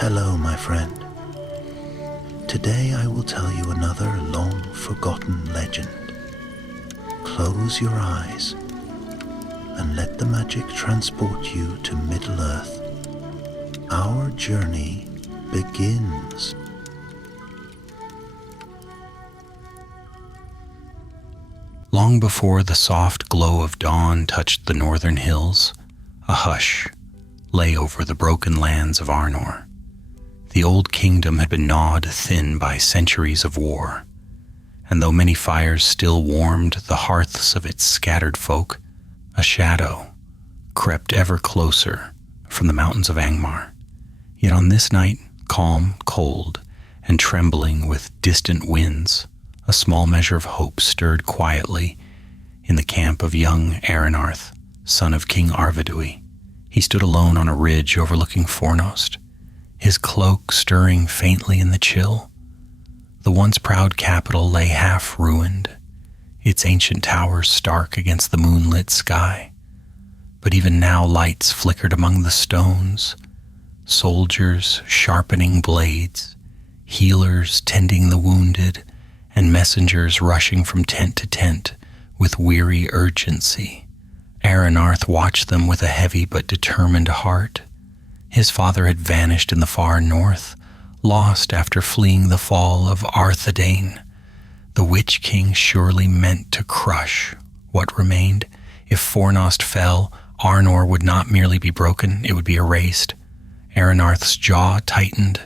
Hello, my friend. Today I will tell you another long-forgotten legend. Close your eyes and let the magic transport you to Middle-earth. Our journey begins. Long before the soft glow of dawn touched the northern hills, a hush lay over the broken lands of Arnor. The old kingdom had been gnawed thin by centuries of war, and though many fires still warmed the hearths of its scattered folk, a shadow crept ever closer from the mountains of Angmar. Yet on this night, calm, cold, and trembling with distant winds, a small measure of hope stirred quietly in the camp of young Aranarth, son of King Arvedui. He stood alone on a ridge overlooking Fornost, his cloak stirring faintly in the chill. The once proud capital lay half ruined, its ancient towers stark against the moonlit sky. But even now lights flickered among the stones, soldiers sharpening blades, healers tending the wounded, and messengers rushing from tent to tent with weary urgency. Aranarth watched them with a heavy but determined heart. His father had vanished in the far north, lost after fleeing the fall of Arthedain. The Witch King surely meant to crush what remained. If Fornost fell, Arnor would not merely be broken, it would be erased. Aranarth's jaw tightened.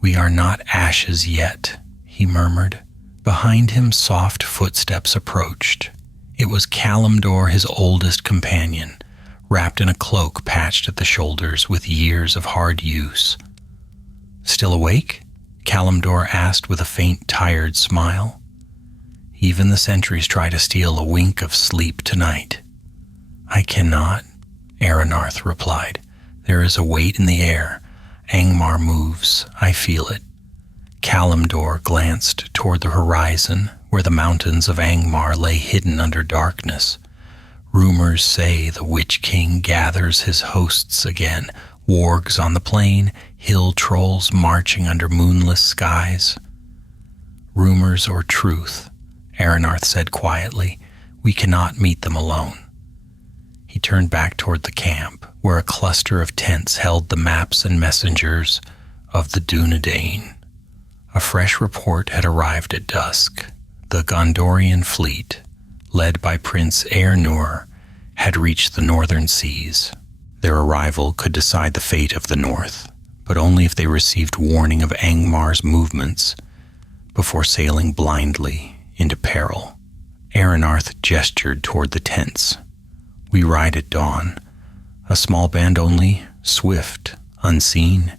"We are not ashes yet," he murmured. Behind him, soft footsteps approached. It was Kalimdor, his oldest companion, wrapped in a cloak patched at the shoulders with years of hard use. "Still awake?" Kalimdor asked with a faint, tired smile. "Even the sentries try to steal a wink of sleep tonight." "I cannot," Aranarth replied. "There is a weight in the air. Angmar moves. I feel it." Kalimdor glanced toward the horizon, where the mountains of Angmar lay hidden under darkness. "Rumors say the Witch King gathers his hosts again, wargs on the plain, hill trolls marching under moonless skies." "Rumors or truth," Aranarth said quietly, "we cannot meet them alone." He turned back toward the camp, where a cluster of tents held the maps and messengers of the Dunedain. A fresh report had arrived at dusk. The Gondorian fleet, led by Prince Eärnur, had reached the northern seas. Their arrival could decide the fate of the north, but only if they received warning of Angmar's movements before sailing blindly into peril. Aranarth gestured toward the tents. "We ride at dawn. A small band only, swift, unseen.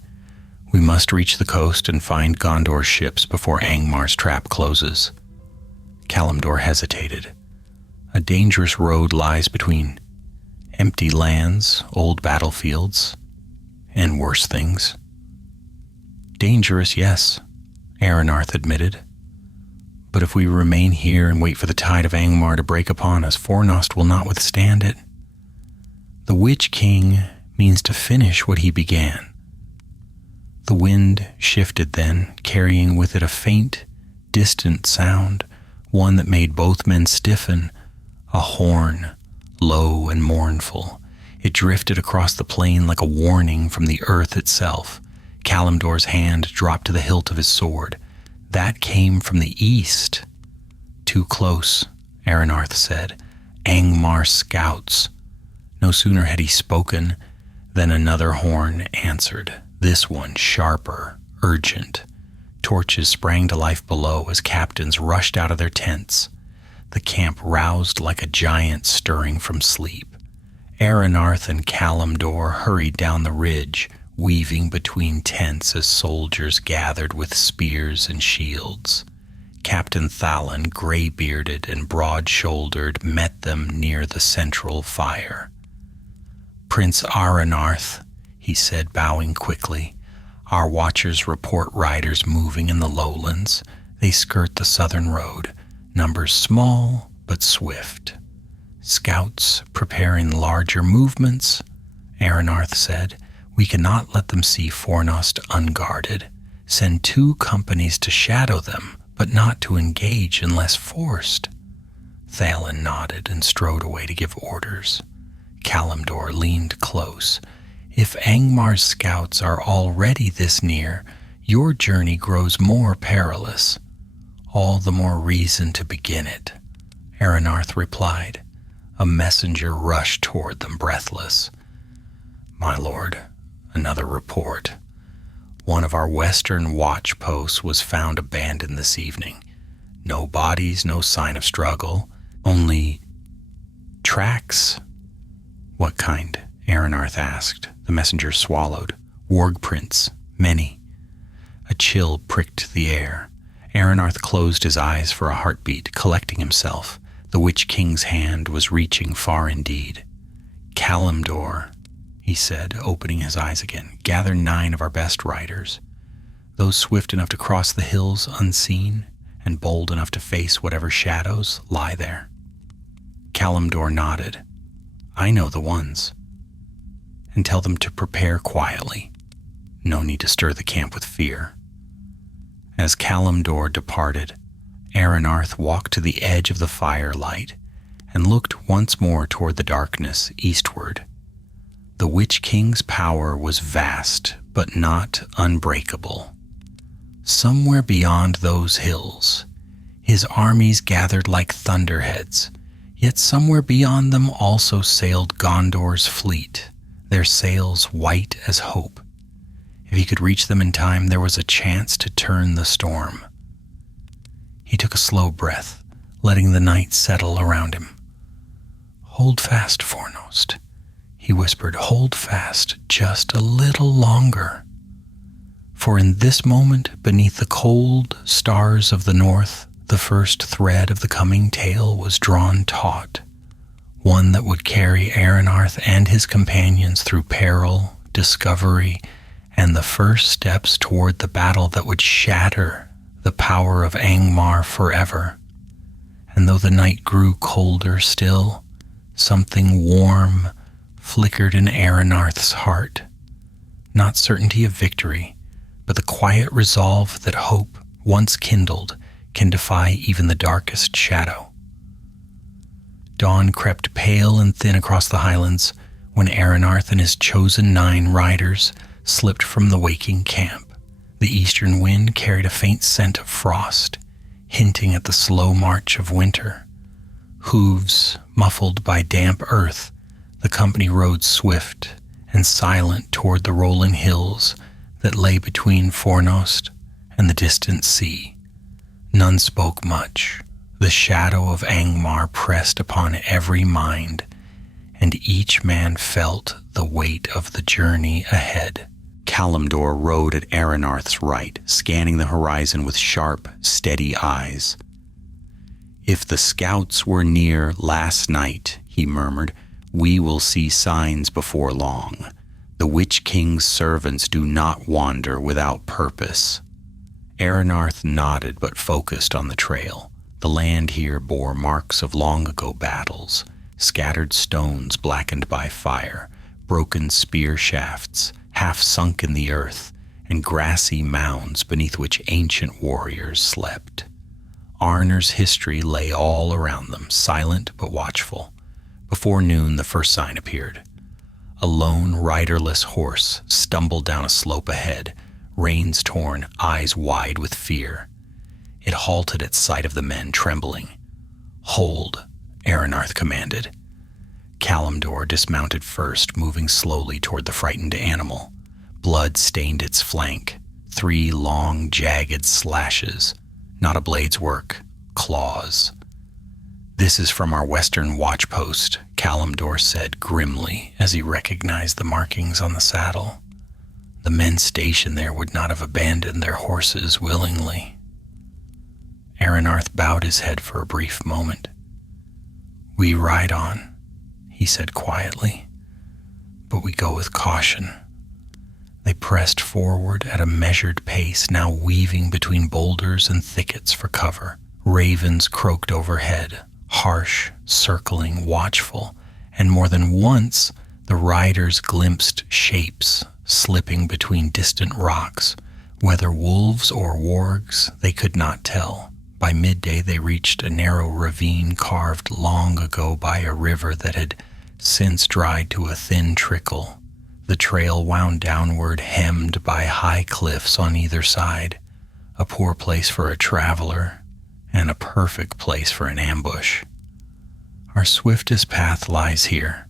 We must reach the coast and find Gondor's ships before Angmar's trap closes." Kalimdor hesitated. "A dangerous road lies between empty lands, old battlefields, and worse things." "Dangerous, yes," Aranarth admitted. "But if we remain here and wait for the tide of Angmar to break upon us, Fornost will not withstand it. The Witch King means to finish what he began." The wind shifted then, carrying with it a faint, distant sound, one that made both men stiffen, a horn, low and mournful. It drifted across the plain like a warning from the earth itself. Kalimdor's hand dropped to the hilt of his sword. "That came from the east." "Too close," Aranarth said. "Angmar scouts." No sooner had he spoken than another horn answered, this one sharper, urgent. Torches sprang to life below as captains rushed out of their tents. The camp roused like a giant stirring from sleep. Aranarth and Kalimdor hurried down the ridge, weaving between tents as soldiers gathered with spears and shields. Captain Thalin, gray-bearded and broad-shouldered, met them near the central fire. "Prince Aranarth," he said, bowing quickly, "our watchers report riders moving in the lowlands. They skirt the southern road, numbers small but swift." "Scouts preparing larger movements," Aranarth said. We cannot let them see Fornost unguarded. Send 2 companies to shadow them, but not to engage unless forced." Thalin nodded and strode away to give orders. Kalimdor leaned close. "If Angmar's scouts are already this near, your journey grows more perilous. All the more reason to begin it," Aranarth replied. A messenger rushed toward them, breathless. "My lord, another report. One of our western watch posts was found abandoned this evening. No bodies, no sign of struggle, only tracks." "What kind?" Aranarth asked. The messenger swallowed. "Warg prints, many." A chill pricked the air. Aranarth closed his eyes for a heartbeat, collecting himself. The Witch King's hand was reaching far indeed. "Kalimdor," he said, opening his eyes again, "gather 9 of our best riders. Those swift enough to cross the hills unseen and bold enough to face whatever shadows lie there." Kalimdor nodded. "I know the ones. And tell them to prepare quietly. No need to stir the camp with fear." As Kalimdor departed, Aranarth walked to the edge of the firelight and looked once more toward the darkness eastward. The Witch King's power was vast, but not unbreakable. Somewhere beyond those hills, his armies gathered like thunderheads, yet somewhere beyond them also sailed Gondor's fleet, their sails white as hope. If he could reach them in time, there was a chance to turn the storm. He took a slow breath, letting the night settle around him. "Hold fast, Fornost," he whispered. "Hold fast just a little longer." For in this moment, beneath the cold stars of the north, the first thread of the coming tale was drawn taut, one that would carry Aranarth and his companions through peril, discovery, and the first steps toward the battle that would shatter the power of Angmar forever. And though the night grew colder still, something warm flickered in Aranarth's heart. Not certainty of victory, but the quiet resolve that hope, once kindled, can defy even the darkest shadow. Dawn crept pale and thin across the highlands when Aranarth and his chosen 9 riders slipped from the waking camp. The eastern wind carried a faint scent of frost, hinting at the slow march of winter. Hooves muffled by damp earth, the company rode swift and silent toward the rolling hills that lay between Fornost and the distant sea. None spoke much. The shadow of Angmar pressed upon every mind, and each man felt the weight of the journey ahead. Kalimdor rode at Aranarth's right, scanning the horizon with sharp, steady eyes. "If the scouts were near last night," he murmured, "we will see signs before long. The Witch King's servants do not wander without purpose." Aranarth nodded but focused on the trail. The land here bore marks of long-ago battles, scattered stones blackened by fire, broken spear shafts, half sunk in the earth, and grassy mounds beneath which ancient warriors slept. Arnor's history lay all around them, silent but watchful. Before noon, the first sign appeared. A lone, riderless horse stumbled down a slope ahead, reins torn, eyes wide with fear. It halted at sight of the men, trembling. "Hold," Aranarth commanded. Kalimdor dismounted first, moving slowly toward the frightened animal. Blood stained its flank, 3 long, jagged slashes, not a blade's work, claws. "This is from our western watch post," Kalimdor said grimly as he recognized the markings on the saddle. The men stationed there would not have abandoned their horses willingly. Aranarth bowed his head for a brief moment. "We ride on," he said quietly, "but we go with caution." They pressed forward at a measured pace, now weaving between boulders and thickets for cover. Ravens croaked overhead, harsh, circling, watchful, and more than once the riders glimpsed shapes slipping between distant rocks. Whether wolves or wargs, they could not tell. By midday, they reached a narrow ravine carved long ago by a river that had since dried to a thin trickle. The trail wound downward, hemmed by high cliffs on either side, a poor place for a traveler and a perfect place for an ambush. "Our swiftest path lies here,"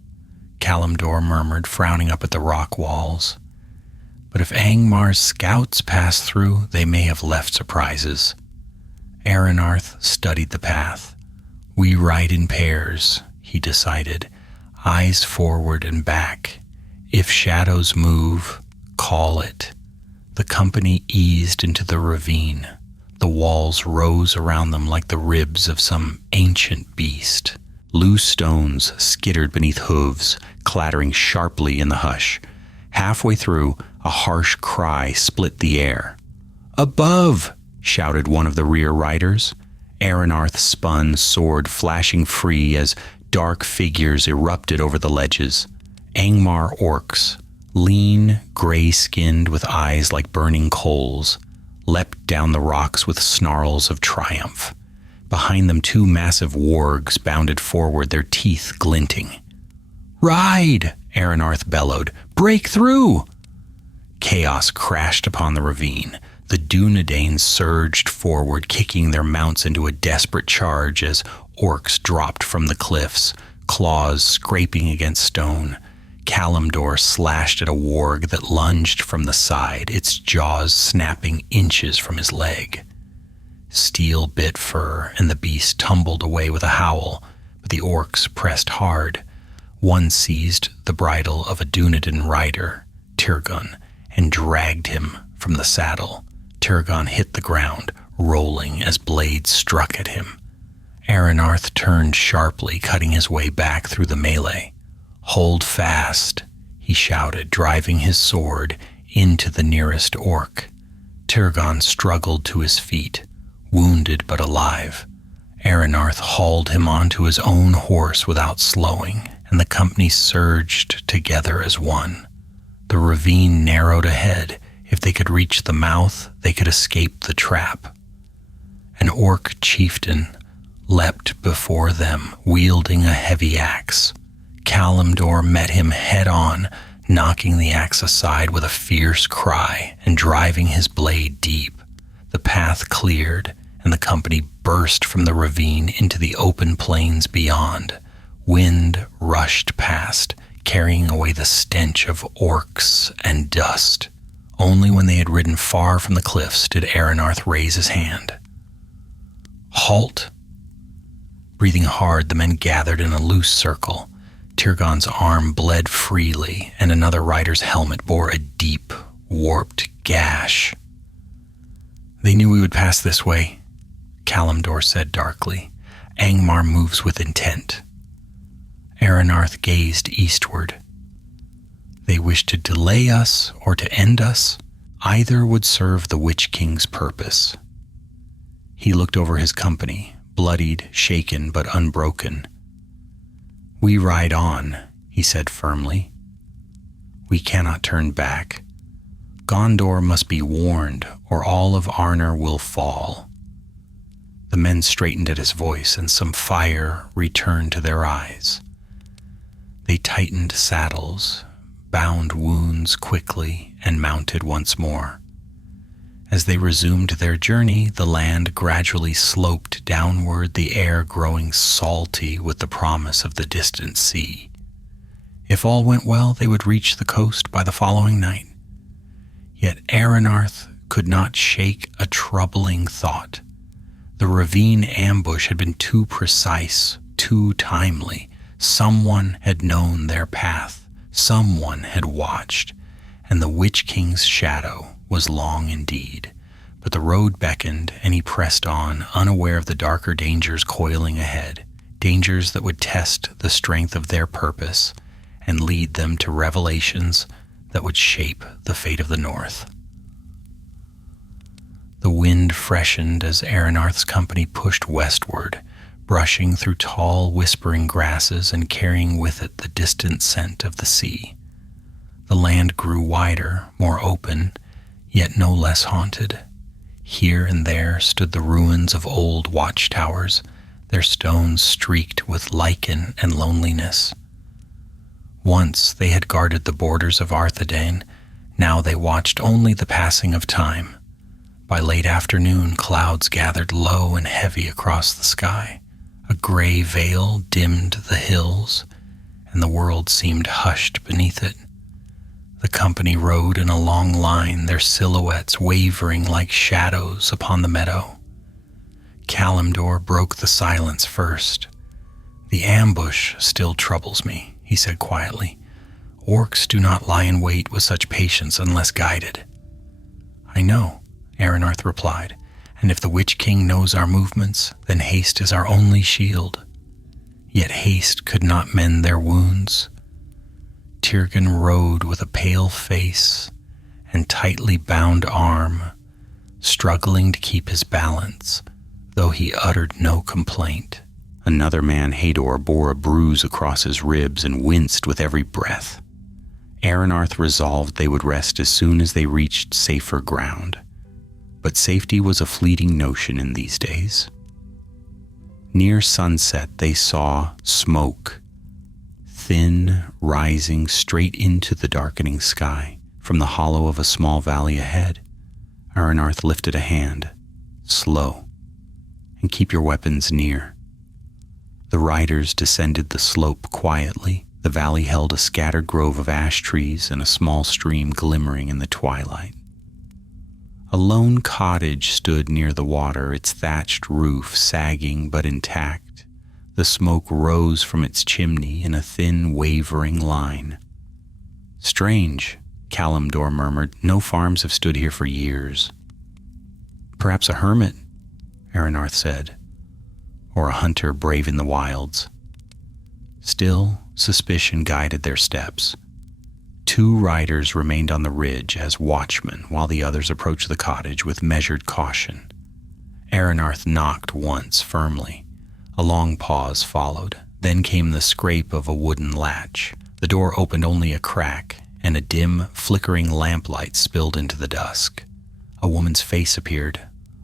Kalimdor murmured, frowning up at the rock walls. "But if Angmar's scouts pass through, they may have left surprises." Aranarth studied the path. "We ride in pairs," he decided, eyes forward and back. "If shadows move, call it." The company eased into the ravine. The walls rose around them like the ribs of some ancient beast. Loose stones skittered beneath hooves, clattering sharply in the hush. Halfway through, a harsh cry split the air. "Above!" shouted one of the rear riders. Aranarth spun, sword flashing free as dark figures erupted over the ledges. Angmar orcs, lean, gray-skinned with eyes like burning coals, leapt down the rocks with snarls of triumph. Behind them, two massive wargs bounded forward, their teeth glinting. "Ride!" Aranarth bellowed. "Break through!" Chaos crashed upon the ravine. The Dunedain surged forward, kicking their mounts into a desperate charge as orcs dropped from the cliffs, claws scraping against stone. Kalimdor slashed at a warg that lunged from the side, its jaws snapping inches from his leg. Steel bit fur, and the beast tumbled away with a howl, but the orcs pressed hard. One seized the bridle of a Dunedain rider, Tirgon, and dragged him from the saddle. Tirgon hit the ground, rolling as blades struck at him. Aranarth turned sharply, cutting his way back through the melee. "Hold fast," he shouted, driving his sword into the nearest orc. Tirgon struggled to his feet, wounded but alive. Aranarth hauled him onto his own horse without slowing, and the company surged together as one. The ravine narrowed ahead. If they could reach the mouth, they could escape the trap. An orc chieftain leapt before them, wielding a heavy axe. Kalimdor met him head-on, knocking the axe aside with a fierce cry and driving his blade deep. The path cleared, and the company burst from the ravine into the open plains beyond. Wind rushed past, carrying away the stench of orcs and dust. Only when they had ridden far from the cliffs did Aranarth raise his hand. "Halt!" Breathing hard, the men gathered in a loose circle. Tirgon's arm bled freely, and another rider's helmet bore a deep, warped gash. "They knew we would pass this way," Kalimdor said darkly. "Angmar moves with intent." Aranarth gazed eastward. "They wish to delay us or to end us. Either would serve the Witch King's purpose." He looked over his company, bloodied, shaken, but unbroken. "We ride on," he said firmly. "We cannot turn back. Gondor must be warned, or all of Arnor will fall." The men straightened at his voice, and some fire returned to their eyes. They tightened saddles, bound wounds quickly, and mounted once more. As they resumed their journey, the land gradually sloped downward, the air growing salty with the promise of the distant sea. If all went well, they would reach the coast by the following night. Yet Aranarth could not shake a troubling thought. The ravine ambush had been too precise, too timely. Someone had known their path, someone had watched, and the Witch King's shadow was long indeed. But the road beckoned, and he pressed on, unaware of the darker dangers coiling ahead, dangers that would test the strength of their purpose and lead them to revelations that would shape the fate of the North. The wind freshened as Aranarth's company pushed westward, brushing through tall, whispering grasses and carrying with it the distant scent of the sea. The land grew wider, more open, yet no less haunted. Here and there stood the ruins of old watchtowers, their stones streaked with lichen and loneliness. Once they had guarded the borders of Arthedain, now they watched only the passing of time. By late afternoon, clouds gathered low and heavy across the sky. A gray veil dimmed the hills, and the world seemed hushed beneath it. The company rode in a long line, their silhouettes wavering like shadows upon the meadow. Kalimdor broke the silence first. "The ambush still troubles me," he said quietly. "Orcs do not lie in wait with such patience unless guided." "I know," Aranarth replied, "and if the Witch King knows our movements, then haste is our only shield." Yet haste could not mend their wounds. Tyrgen rode with a pale face and tightly bound arm, struggling to keep his balance, though he uttered no complaint. Another man, Hador, bore a bruise across his ribs and winced with every breath. Aranarth resolved they would rest as soon as they reached safer ground. But safety was a fleeting notion in these days. Near sunset they saw smoke, thin, rising straight into the darkening sky from the hollow of a small valley ahead. Aranarth lifted a hand. "Slow, and keep your weapons near." The riders descended the slope quietly. The valley held a scattered grove of ash trees and a small stream glimmering in the twilight. A lone cottage stood near the water, its thatched roof sagging but intact. The smoke rose from its chimney in a thin, wavering line. "Strange," Kalimdor murmured. "No farms have stood here for years." "Perhaps a hermit," Aranarth said, "or a hunter brave in the wilds." Still, suspicion guided their steps. 2 riders remained on the ridge as watchmen while the others approached the cottage with measured caution. Aranarth knocked once firmly. A long pause followed. Then came the scrape of a wooden latch. The door opened only a crack, and a dim, flickering lamplight spilled into the dusk. A woman's face appeared,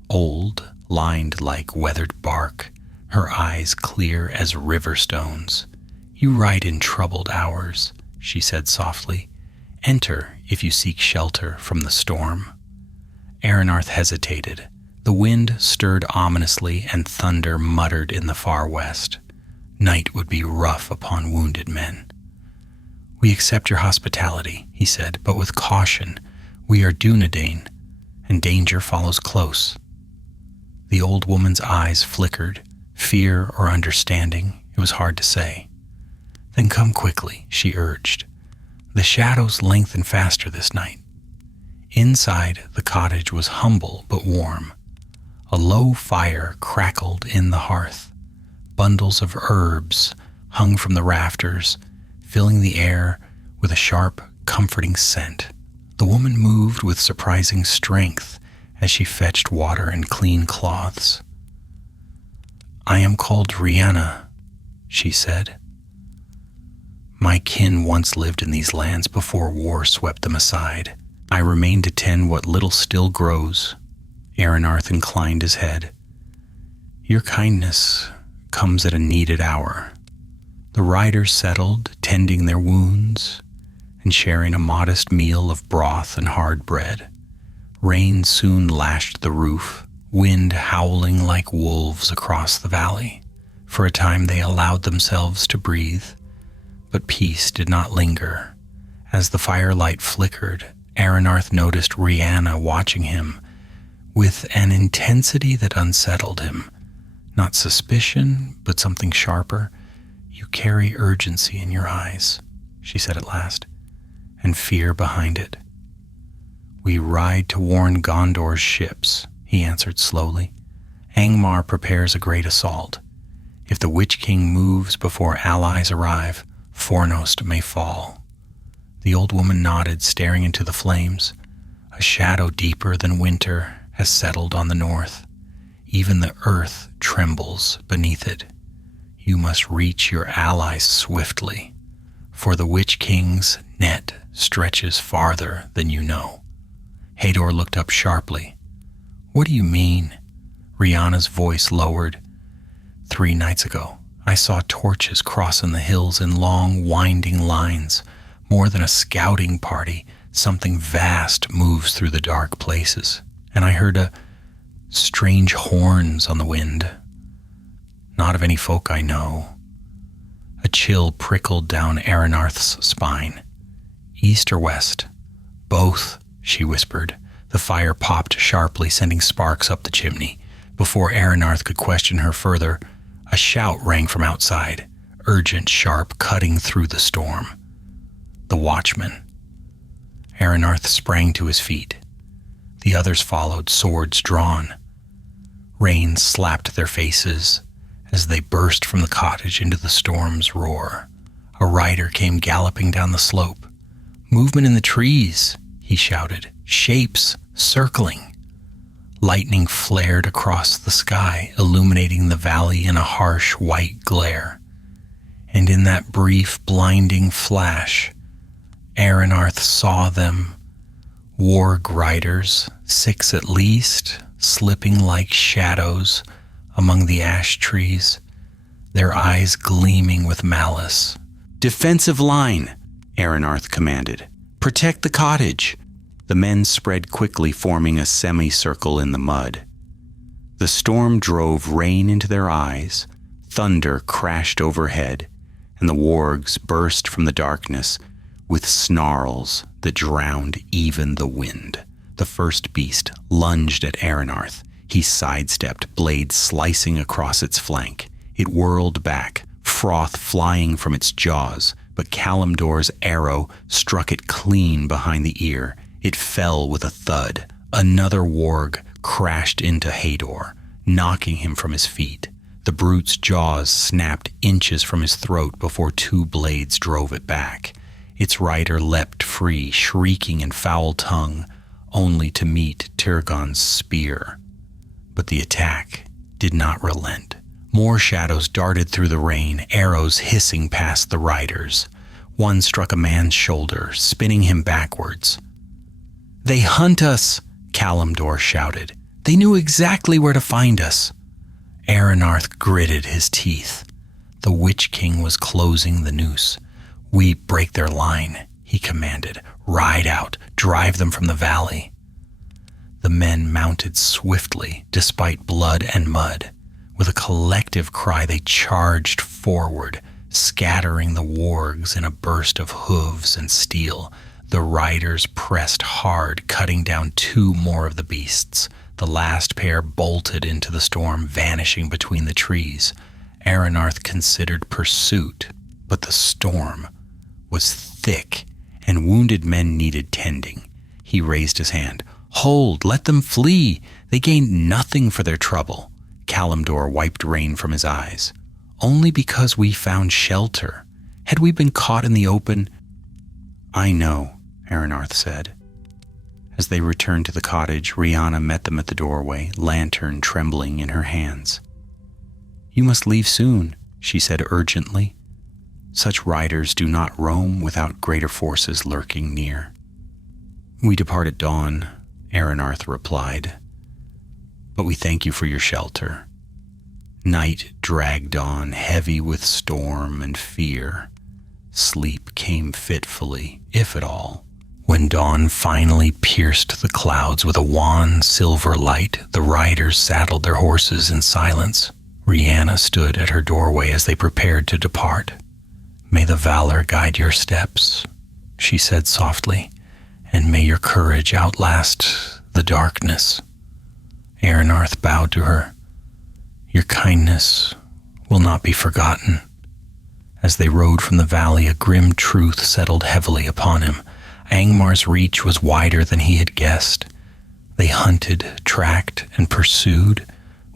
old, lined like weathered bark, her eyes clear as river stones. "You ride in troubled hours," she said softly. "Enter if you seek shelter from the storm." Aranarth hesitated. The wind stirred ominously and thunder muttered in the far west. Night would be rough upon wounded men. "We accept your hospitality," he said, "but with caution. We are Dunedain, and danger follows close." The old woman's eyes flickered, fear or understanding, it was hard to say. "Then come quickly," she urged. "The shadows lengthen faster this night." Inside, the cottage was humble but warm. A low fire crackled in the hearth. Bundles of herbs hung from the rafters, filling the air with a sharp, comforting scent. The woman moved with surprising strength as she fetched water and clean cloths. "I am called Rhianna," she said. "My kin once lived in these lands before war swept them aside. I remain to tend what little still grows." Aranarth inclined his head. "Your kindness comes at a needed hour." The riders settled, tending their wounds and sharing a modest meal of broth and hard bread. Rain soon lashed the roof, wind howling like wolves across the valley. For a time they allowed themselves to breathe, but peace did not linger. As the firelight flickered, Aranarth noticed Rhianna watching him with an intensity that unsettled him. Not suspicion, but something sharper. "You carry urgency in your eyes," she said at last, "and fear behind it." "We ride to warn Gondor's ships," he answered slowly. "Angmar prepares a great assault. If the Witch King moves before allies arrive, Fornost may fall." The old woman nodded, staring into the flames. "A shadow deeper than winter has settled on the north. Even the earth trembles beneath it. You must reach your allies swiftly. for the Witch King's net stretches farther than you know." Hador looked up sharply. "What do you mean?" Rihanna's voice lowered. 3 nights ago, I saw torches crossing the hills in long, winding lines. More than a scouting party, something vast moves through the dark places. And I heard strange horns on the wind. Not of any folk I know. A chill prickled down Aranarth's spine. "East or west?" "Both," she whispered. The fire popped sharply, sending sparks up the chimney. Before Aranarth could question her further, a shout rang from outside, urgent, sharp, cutting through the storm. The watchman. Aranarth sprang to his feet. The others followed, swords drawn. Rain slapped their faces as they burst from the cottage into the storm's roar. A rider came galloping down the slope. "Movement in the trees," he shouted. "Shapes, circling." Lightning flared across the sky, illuminating the valley in a harsh white glare. And in that brief, blinding flash, Aranarth saw them, warg riders, 6 at least, slipping like shadows among the ash trees, their eyes gleaming with malice. "Defensive line," Aranarth commanded. "Protect the cottage." The men spread quickly, forming a semicircle in the mud. The storm drove rain into their eyes, thunder crashed overhead, and the wargs burst from the darkness with snarls that drowned even the wind. The first beast lunged at Aranarth. He sidestepped, blade slicing across its flank. It whirled back, froth flying from its jaws, but Kalimdor's arrow struck it clean behind the ear. It fell with a thud. Another warg crashed into Hador, knocking him from his feet. The brute's jaws snapped inches from his throat before 2 blades drove it back. Its rider leapt free, shrieking in foul tongue, only to meet Tirgon's spear. But the attack did not relent. More shadows darted through the rain, arrows hissing past the riders. One struck a man's shoulder, spinning him backwards. "They hunt us," Kalimdor shouted. "They knew exactly where to find us." Aranarth gritted his teeth. The Witch King was closing the noose. "We break their line," he commanded. "Ride out, drive them from the valley." The men mounted swiftly, despite blood and mud. With a collective cry, they charged forward, scattering the wargs in a burst of hooves and steel. The riders pressed hard, cutting down 2 more of the beasts. The last pair bolted into the storm, vanishing between the trees. Aranarth considered pursuit, but the storm was thick, and wounded men needed tending. He raised his hand. "Hold, let them flee. They gained nothing for their trouble." Kalimdor wiped rain from his eyes. "Only because we found shelter. Had we been caught in the open—" "I know," Aranarth said. As they returned to the cottage, Rihanna met them at the doorway, lantern trembling in her hands. "You must leave soon," she said urgently. "Such riders do not roam without greater forces lurking near." "We depart at dawn," Aranarth replied. "But we thank you for your shelter." Night dragged on, heavy with storm and fear. Sleep came fitfully, if at all. When dawn finally pierced the clouds with a wan silver light, the riders saddled their horses in silence. Rihanna stood at her doorway as they prepared to depart. "May the valor guide your steps," she said softly, "and may your courage outlast the darkness." Aranarth bowed to her. "Your kindness will not be forgotten." As they rode from the valley, a grim truth settled heavily upon him. Angmar's reach was wider than he had guessed. They hunted, tracked, and pursued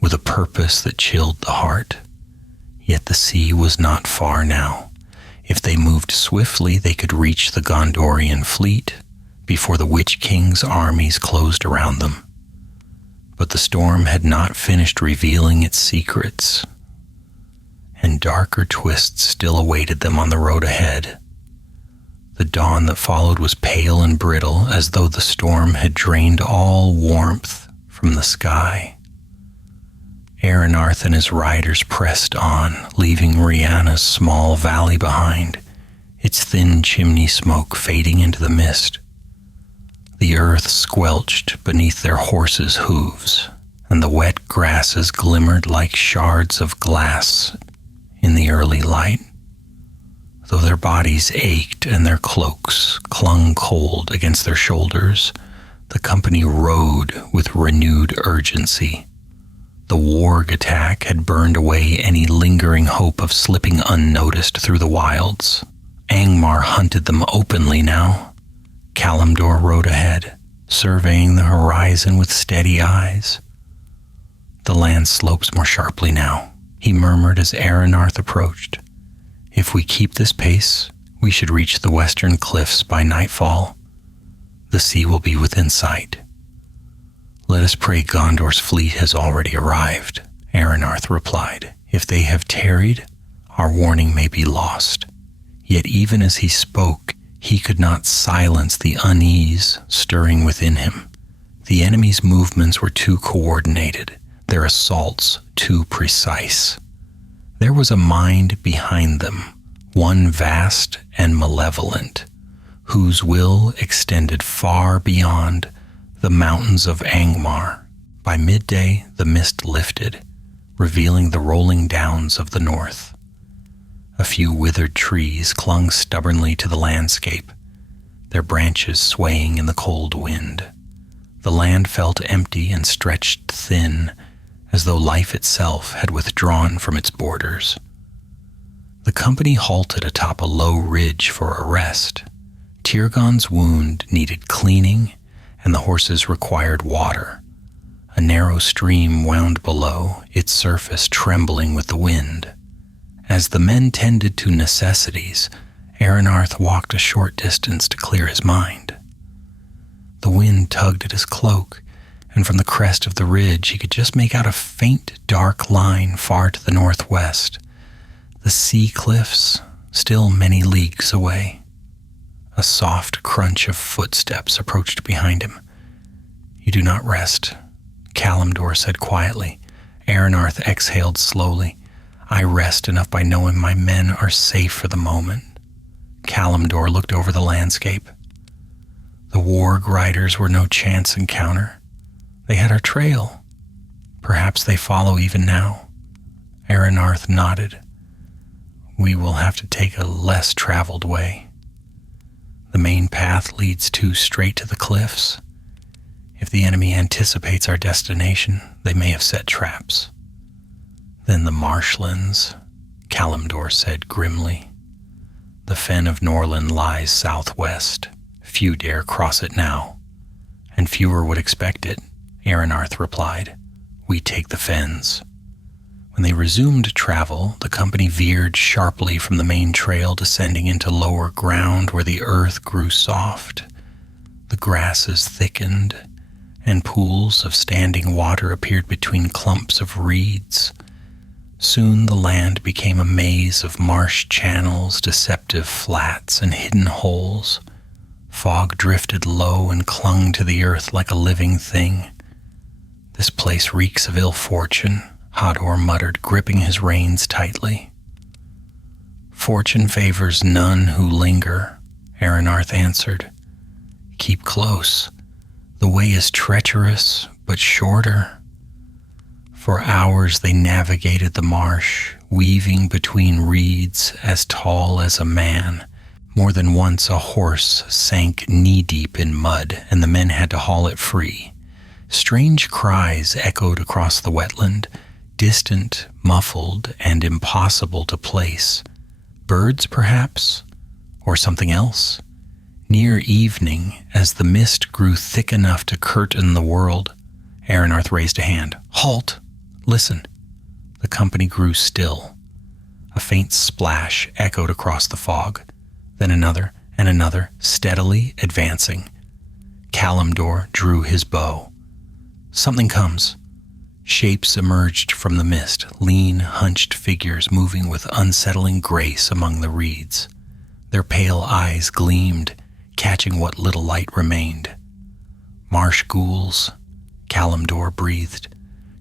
with a purpose that chilled the heart. Yet the sea was not far now. If they moved swiftly, they could reach the Gondorian fleet before the Witch King's armies closed around them. But the storm had not finished revealing its secrets, and darker twists still awaited them on the road ahead. The dawn that followed was pale and brittle, as though the storm had drained all warmth from the sky. Aranarth and his riders pressed on, leaving Rihanna's small valley behind, its thin chimney smoke fading into the mist. The earth squelched beneath their horses' hooves, and the wet grasses glimmered like shards of glass in the early light. Though their bodies ached and their cloaks clung cold against their shoulders, the company rode with renewed urgency. The warg attack had burned away any lingering hope of slipping unnoticed through the wilds. Angmar hunted them openly now. Kalimdor rode ahead, surveying the horizon with steady eyes. The land slopes more sharply now, he murmured as Aranarth approached. If we keep this pace, we should reach the western cliffs by nightfall. The sea will be within sight. Let us pray Gondor's fleet has already arrived, Aranarth replied. If they have tarried, our warning may be lost. Yet even as he spoke, he could not silence the unease stirring within him. The enemy's movements were too coordinated, their assaults too precise. There was a mind behind them, one vast and malevolent, whose will extended far beyond the mountains of Angmar. By midday, the mist lifted, revealing the rolling downs of the north. A few withered trees clung stubbornly to the landscape, their branches swaying in the cold wind. The land felt empty and stretched thin, as though life itself had withdrawn from its borders. The company halted atop a low ridge for a rest. Tirgon's wound needed cleaning, and the horses required water. A narrow stream wound below, its surface trembling with the wind. As the men tended to necessities, Aranarth walked a short distance to clear his mind. The wind tugged at his cloak, and from the crest of the ridge he could just make out a faint, dark line far to the northwest, the sea cliffs still many leagues away. A soft crunch of footsteps approached behind him. You do not rest, Kalimdor said quietly. Aranarth exhaled slowly. I rest enough by knowing my men are safe for the moment. Kalimdor looked over the landscape. The warg riders were no chance encounter. They had our trail. Perhaps they follow even now. Aranarth nodded. We will have to take a less traveled way. The main path leads too straight to the cliffs. If the enemy anticipates our destination, they may have set traps. Then the marshlands, Kalimdor said grimly. The fen of Norland lies southwest. Few dare cross it now, and fewer would expect it, Aranarth replied. We take the fens. When they resumed travel, the company veered sharply from the main trail, descending into lower ground where the earth grew soft. The grasses thickened, and pools of standing water appeared between clumps of reeds. Soon the land became a maze of marsh channels, deceptive flats, and hidden holes. Fog drifted low and clung to the earth like a living thing. This place reeks of ill fortune, Hador muttered, gripping his reins tightly. Fortune favors none who linger, Aranarth answered. Keep close. The way is treacherous, but shorter. For hours they navigated the marsh, weaving between reeds as tall as a man. More than once a horse sank knee-deep in mud, and the men had to haul it free. Strange cries echoed across the wetland, distant, muffled, and impossible to place. Birds, perhaps? Or something else? Near evening, as the mist grew thick enough to curtain the world, Aranarth raised a hand. Halt! Listen. The company grew still. A faint splash echoed across the fog. Then another and another, steadily advancing. Kalimdor drew his bow. Something comes. Shapes emerged from the mist, lean, hunched figures moving with unsettling grace among the reeds. Their pale eyes gleamed, catching what little light remained. Marsh ghouls, Kalimdor breathed,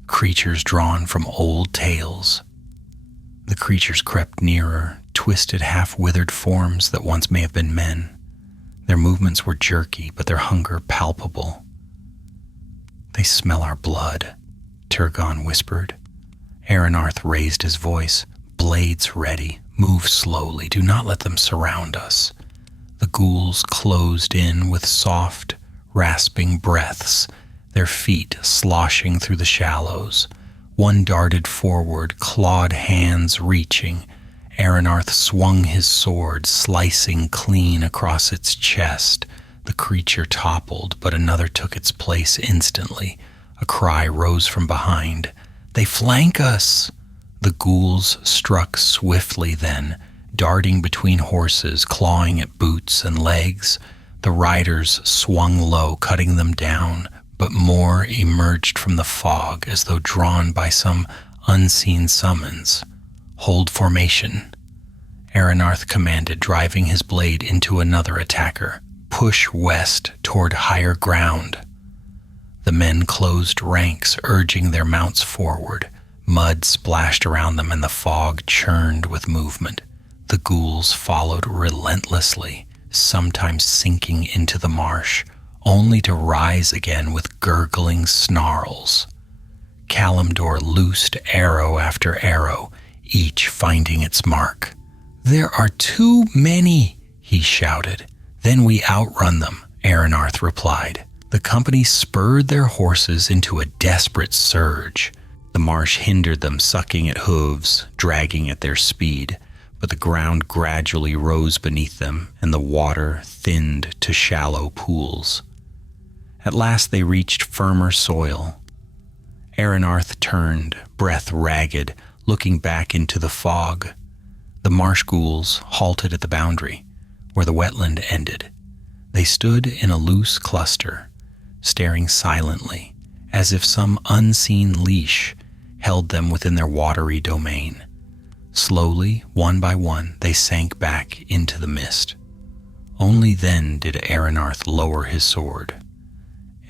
creatures drawn from old tales. The creatures crept nearer, twisted half-withered forms that once may have been men. Their movements were jerky, but their hunger palpable. "They smell our blood," Turgon whispered. Aranarth raised his voice. "Blades ready. Move slowly. Do not let them surround us." The ghouls closed in with soft, rasping breaths, their feet sloshing through the shallows. One darted forward, clawed hands reaching. Aranarth swung his sword, slicing clean across its chest. The creature toppled, but another took its place instantly. A cry rose from behind. "They flank us!" The ghouls struck swiftly then, darting between horses, clawing at boots and legs. The riders swung low, cutting them down, but more emerged from the fog as though drawn by some unseen summons. "Hold formation," Aranarth commanded, driving his blade into another attacker. "Push west toward higher ground." The men closed ranks, urging their mounts forward. Mud splashed around them and the fog churned with movement. The ghouls followed relentlessly, sometimes sinking into the marsh, only to rise again with gurgling snarls. Kalimdor loosed arrow after arrow, each finding its mark. "There are too many," he shouted. "Then we outrun them," Aranarth replied. The company spurred their horses into a desperate surge. The marsh hindered them, sucking at hooves, dragging at their speed, but the ground gradually rose beneath them, and the water thinned to shallow pools. At last they reached firmer soil. Aranarth turned, breath ragged, looking back into the fog. The marsh ghouls halted at the boundary, where the wetland ended. They stood in a loose cluster, staring silently, as if some unseen leash held them within their watery domain. Slowly, one by one, they sank back into the mist. Only then did Aranarth lower his sword.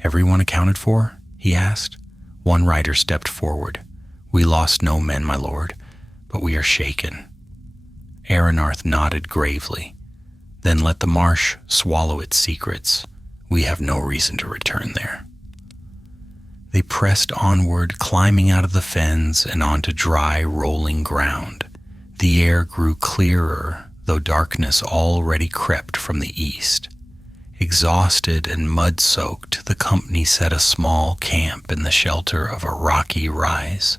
"Everyone accounted for?" he asked. One rider stepped forward. "We lost no men, my lord, but we are shaken." Aranarth nodded gravely. "Then let the marsh swallow its secrets. We have no reason to return there." They pressed onward, climbing out of the fens and onto dry, rolling ground. The air grew clearer, though darkness already crept from the east. Exhausted and mud-soaked, the company set a small camp in the shelter of a rocky rise.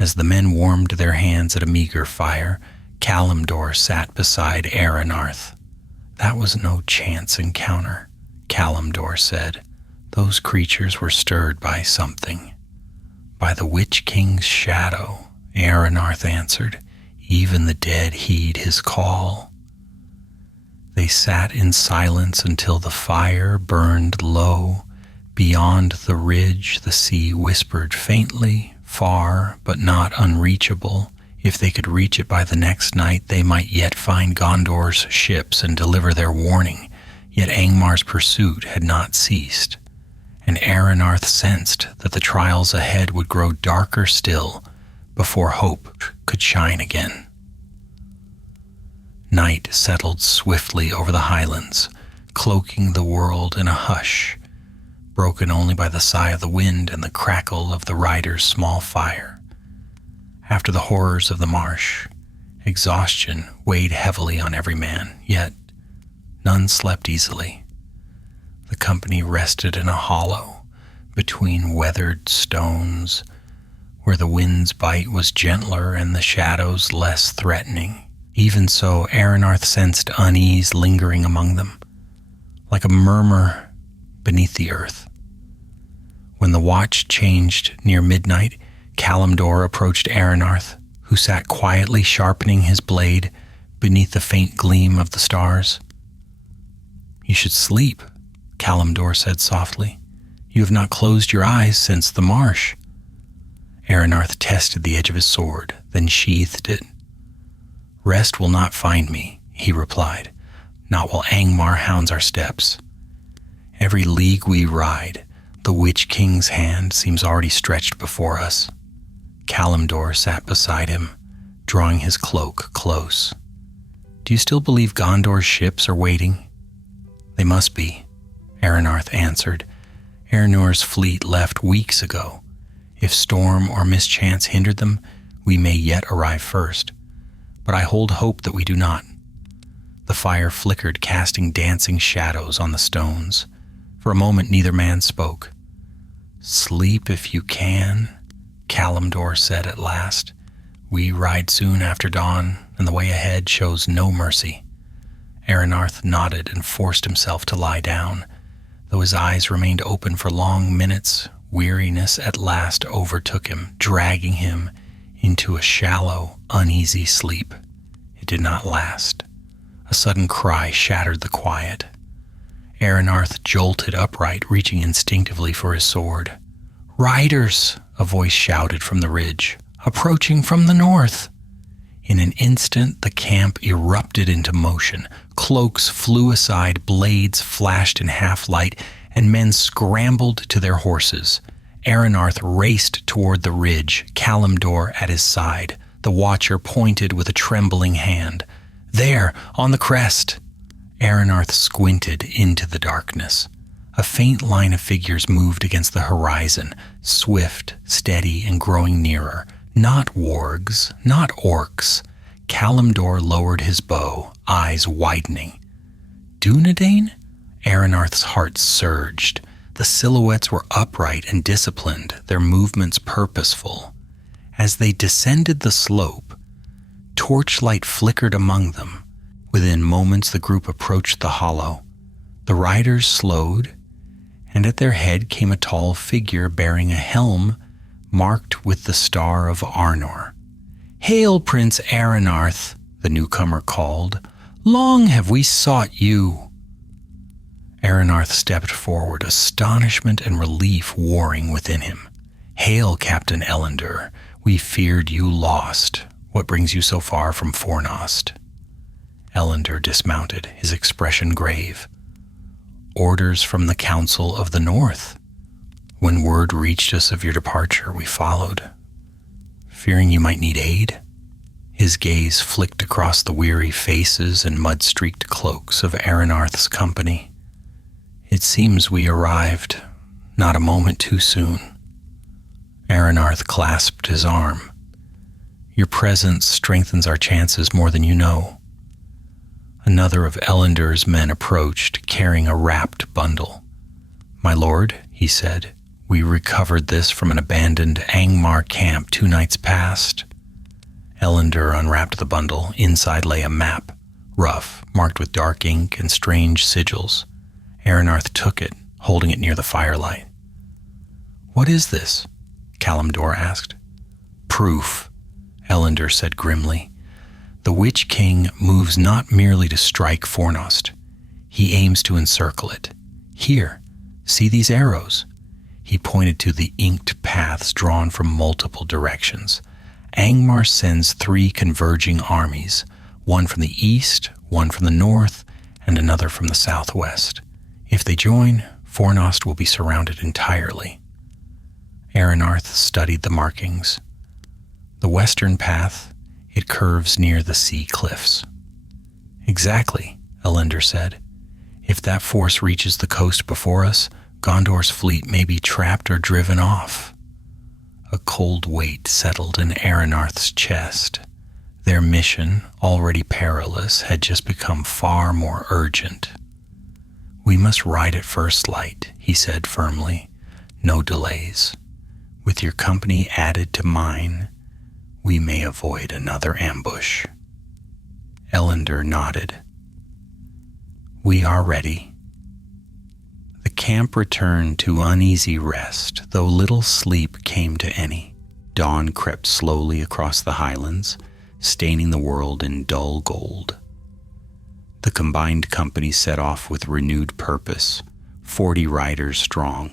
As the men warmed their hands at a meager fire, Kalimdor sat beside Aranarth. "That was no chance encounter," Kalimdor said. "Those creatures were stirred by something." "By the Witch King's shadow," Aranarth answered. "Even the dead heed his call." They sat in silence until the fire burned low. Beyond the ridge, the sea whispered faintly, far but not unreachable. If they could reach it by the next night, they might yet find Gondor's ships and deliver their warning. Yet Angmar's pursuit had not ceased, and Aranarth sensed that the trials ahead would grow darker still before hope could shine again. Night settled swiftly over the highlands, cloaking the world in a hush, broken only by the sigh of the wind and the crackle of the rider's small fire. After the horrors of the marsh, exhaustion weighed heavily on every man, yet none slept easily. The company rested in a hollow between weathered stones, where the wind's bite was gentler and the shadows less threatening. Even so, Aranarth sensed unease lingering among them, like a murmur beneath the earth. When the watch changed near midnight, Kalimdor approached Aranarth, who sat quietly sharpening his blade beneath the faint gleam of the stars. "You should sleep," Kalimdor said softly. "You have not closed your eyes since the marsh." Aranarth tested the edge of his sword, then sheathed it. "Rest will not find me," he replied. not while Angmar hounds our steps. Every league we ride, the Witch King's hand seems already stretched before us. Kalimdor sat beside him, drawing his cloak close. Do you still believe Gondor's ships are waiting? They must be, Aranarth answered. Eärnor's fleet left weeks ago. If storm or mischance hindered them, we may yet arrive first. But I hold hope that we do not. The fire flickered, casting dancing shadows on the stones. For a moment neither man spoke. Sleep if you can, Kalimdor said at last. We ride soon after dawn, and the way ahead shows no mercy. Aranarth nodded and forced himself to lie down. Though his eyes remained open for long minutes, weariness at last overtook him, dragging him into a shallow, uneasy sleep. It did not last. A sudden cry shattered the quiet. Aranarth jolted upright, reaching instinctively for his sword. "Riders!" a voice shouted from the ridge. "Approaching from the north!" In an instant, the camp erupted into motion. Cloaks flew aside, blades flashed in half-light, and men scrambled to their horses. Aranarth raced toward the ridge, Kalimdor at his side. The watcher pointed with a trembling hand. "There, on the crest!" Aranarth squinted into the darkness. A faint line of figures moved against the horizon, swift, steady, and growing nearer. Not wargs, not orcs. Kalimdor lowered his bow, eyes widening. Dunedain? Aranarth's heart surged. The silhouettes were upright and disciplined, their movements purposeful. As they descended the slope, torchlight flickered among them. Within moments the group approached the hollow. The riders slowed, and at their head came a tall figure bearing a helm marked with the star of Arnor. "Hail, Prince Aranarth," the newcomer called. "Long have we sought you." Aranarth stepped forward, astonishment and relief warring within him. "Hail, Captain Elendor. We feared you lost. What brings you so far from Fornost?" Elendor dismounted, his expression grave. "Orders from the Council of the North. When word reached us of your departure, we followed, fearing you might need aid." His gaze flicked across the weary faces and mud-streaked cloaks of Aranarth's company. "It seems we arrived not a moment too soon." Aranarth clasped his arm. "Your presence strengthens our chances more than you know." Another of Elendor's men approached, carrying a wrapped bundle. "My lord," he said, "we recovered this from an abandoned Angmar camp 2 nights past." Elendor unwrapped the bundle. Inside lay a map, rough, marked with dark ink and strange sigils. Aranarth took it, holding it near the firelight. "What is this?" Kalimdor asked. "Proof," Elendor said grimly. "The Witch King moves not merely to strike Fornost. He aims to encircle it. Here, see these arrows?" He pointed to the inked paths drawn from multiple directions. Angmar sends 3 converging armies, one from the east, one from the north, and another from the southwest. If they join, Fornost will be surrounded entirely. Aranarth studied the markings. The western path, it curves near the sea cliffs. "Exactly," Elendor said. "If that force reaches the coast before us, Gondor's fleet may be trapped or driven off." A cold weight settled in Aranarth's chest. Their mission, already perilous, had just become far more urgent. "We must ride at first light," he said firmly. "No delays. With your company added to mine, we may avoid another ambush." Elendor nodded. "We are ready." The camp returned to uneasy rest, though little sleep came to any. Dawn crept slowly across the highlands, staining the world in dull gold. The combined company set off with renewed purpose, 40 riders strong,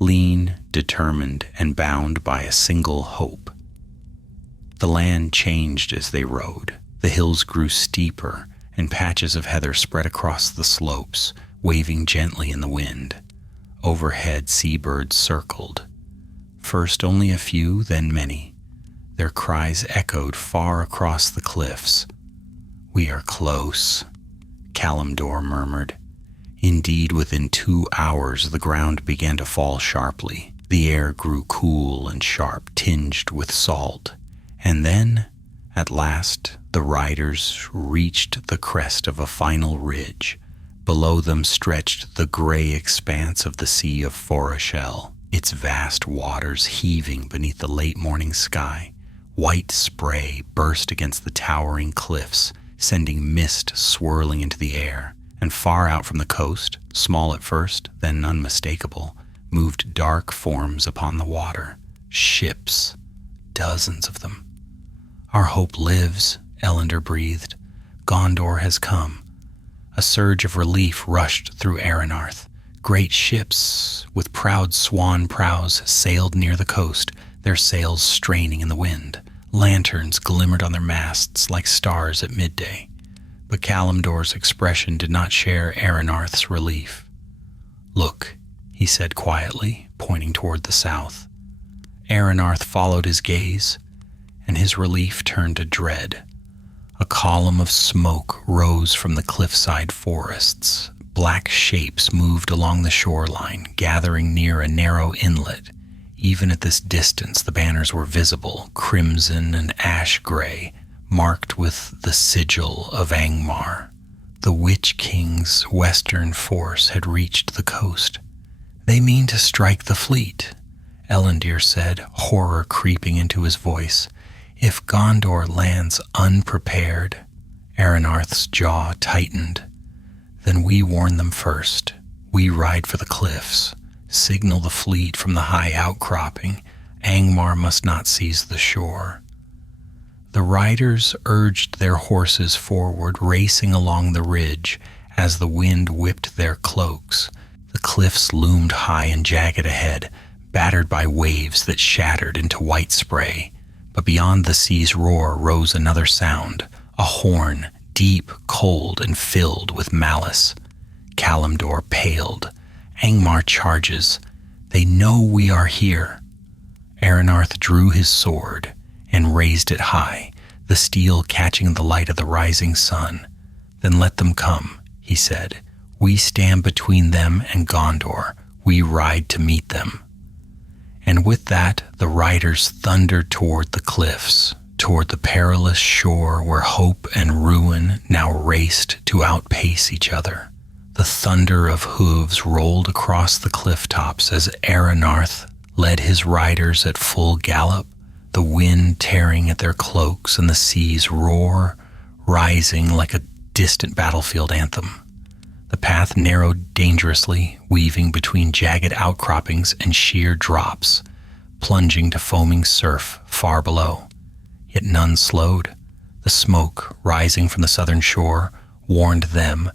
lean, determined, and bound by a single hope. The land changed as they rode. The hills grew steeper, and patches of heather spread across the slopes, waving gently in the wind. Overhead, seabirds circled. First only a few, then many. Their cries echoed far across the cliffs. "We are close," Kalimdor murmured. Indeed, within 2 hours the ground began to fall sharply. The air grew cool and sharp, tinged with salt. And then, at last, the riders reached the crest of a final ridge. Below them stretched the gray expanse of the Sea of Foreshell, its vast waters heaving beneath the late morning sky. White spray burst against the towering cliffs, sending mist swirling into the air. And far out from the coast, small at first, then unmistakable, moved dark forms upon the water. Ships, dozens of them. "Our hope lives," Elendor breathed. "Gondor has come." A surge of relief rushed through Aranarth. Great ships with proud swan prows sailed near the coast, their sails straining in the wind. Lanterns glimmered on their masts like stars at midday. But Kalimdor's expression did not share Aranarth's relief. "Look," he said quietly, pointing toward the south. Aranarth followed his gaze, and his relief turned to dread. A column of smoke rose from the cliffside forests. Black shapes moved along the shoreline, gathering near a narrow inlet. Even at this distance, the banners were visible, crimson and ash-gray, marked with the sigil of Angmar. The Witch King's western force had reached the coast. "They mean to strike the fleet," Elendor said, horror creeping into his voice. "If Gondor lands unprepared," Aranarth's jaw tightened, "then we warn them first. We ride for the cliffs, signal the fleet from the high outcropping. Angmar must not seize the shore." The riders urged their horses forward, racing along the ridge as the wind whipped their cloaks. The cliffs loomed high and jagged ahead, battered by waves that shattered into white spray. But beyond the sea's roar rose another sound, a horn, deep, cold, and filled with malice. Kalimdor paled. "Angmar charges. They know we are here." Aranarth drew his sword and raised it high, the steel catching the light of the rising sun. "Then let them come," he said. "We stand between them and Gondor. We ride to meet them." And with that, the riders thundered toward the cliffs, toward the perilous shore where hope and ruin now raced to outpace each other. The thunder of hooves rolled across the cliff tops as Aranarth led his riders at full gallop, the wind tearing at their cloaks and the sea's roar rising like a distant battlefield anthem. The path narrowed dangerously, weaving between jagged outcroppings and sheer drops, plunging to foaming surf far below. Yet none slowed. The smoke rising from the southern shore warned them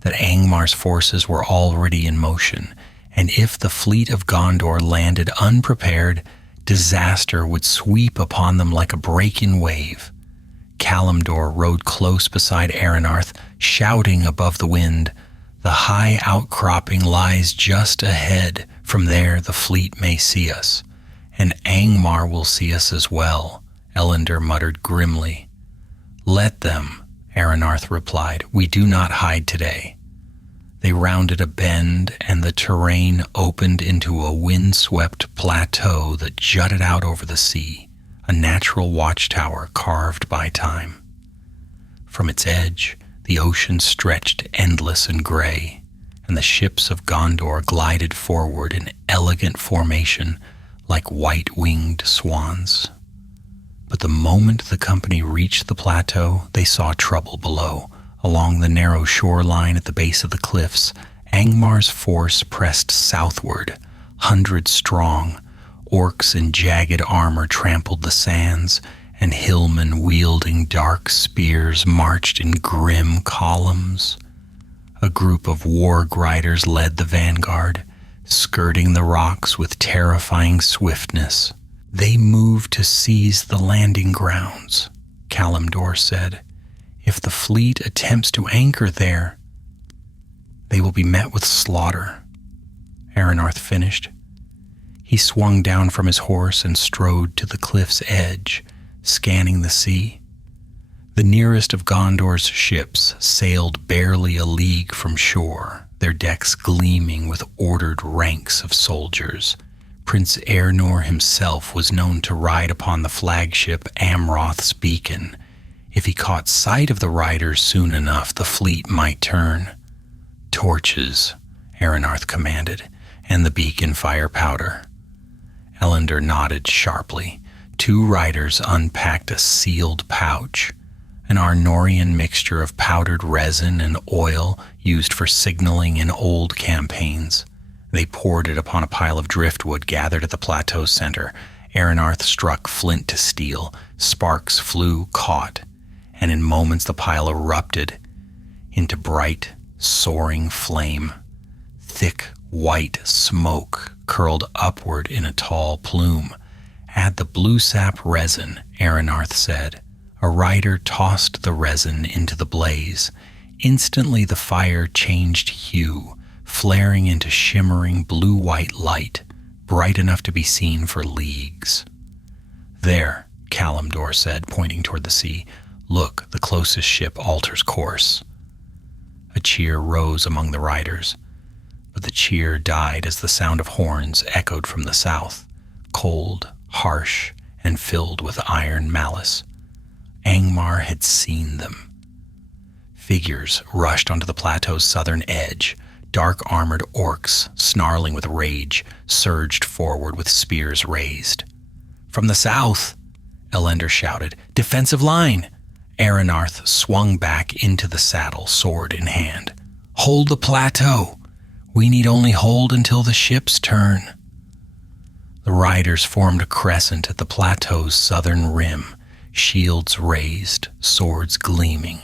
that Angmar's forces were already in motion, and if the fleet of Gondor landed unprepared, disaster would sweep upon them like a breaking wave. Kalimdor rode close beside Aranarth, shouting above the wind, "The high outcropping lies just ahead. From there the fleet may see us. And Angmar will see us as well," Elendor muttered grimly. "Let them," Aranarth replied. "We do not hide today." They rounded a bend, and the terrain opened into a wind-swept plateau that jutted out over the sea, a natural watchtower carved by time. From its edge, the ocean stretched endless and gray, and the ships of Gondor glided forward in elegant formation like white-winged swans. But the moment the company reached the plateau, they saw trouble below. Along the narrow shoreline at the base of the cliffs, Angmar's force pressed southward, 100 strong. Orcs in jagged armor trampled the sands, and hillmen wielding dark spears marched in grim columns. A group of warg riders led the vanguard, skirting the rocks with terrifying swiftness. "They moved to seize the landing grounds," Kalimdor said. If the fleet attempts to anchor there, they will be met with slaughter," Aranarth finished. He swung down from his horse and strode to the cliff's edge, scanning the sea. The nearest of Gondor's ships sailed barely a league from shore, their decks gleaming with ordered ranks of soldiers. Prince Eärnor himself was known to ride upon the flagship Amroth's beacon. If he caught sight of the riders soon enough, the fleet might turn. "Torches," Aranarth commanded, "and the beacon fire powder." Elendor nodded sharply. 2 riders unpacked a sealed pouch, an Arnorian mixture of powdered resin and oil used for signaling in old campaigns. They poured it upon a pile of driftwood gathered at the plateau's center. Aranarth struck flint to steel. Sparks flew, caught, and in moments the pile erupted into bright, soaring flame. Thick, white smoke curled upward in a tall plume. "Add the blue sap resin," Aranarth said. A rider tossed the resin into the blaze. Instantly the fire changed hue, flaring into shimmering blue-white light, bright enough to be seen for leagues. "There," Kalimdor said, pointing toward the sea. "Look, the closest ship alters course." A cheer rose among the riders, but the cheer died as the sound of horns echoed from the south, cold, harsh, and filled with iron malice. Angmar had seen them. Figures rushed onto the plateau's southern edge. Dark-armored orcs, snarling with rage, surged forward with spears raised. "From the south!" Elendor shouted. "Defensive line!" Aranarth swung back into the saddle, sword in hand. "Hold the plateau! We need only hold until the ships turn." The riders formed a crescent at the plateau's southern rim, shields raised, swords gleaming.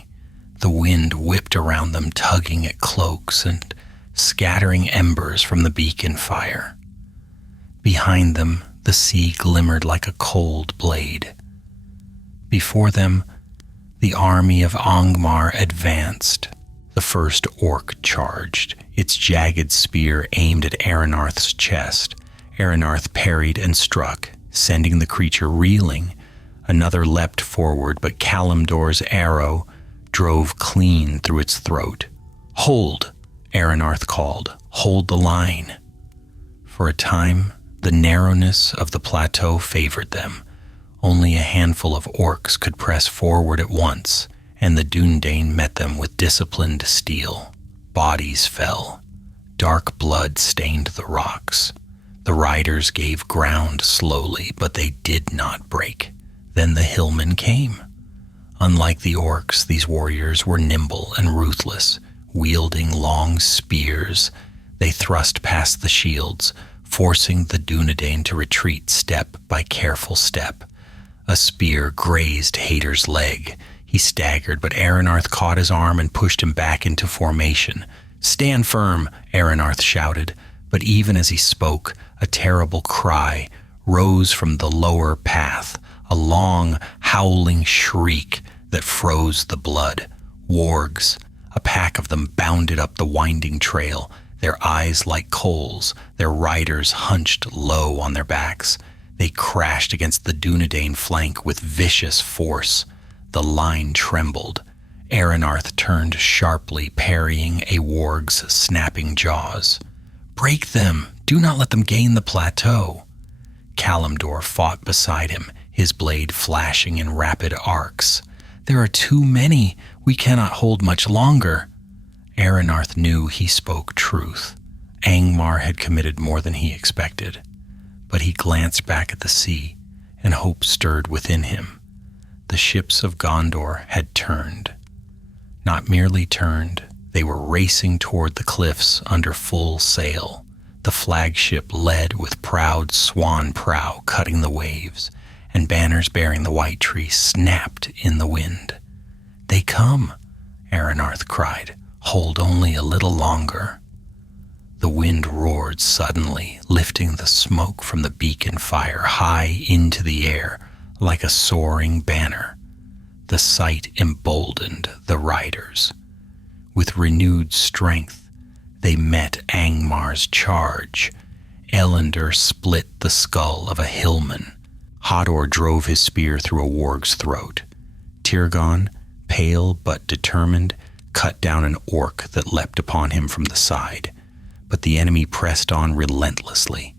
The wind whipped around them, tugging at cloaks and scattering embers from the beacon fire. Behind them, the sea glimmered like a cold blade. Before them, the army of Angmar advanced. The first orc charged, its jagged spear aimed at Aranarth's chest. Aranarth parried and struck, sending the creature reeling. Another leapt forward, but Kalimdor's arrow drove clean through its throat. "Hold!" Aranarth called. "Hold the line." For a time, the narrowness of the plateau favored them. Only a handful of orcs could press forward at once, and the Dúnedain met them with disciplined steel. Bodies fell. Dark blood stained the rocks. The riders gave ground slowly, but they did not break. Then the hillmen came. Unlike the orcs, these warriors were nimble and ruthless. Wielding long spears, they thrust past the shields, forcing the Dúnedain to retreat step by careful step. A spear grazed Hader's leg. He staggered, but Aranarth caught his arm and pushed him back into formation. "Stand firm," Aranarth shouted, but even as he spoke, a terrible cry rose from the lower path, a long, howling shriek that froze the blood. Wargs, a pack of them, bounded up the winding trail, their eyes like coals, their riders hunched low on their backs. They crashed against the Dúnedain flank with vicious force. The line trembled. Aranarth turned sharply, parrying a warg's snapping jaws. "Break them! Do not let them gain the plateau!" Kalimdor fought beside him, his blade flashing in rapid arcs. "There are too many. We cannot hold much longer." Aranarth knew he spoke truth. Angmar had committed more than he expected. But he glanced back at the sea, and hope stirred within him. The ships of Gondor had turned. Not merely turned, they were racing toward the cliffs under full sail. The flagship led with proud swan prow cutting the waves, and banners bearing the white tree snapped in the wind. "They come," Aranarth cried. "Hold only a little longer." The wind roared suddenly, lifting the smoke from the beacon fire high into the air like a soaring banner. The sight emboldened the riders. With renewed strength, they met Angmar's charge. Elendar split the skull of a hillman. Hodor drove his spear through a warg's throat. Tirgon, pale but determined, cut down an orc that leapt upon him from the side. But the enemy pressed on relentlessly.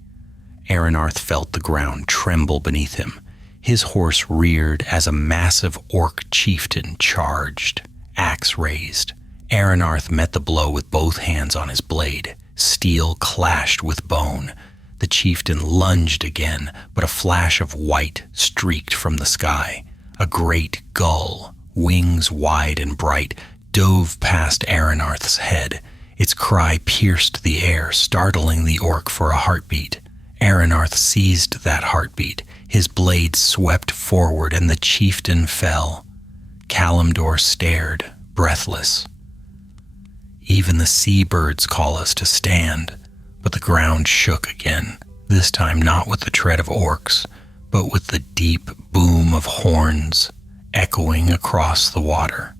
Aranarth felt the ground tremble beneath him. His horse reared as a massive orc chieftain charged, axe raised. Aranarth met the blow with both hands on his blade. Steel clashed with bone. The chieftain lunged again, but a flash of white streaked from the sky. A great gull, wings wide and bright, dove past Aranarth's head. Its cry pierced the air, startling the orc for a heartbeat. Aranarth seized that heartbeat. His blade swept forward, and the chieftain fell. Kalimdor stared, breathless. Even the seabirds call us to stand, but the ground shook again, this time not with the tread of orcs, but with the deep boom of horns echoing across the water.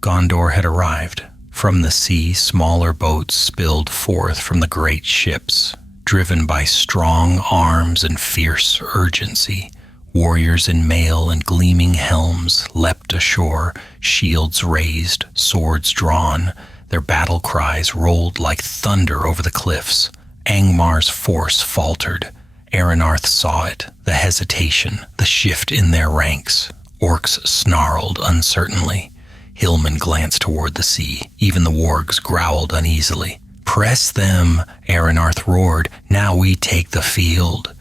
Gondor had arrived. From the sea, smaller boats spilled forth from the great ships, driven by strong arms and fierce urgency. Warriors in mail and gleaming helms leapt ashore, shields raised, swords drawn. Their battle cries rolled like thunder over the cliffs. Angmar's force faltered. Aranarth saw it, the hesitation, the shift in their ranks. Orcs snarled uncertainly. Hillmen glanced toward the sea. Even the wargs growled uneasily. "Press them," Aranarth roared. "Now we take the field."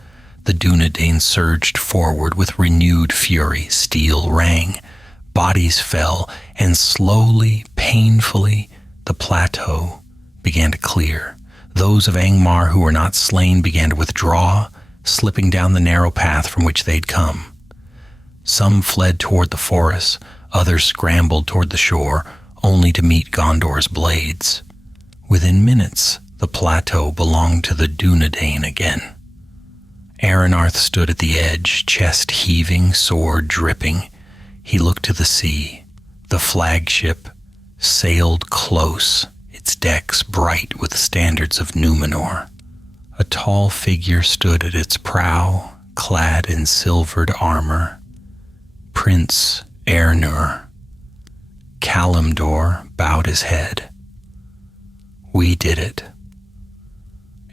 The Dunedain surged forward with renewed fury. Steel rang. Bodies fell, and slowly, painfully, the plateau began to clear. Those of Angmar who were not slain began to withdraw, slipping down the narrow path from which they'd come. Some fled toward the forest, others scrambled toward the shore, only to meet Gondor's blades. Within minutes, the plateau belonged to the Dunedain again. Aranarth stood at the edge, chest heaving, sword dripping. He looked to the sea. The flagship sailed close, its decks bright with standards of Numenor. A tall figure stood at its prow, clad in silvered armor. Prince Ernur. Kalimdor bowed his head. "We did it."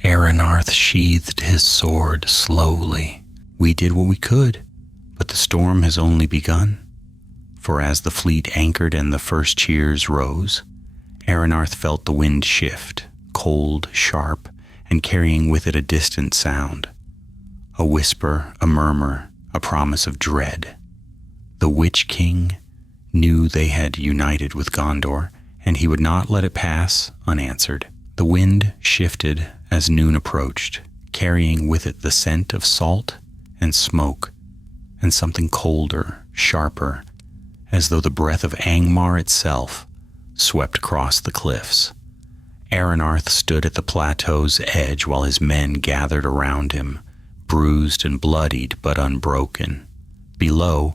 Aranarth sheathed his sword slowly. "We did what we could, but the storm has only begun." For as the fleet anchored and the first cheers rose, Aranarth felt the wind shift, cold, sharp, and carrying with it a distant sound. A whisper, a murmur, a promise of dread. The Witch King knew they had united with Gondor, and he would not let it pass unanswered. The wind shifted as noon approached, carrying with it the scent of salt and smoke, and something colder, sharper, as though the breath of Angmar itself swept across the cliffs. Aranarth stood at the plateau's edge while his men gathered around him, bruised and bloodied but unbroken. Below,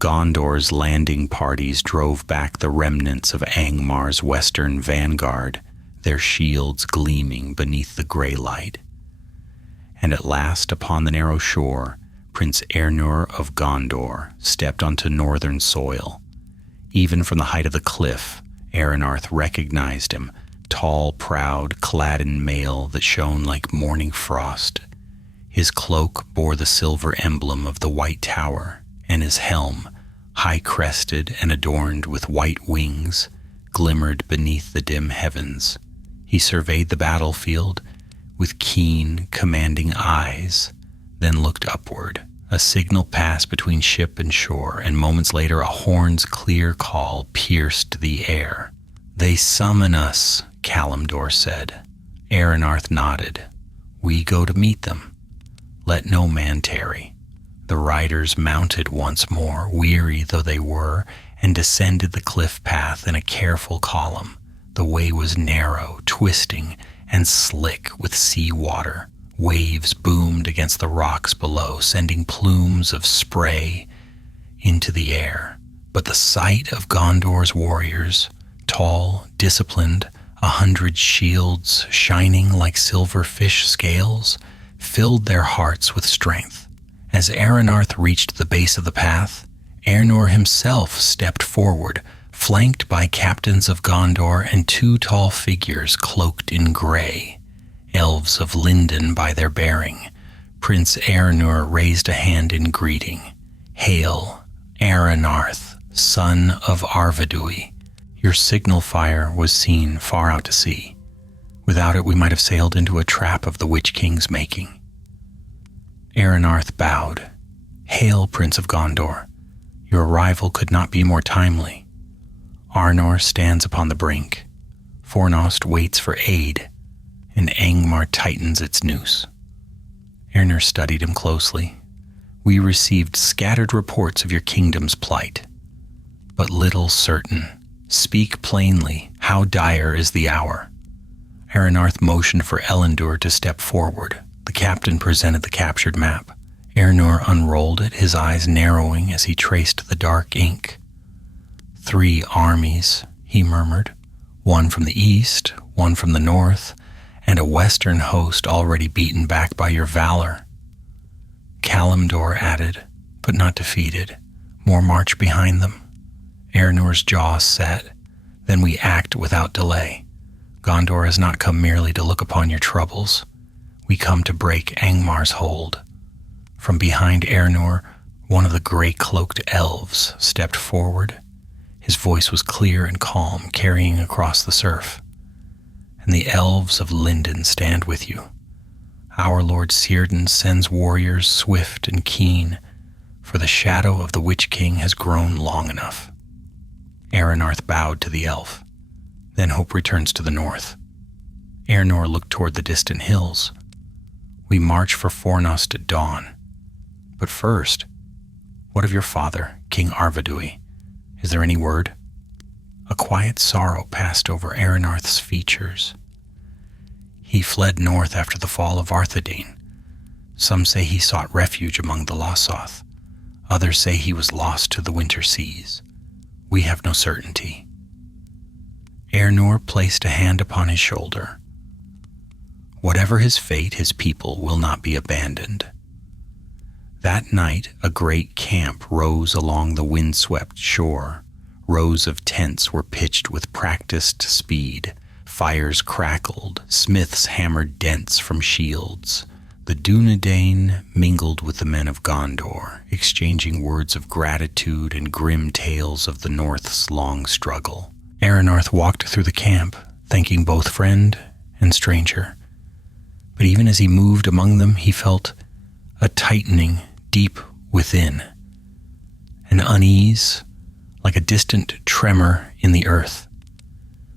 Gondor's landing parties drove back the remnants of Angmar's western vanguard, their shields gleaming beneath the gray light. And at last, upon the narrow shore, Prince Ernur of Gondor stepped onto northern soil. Even from the height of the cliff, Aranarth recognized him, tall, proud, clad in mail that shone like morning frost. His cloak bore the silver emblem of the White Tower, and his helm, high-crested and adorned with white wings, glimmered beneath the dim heavens. He surveyed the battlefield with keen, commanding eyes, then looked upward. A signal passed between ship and shore, and moments later a horn's clear call pierced the air. "They summon us," Kalimdor said. Aranarth nodded. "We go to meet them. Let no man tarry." The riders mounted once more, weary though they were, and descended the cliff path in a careful column. The way was narrow, twisting, and slick with sea water. Waves boomed against the rocks below, sending plumes of spray into the air. But the sight of Gondor's warriors, tall, disciplined, 100 shields shining like silver fish scales, filled their hearts with strength. As Aronarth reached the base of the path, Eärnur himself stepped forward, flanked by captains of Gondor and 2 tall figures cloaked in gray, elves of Lindon by their bearing. Prince Eärnur raised a hand in greeting. "Hail, Aronarth, son of Arvedui. Your signal fire was seen far out to sea. Without it, we might have sailed into a trap of the Witch King's making." Aronarth bowed. "Hail, Prince of Gondor. Your arrival could not be more timely. Arnor stands upon the brink. Fornost waits for aid, and Angmar tightens its noose." Eärnur studied him closely. "We received scattered reports of your kingdom's plight, but little certain. Speak plainly, how dire is the hour?" Aronarth motioned for Elendor to step forward. The captain presented the captured map. Eärnur unrolled it, his eyes narrowing as he traced the dark ink. "3 armies," he murmured, "one from the east, one from the north, and a western host already beaten back by your valor." Kalimdor added, "but not defeated. More march behind them." Eärnur's jaw set. "Then we act without delay. Gondor has not come merely to look upon your troubles. We come to break Angmar's hold." From behind Eärnur, one of the gray-cloaked elves stepped forward. His voice was clear and calm, carrying across the surf. "And the elves of Lindon stand with you. Our Lord Círdan sends warriors swift and keen, for the shadow of the Witch King has grown long enough." Aronarth bowed to the elf. "Then hope returns to the north." Eärnur looked toward the distant hills. "We march for Fornost at dawn. But first, what of your father, King Arvedui? Is there any word?" A quiet sorrow passed over Aronarth's features. "He fled north after the fall of Arthedain. Some say he sought refuge among the Losoth. Others say he was lost to the winter seas. We have no certainty." Eärnur placed a hand upon his shoulder. "Whatever his fate, his people will not be abandoned." That night, a great camp rose along the windswept shore. Rows of tents were pitched with practiced speed. Fires crackled, smiths hammered dents from shields. The Dunedain mingled with the men of Gondor, exchanging words of gratitude and grim tales of the North's long struggle. Aronarth walked through the camp, thanking both friend and stranger. But even as he moved among them, he felt a tightening deep within, an unease like a distant tremor in the earth.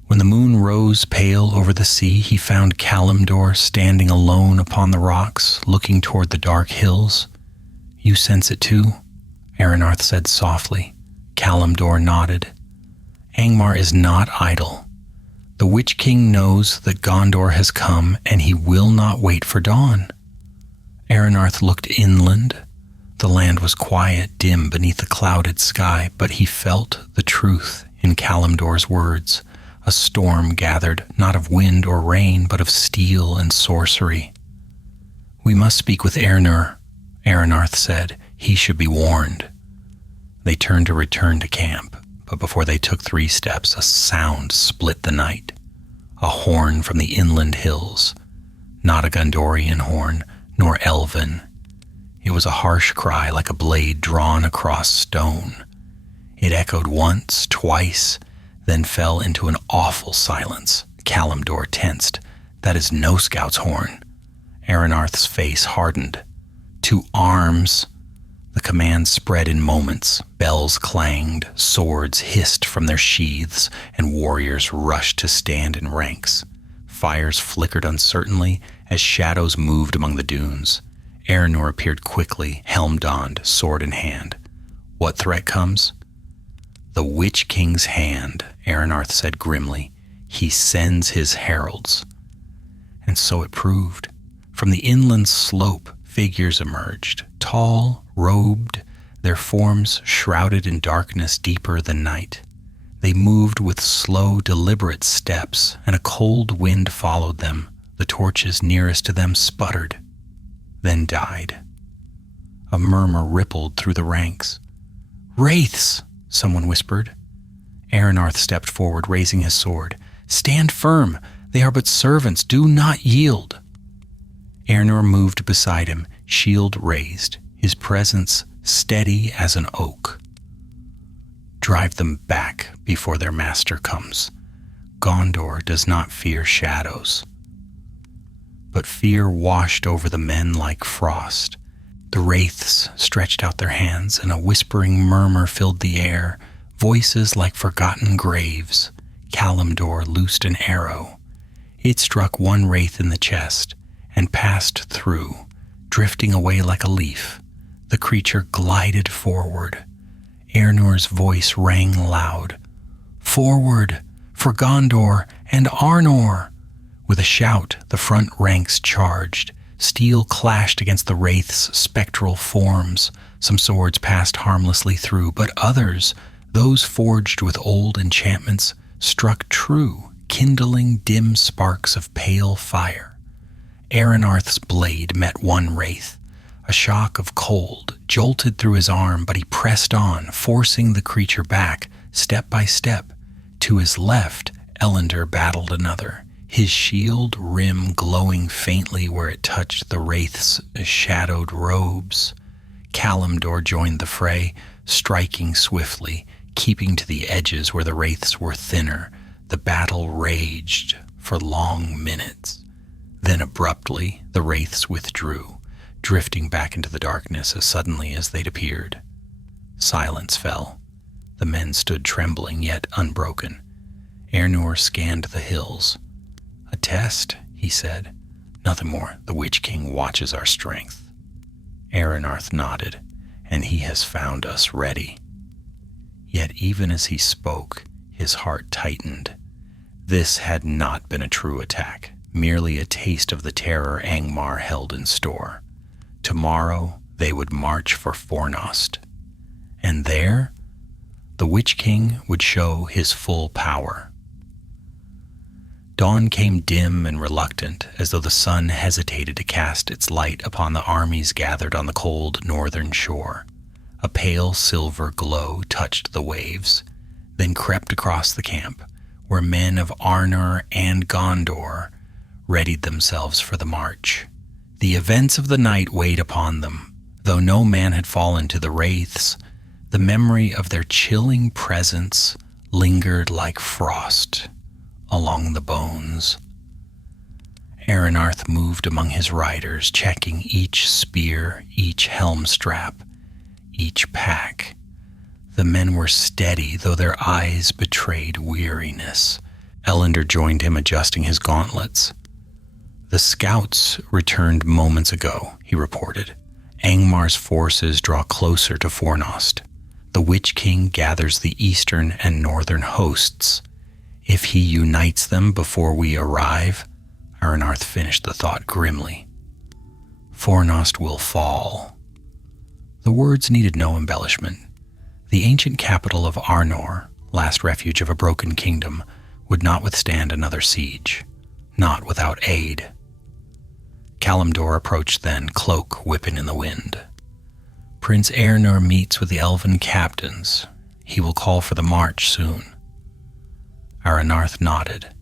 When the moon rose pale over the sea, he found Kalimdor standing alone upon the rocks, looking toward the dark hills. "You sense it too?" Aronarth said softly. Kalimdor nodded. "Angmar is not idle. The Witch King knows that Gondor has come, and he will not wait for dawn." Aronarth looked inland. The land was quiet, dim beneath the clouded sky, but he felt the truth in Kalimdor's words. A storm gathered, not of wind or rain, but of steel and sorcery. "We must speak with Eärnur," Aronarth said. "He should be warned." They turned to return to camp, but before they took 3 steps, a sound split the night. A horn from the inland hills. Not a Gondorian horn, nor elven. It was a harsh cry like a blade drawn across stone. It echoed once, twice, then fell into an awful silence. Kalimdor tensed. "That is no scout's horn." Aronarth's face hardened. "To arms!" The command spread in moments. Bells clanged, swords hissed from their sheaths, and warriors rushed to stand in ranks. Fires flickered uncertainly as shadows moved among the dunes. Eärnur appeared quickly, helm donned, sword in hand. "What threat comes?" "The Witch King's hand," Aronarth said grimly. "He sends his heralds." And so it proved. From the inland slope, figures emerged, tall, robed, their forms shrouded in darkness deeper than night. They moved with slow, deliberate steps, and a cold wind followed them. The torches nearest to them sputtered, then died. A murmur rippled through the ranks. "Wraiths!" someone whispered. Aranarth stepped forward, raising his sword. "Stand firm! They are but servants. Do not yield!" Aranor moved beside him, shield raised, his presence steady as an oak. "Drive them back before their master comes. Gondor does not fear shadows." But fear washed over the men like frost. The wraiths stretched out their hands, and a whispering murmur filled the air, voices like forgotten graves. Kalimdor loosed an arrow. It struck one wraith in the chest and passed through, drifting away like a leaf. The creature glided forward. Aernor's voice rang loud. "Forward, for Gondor and Arnor!" With a shout, the front ranks charged. Steel clashed against the wraiths' spectral forms. Some swords passed harmlessly through, but others, those forged with old enchantments, struck true, kindling dim sparks of pale fire. Aranarth's blade met one wraith. A shock of cold jolted through his arm, but he pressed on, forcing the creature back, step by step. To his left, Elendor battled another, his shield rim glowing faintly where it touched the wraith's shadowed robes. Kalimdor joined the fray, striking swiftly, keeping to the edges where the wraiths were thinner. The battle raged for long minutes. Then abruptly, the wraiths withdrew, drifting back into the darkness as suddenly as they'd appeared. Silence fell. The men stood trembling yet unbroken. Aranor scanned the hills. "A test," he said. "Nothing more. The Witch King watches our strength." Aranarth nodded, "And he has found us ready." Yet even as he spoke, his heart tightened. This had not been a true attack, merely a taste of the terror Angmar held in store. Tomorrow they would march for Fornost. And there, the Witch King would show his full power. Dawn came dim and reluctant, as though the sun hesitated to cast its light upon the armies gathered on the cold northern shore. A pale silver glow touched the waves, then crept across the camp, where men of Arnor and Gondor readied themselves for the march. The events of the night weighed upon them. Though no man had fallen to the wraiths, the memory of their chilling presence lingered like frost along the bones. Aranarth moved among his riders, checking each spear, each helm strap, each pack. The men were steady, though their eyes betrayed weariness. Elendor joined him, adjusting his gauntlets. "The scouts returned moments ago," he reported. "Angmar's forces draw closer to Fornost. The Witch King gathers the eastern and northern hosts. If he unites them before we arrive," Aranarth finished the thought grimly, "Fornost will fall." The words needed no embellishment. The ancient capital of Arnor, last refuge of a broken kingdom, would not withstand another siege, not without aid. Kalimdor approached then, cloak whipping in the wind. "Prince Aranor meets with the elven captains. He will call for the march soon." Aranarth nodded.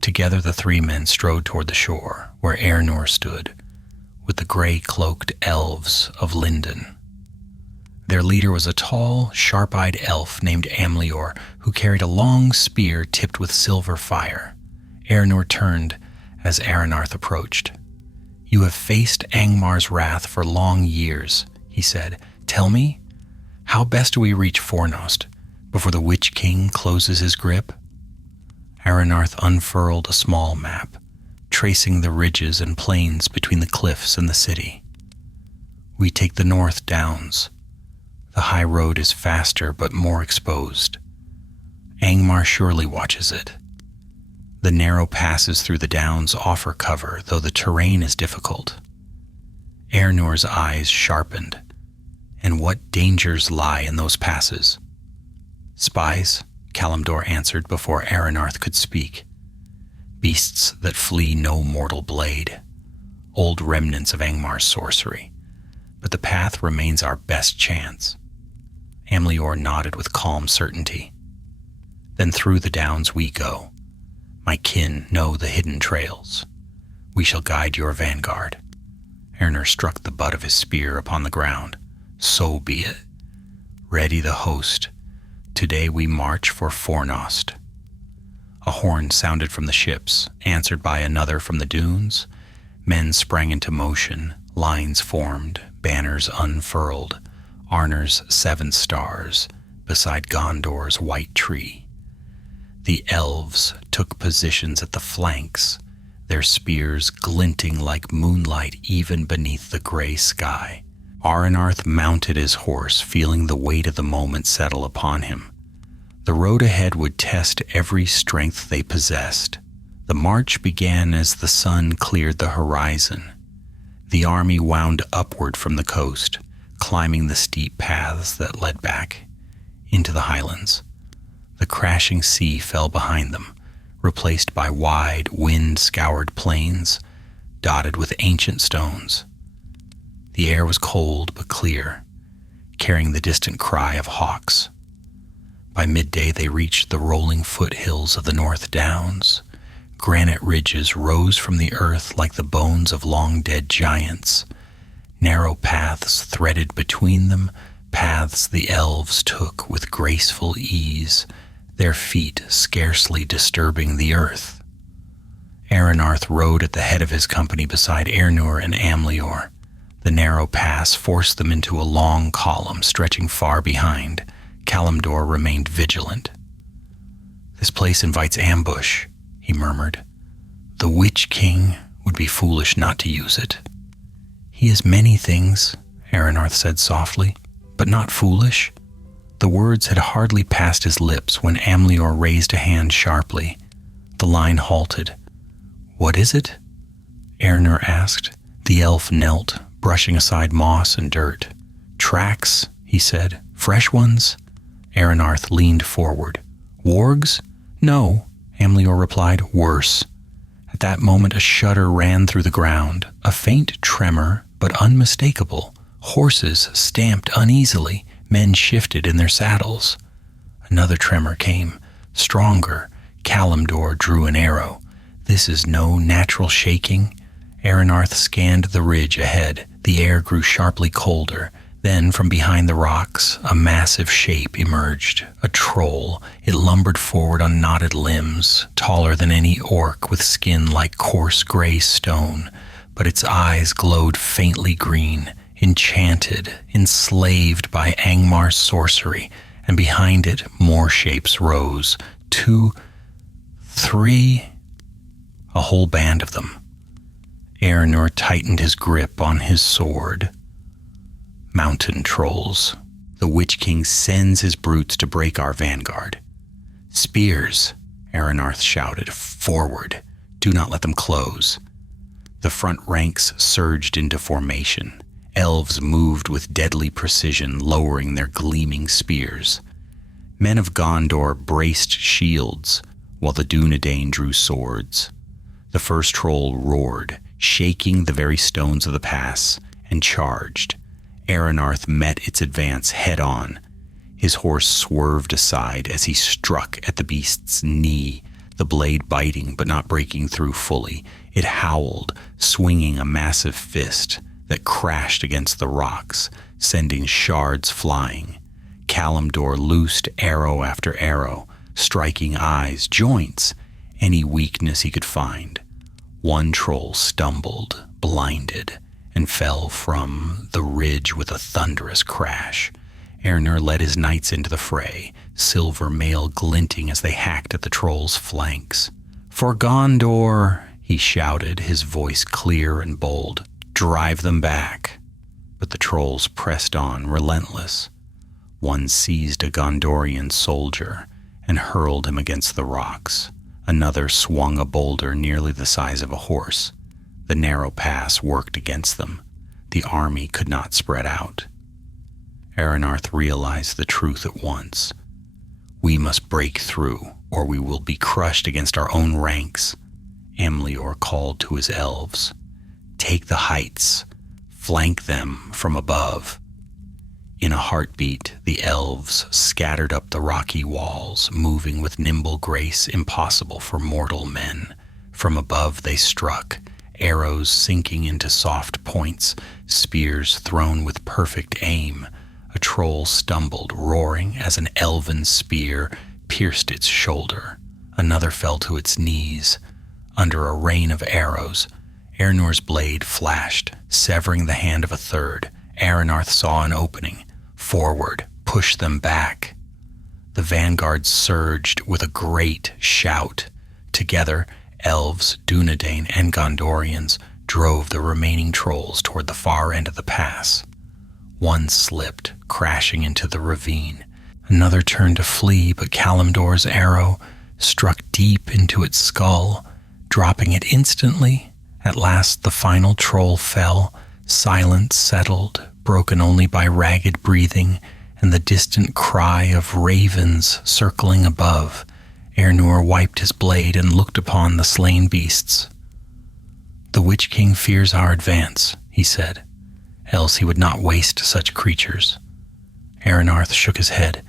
Together the three men strode toward the shore, where Aranor stood, with the gray-cloaked elves of Lindon. Their leader was a tall, sharp-eyed elf named Amlior, who carried a long spear tipped with silver fire. Aranor turned as Aranarth approached. "You have faced Angmar's wrath for long years," he said. "Tell me, how best do we reach Fornost before the Witch King closes his grip?" Aranarth unfurled a small map, tracing the ridges and plains between the cliffs and the city. "We take the North Downs. The high road is faster but more exposed. Angmar surely watches it. The narrow passes through the downs offer cover, though the terrain is difficult." Aernor's eyes sharpened. And what dangers lie in those passes? Spies, Kalimdor answered before Aranarth could speak. Beasts that flee no mortal blade. Old remnants of Angmar's sorcery. But the path remains our best chance. Amlior nodded with calm certainty. Then through the downs we go. My kin know the hidden trails. We shall guide your vanguard. Erner struck the butt of his spear upon the ground. So be it. Ready the host. Today we march for Fornost. A horn sounded from the ships, answered by another from the dunes. Men sprang into motion, lines formed, banners unfurled, Arnor's 7 stars beside Gondor's white tree. The elves took positions at the flanks, their spears glinting like moonlight even beneath the gray sky. Aranarth mounted his horse, feeling the weight of the moment settle upon him. The road ahead would test every strength they possessed. The march began as the sun cleared the horizon. The army wound upward from the coast, climbing the steep paths that led back into the highlands. The crashing sea fell behind them, replaced by wide, wind-scoured plains, dotted with ancient stones. The air was cold but clear, carrying the distant cry of hawks. By midday they reached the rolling foothills of the North Downs. Granite ridges rose from the earth like the bones of long-dead giants. Narrow paths threaded between them, paths the elves took with graceful ease, their feet scarcely disturbing the earth. Aranarth rode at the head of his company beside Ernur and Amlior. The narrow pass forced them into a long column stretching far behind. Kalimdor remained vigilant. "This place invites ambush," he murmured. "The Witch King would be foolish not to use it." "He is many things," Aranarth said softly, "but not foolish." The words had hardly passed his lips when Amlior raised a hand sharply. The line halted. "What is it?" Ernur asked. The elf knelt, brushing aside moss and dirt. "Tracks," he said. "Fresh ones?" Aranarth leaned forward. "Wargs?" "No," Amlior replied. "Worse." At that moment a shudder ran through the ground, a faint tremor, but unmistakable. Horses stamped uneasily, men shifted in their saddles. Another tremor came, stronger. Kalimdor drew an arrow. This is no natural shaking. Aranarth scanned the ridge ahead. The air grew sharply colder. Then, from behind the rocks, a massive shape emerged, a troll. It lumbered forward on knotted limbs, taller than any orc, with skin like coarse gray stone. But its eyes glowed faintly green, enchanted, enslaved by Angmar's sorcery, and behind it more shapes rose. 2, 3, a whole band of them. Ernur tightened his grip on his sword. Mountain trolls. The Witch King sends his brutes to break our vanguard. "Spears," Aranarth shouted. "Forward. Do not let them close." The front ranks surged into formation. Elves moved with deadly precision, lowering their gleaming spears. Men of Gondor braced shields, while the Dunedain drew swords. The first troll roared, shaking the very stones of the pass, and charged. Aranarth met its advance head-on. His horse swerved aside as he struck at the beast's knee, the blade biting but not breaking through fully. It howled, swinging a massive fist that crashed against the rocks, sending shards flying. Kalimdor loosed arrow after arrow, striking eyes, joints, any weakness he could find. One troll stumbled, blinded, and fell from the ridge with a thunderous crash. Ernur led his knights into the fray, silver mail glinting as they hacked at the troll's flanks. "For Gondor!" he shouted, his voice clear and bold. "Drive them back!" But the trolls pressed on, relentless. One seized a Gondorian soldier and hurled him against the rocks. Another swung a boulder nearly the size of a horse. The narrow pass worked against them. The army could not spread out. Aranarth realized the truth at once. We must break through, or we will be crushed against our own ranks. Amlior called to his elves. Take the heights, flank them from above. In a heartbeat, the elves scattered up the rocky walls, moving with nimble grace impossible for mortal men. From above they struck, arrows sinking into soft points, spears thrown with perfect aim. A troll stumbled, roaring, as an elven spear pierced its shoulder. Another fell to its knees. Under a rain of arrows, Aernor's blade flashed, severing the hand of a third. Aranarth saw an opening. Forward, push them back. The vanguard surged with a great shout. Together, elves, Dunedain, and Gondorians drove the remaining trolls toward the far end of the pass. One slipped, crashing into the ravine. Another turned to flee, but Kalimdor's arrow struck deep into its skull, dropping it instantly. At last the final troll fell. Silence settled, broken only by ragged breathing and the distant cry of ravens circling above. Aernor wiped his blade and looked upon the slain beasts. "The Witch King fears our advance," he said, "else he would not waste such creatures." Aranarth shook his head.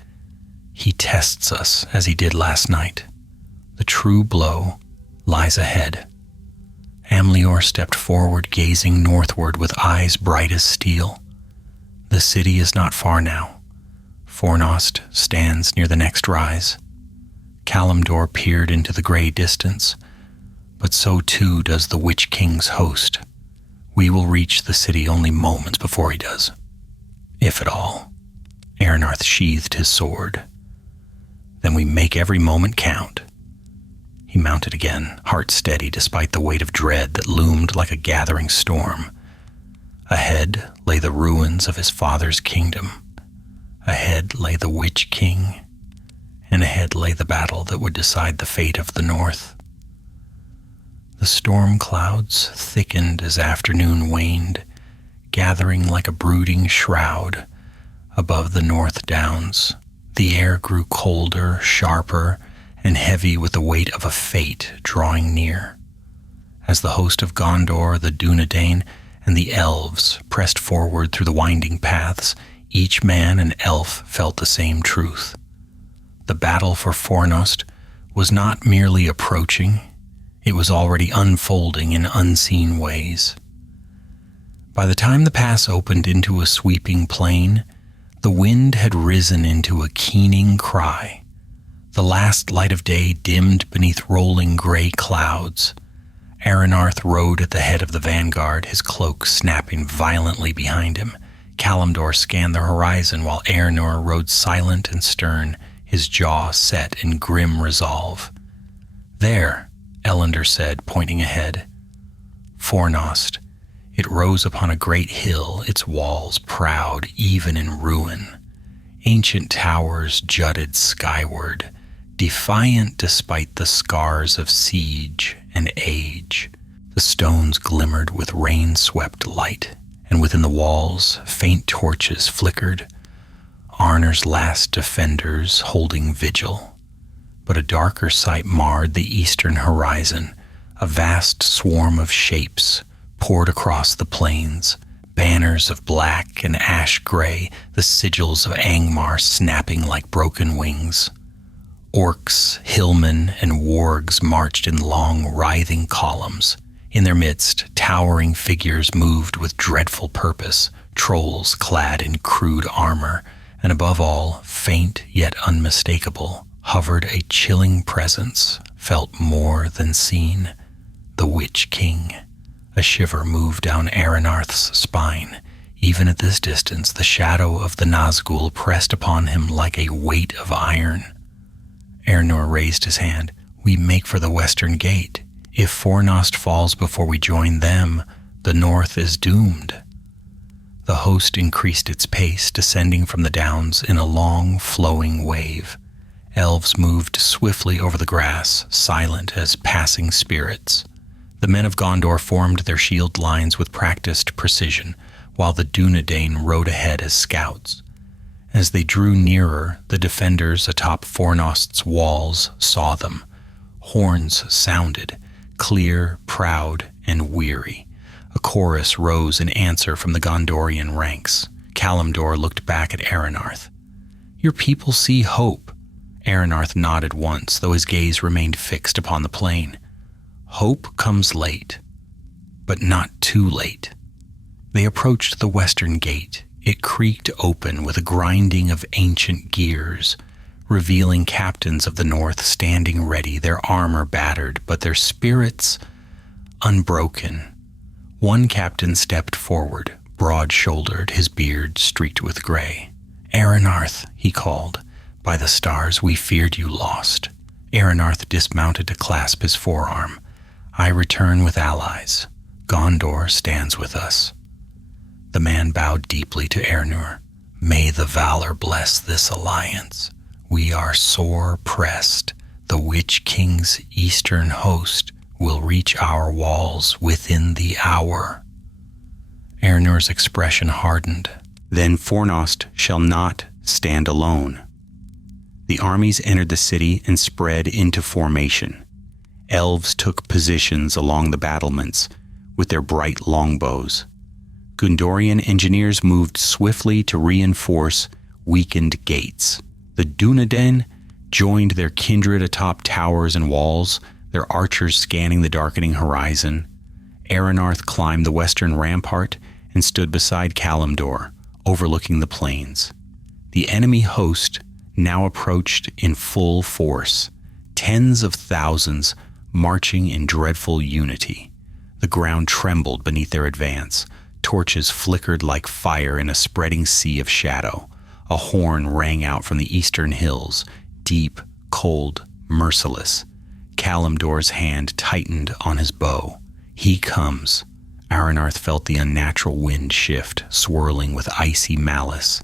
"He tests us as he did last night. The true blow lies ahead." Amlior stepped forward, gazing northward with eyes bright as steel. The city is not far now. Fornost stands near the next rise. Kalimdor peered into the gray distance, but so too does the Witch King's host. We will reach the city only moments before he does, if at all. Aranarth sheathed his sword. Then we make every moment count. He mounted again, heart steady despite the weight of dread that loomed like a gathering storm. Ahead lay the ruins of his father's kingdom. Ahead lay the Witch King, and ahead lay the battle that would decide the fate of the North. The storm clouds thickened as afternoon waned, gathering like a brooding shroud above the North Downs. The air grew colder, sharper, and heavy with the weight of a fate drawing near. As the host of Gondor, the Dunedain, and the elves pressed forward through the winding paths, each man and elf felt the same truth. The battle for Fornost was not merely approaching, it was already unfolding in unseen ways. By the time the pass opened into a sweeping plain, the wind had risen into a keening cry. The last light of day dimmed beneath rolling gray clouds. Aranarth rode at the head of the vanguard, his cloak snapping violently behind him. Kalimdor scanned the horizon while Aernor rode silent and stern, his jaw set in grim resolve. "There," Ellender said, pointing ahead. Fornost. It rose upon a great hill, its walls proud even in ruin. Ancient towers jutted skyward, defiant despite the scars of siege and age. The stones glimmered with rain-swept light, and within the walls faint torches flickered, Arnor's last defenders holding vigil. But a darker sight marred the eastern horizon. A vast swarm of shapes poured across the plains, banners of black and ash-gray, the sigils of Angmar snapping like broken wings. Orcs, hillmen, and wargs marched in long, writhing columns. In their midst, towering figures moved with dreadful purpose, trolls clad in crude armor, and above all, faint yet unmistakable, hovered a chilling presence, felt more than seen. The Witch King. A shiver moved down Aranarth's spine. Even at this distance, the shadow of the Nazgul pressed upon him like a weight of iron. Aernor raised his hand. "We make for the western gate. If Fornost falls before we join them, the north is doomed." The host increased its pace, descending from the downs in a long, flowing wave. Elves moved swiftly over the grass, silent as passing spirits. The men of Gondor formed their shield lines with practiced precision, while the Dunedain rode ahead as scouts. As they drew nearer, the defenders atop Fornost's walls saw them. Horns sounded, clear, proud, and weary. A chorus rose in answer from the Gondorian ranks. Kalimdor looked back at Aranarth. "Your people see hope." Aranarth nodded once, though his gaze remained fixed upon the plain. "Hope comes late, but not too late." They approached the western gate. It creaked open with a grinding of ancient gears, revealing captains of the north standing ready, their armor battered, but their spirits unbroken. One captain stepped forward, broad-shouldered, his beard streaked with gray. "Aranarth," he called. "By the stars, we feared you lost." Aranarth dismounted to clasp his forearm. "I return with allies. Gondor stands with us." The man bowed deeply to Ernur. "May the valor bless this alliance. We are sore pressed. The Witch King's eastern host will reach our walls within the hour." Ernur's expression hardened. "Then Fornost shall not stand alone." The armies entered the city and spread into formation. Elves took positions along the battlements with their bright longbows. Gondorian engineers moved swiftly to reinforce weakened gates. The Dunedain joined their kindred atop towers and walls, their archers scanning the darkening horizon. Aranarth climbed the western rampart and stood beside Kalimdor, overlooking the plains. The enemy host now approached in full force, tens of thousands marching in dreadful unity. The ground trembled beneath their advance. Torches flickered like fire in a spreading sea of shadow. A horn rang out from the eastern hills, deep, cold, merciless. Kalimdor's hand tightened on his bow. "He comes." Aranarth felt the unnatural wind shift, swirling with icy malice.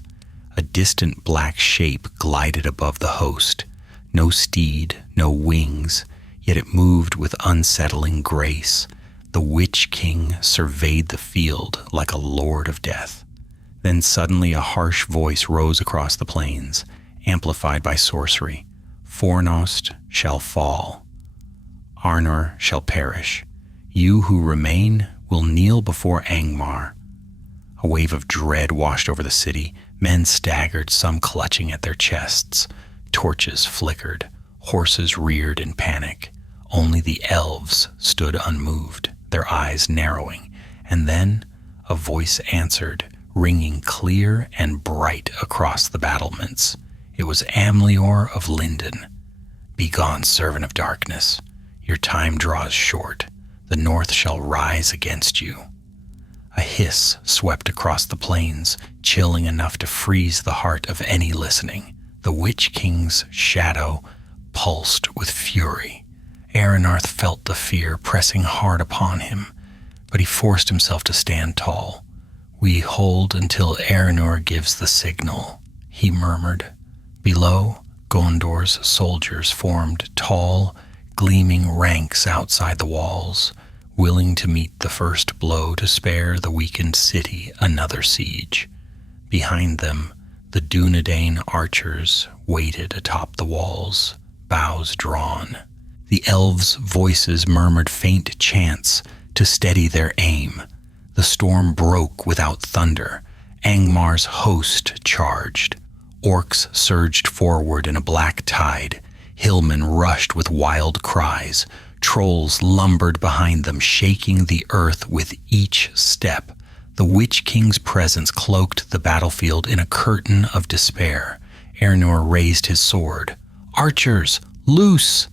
A distant black shape glided above the host. No steed, no wings, yet it moved with unsettling grace. The Witch King surveyed the field like a lord of death. Then suddenly a harsh voice rose across the plains, amplified by sorcery. "Fornost shall fall. Arnor shall perish. You who remain will kneel before Angmar." A wave of dread washed over the city. Men staggered, some clutching at their chests. Torches flickered. Horses reared in panic. Only the elves stood unmoved, their eyes narrowing. And then a voice answered, ringing clear and bright across the battlements. It was Amlior of Linden. "Begone, servant of darkness. Your time draws short. The north shall rise against you." A hiss swept across the plains, chilling enough to freeze the heart of any listening. The Witch King's shadow pulsed with fury. Aranarth felt the fear pressing hard upon him, but he forced himself to stand tall. "We hold until Aranor gives the signal," he murmured. Below, Gondor's soldiers formed tall, gleaming ranks outside the walls, willing to meet the first blow to spare the weakened city another siege. Behind them, the Dunedain archers waited atop the walls, bows drawn. The elves' voices murmured faint chants to steady their aim. The storm broke without thunder. Angmar's host charged. Orcs surged forward in a black tide. Hillmen rushed with wild cries. Trolls lumbered behind them, shaking the earth with each step. The Witch King's presence cloaked the battlefield in a curtain of despair. Ernur raised his sword. "Archers, loose!"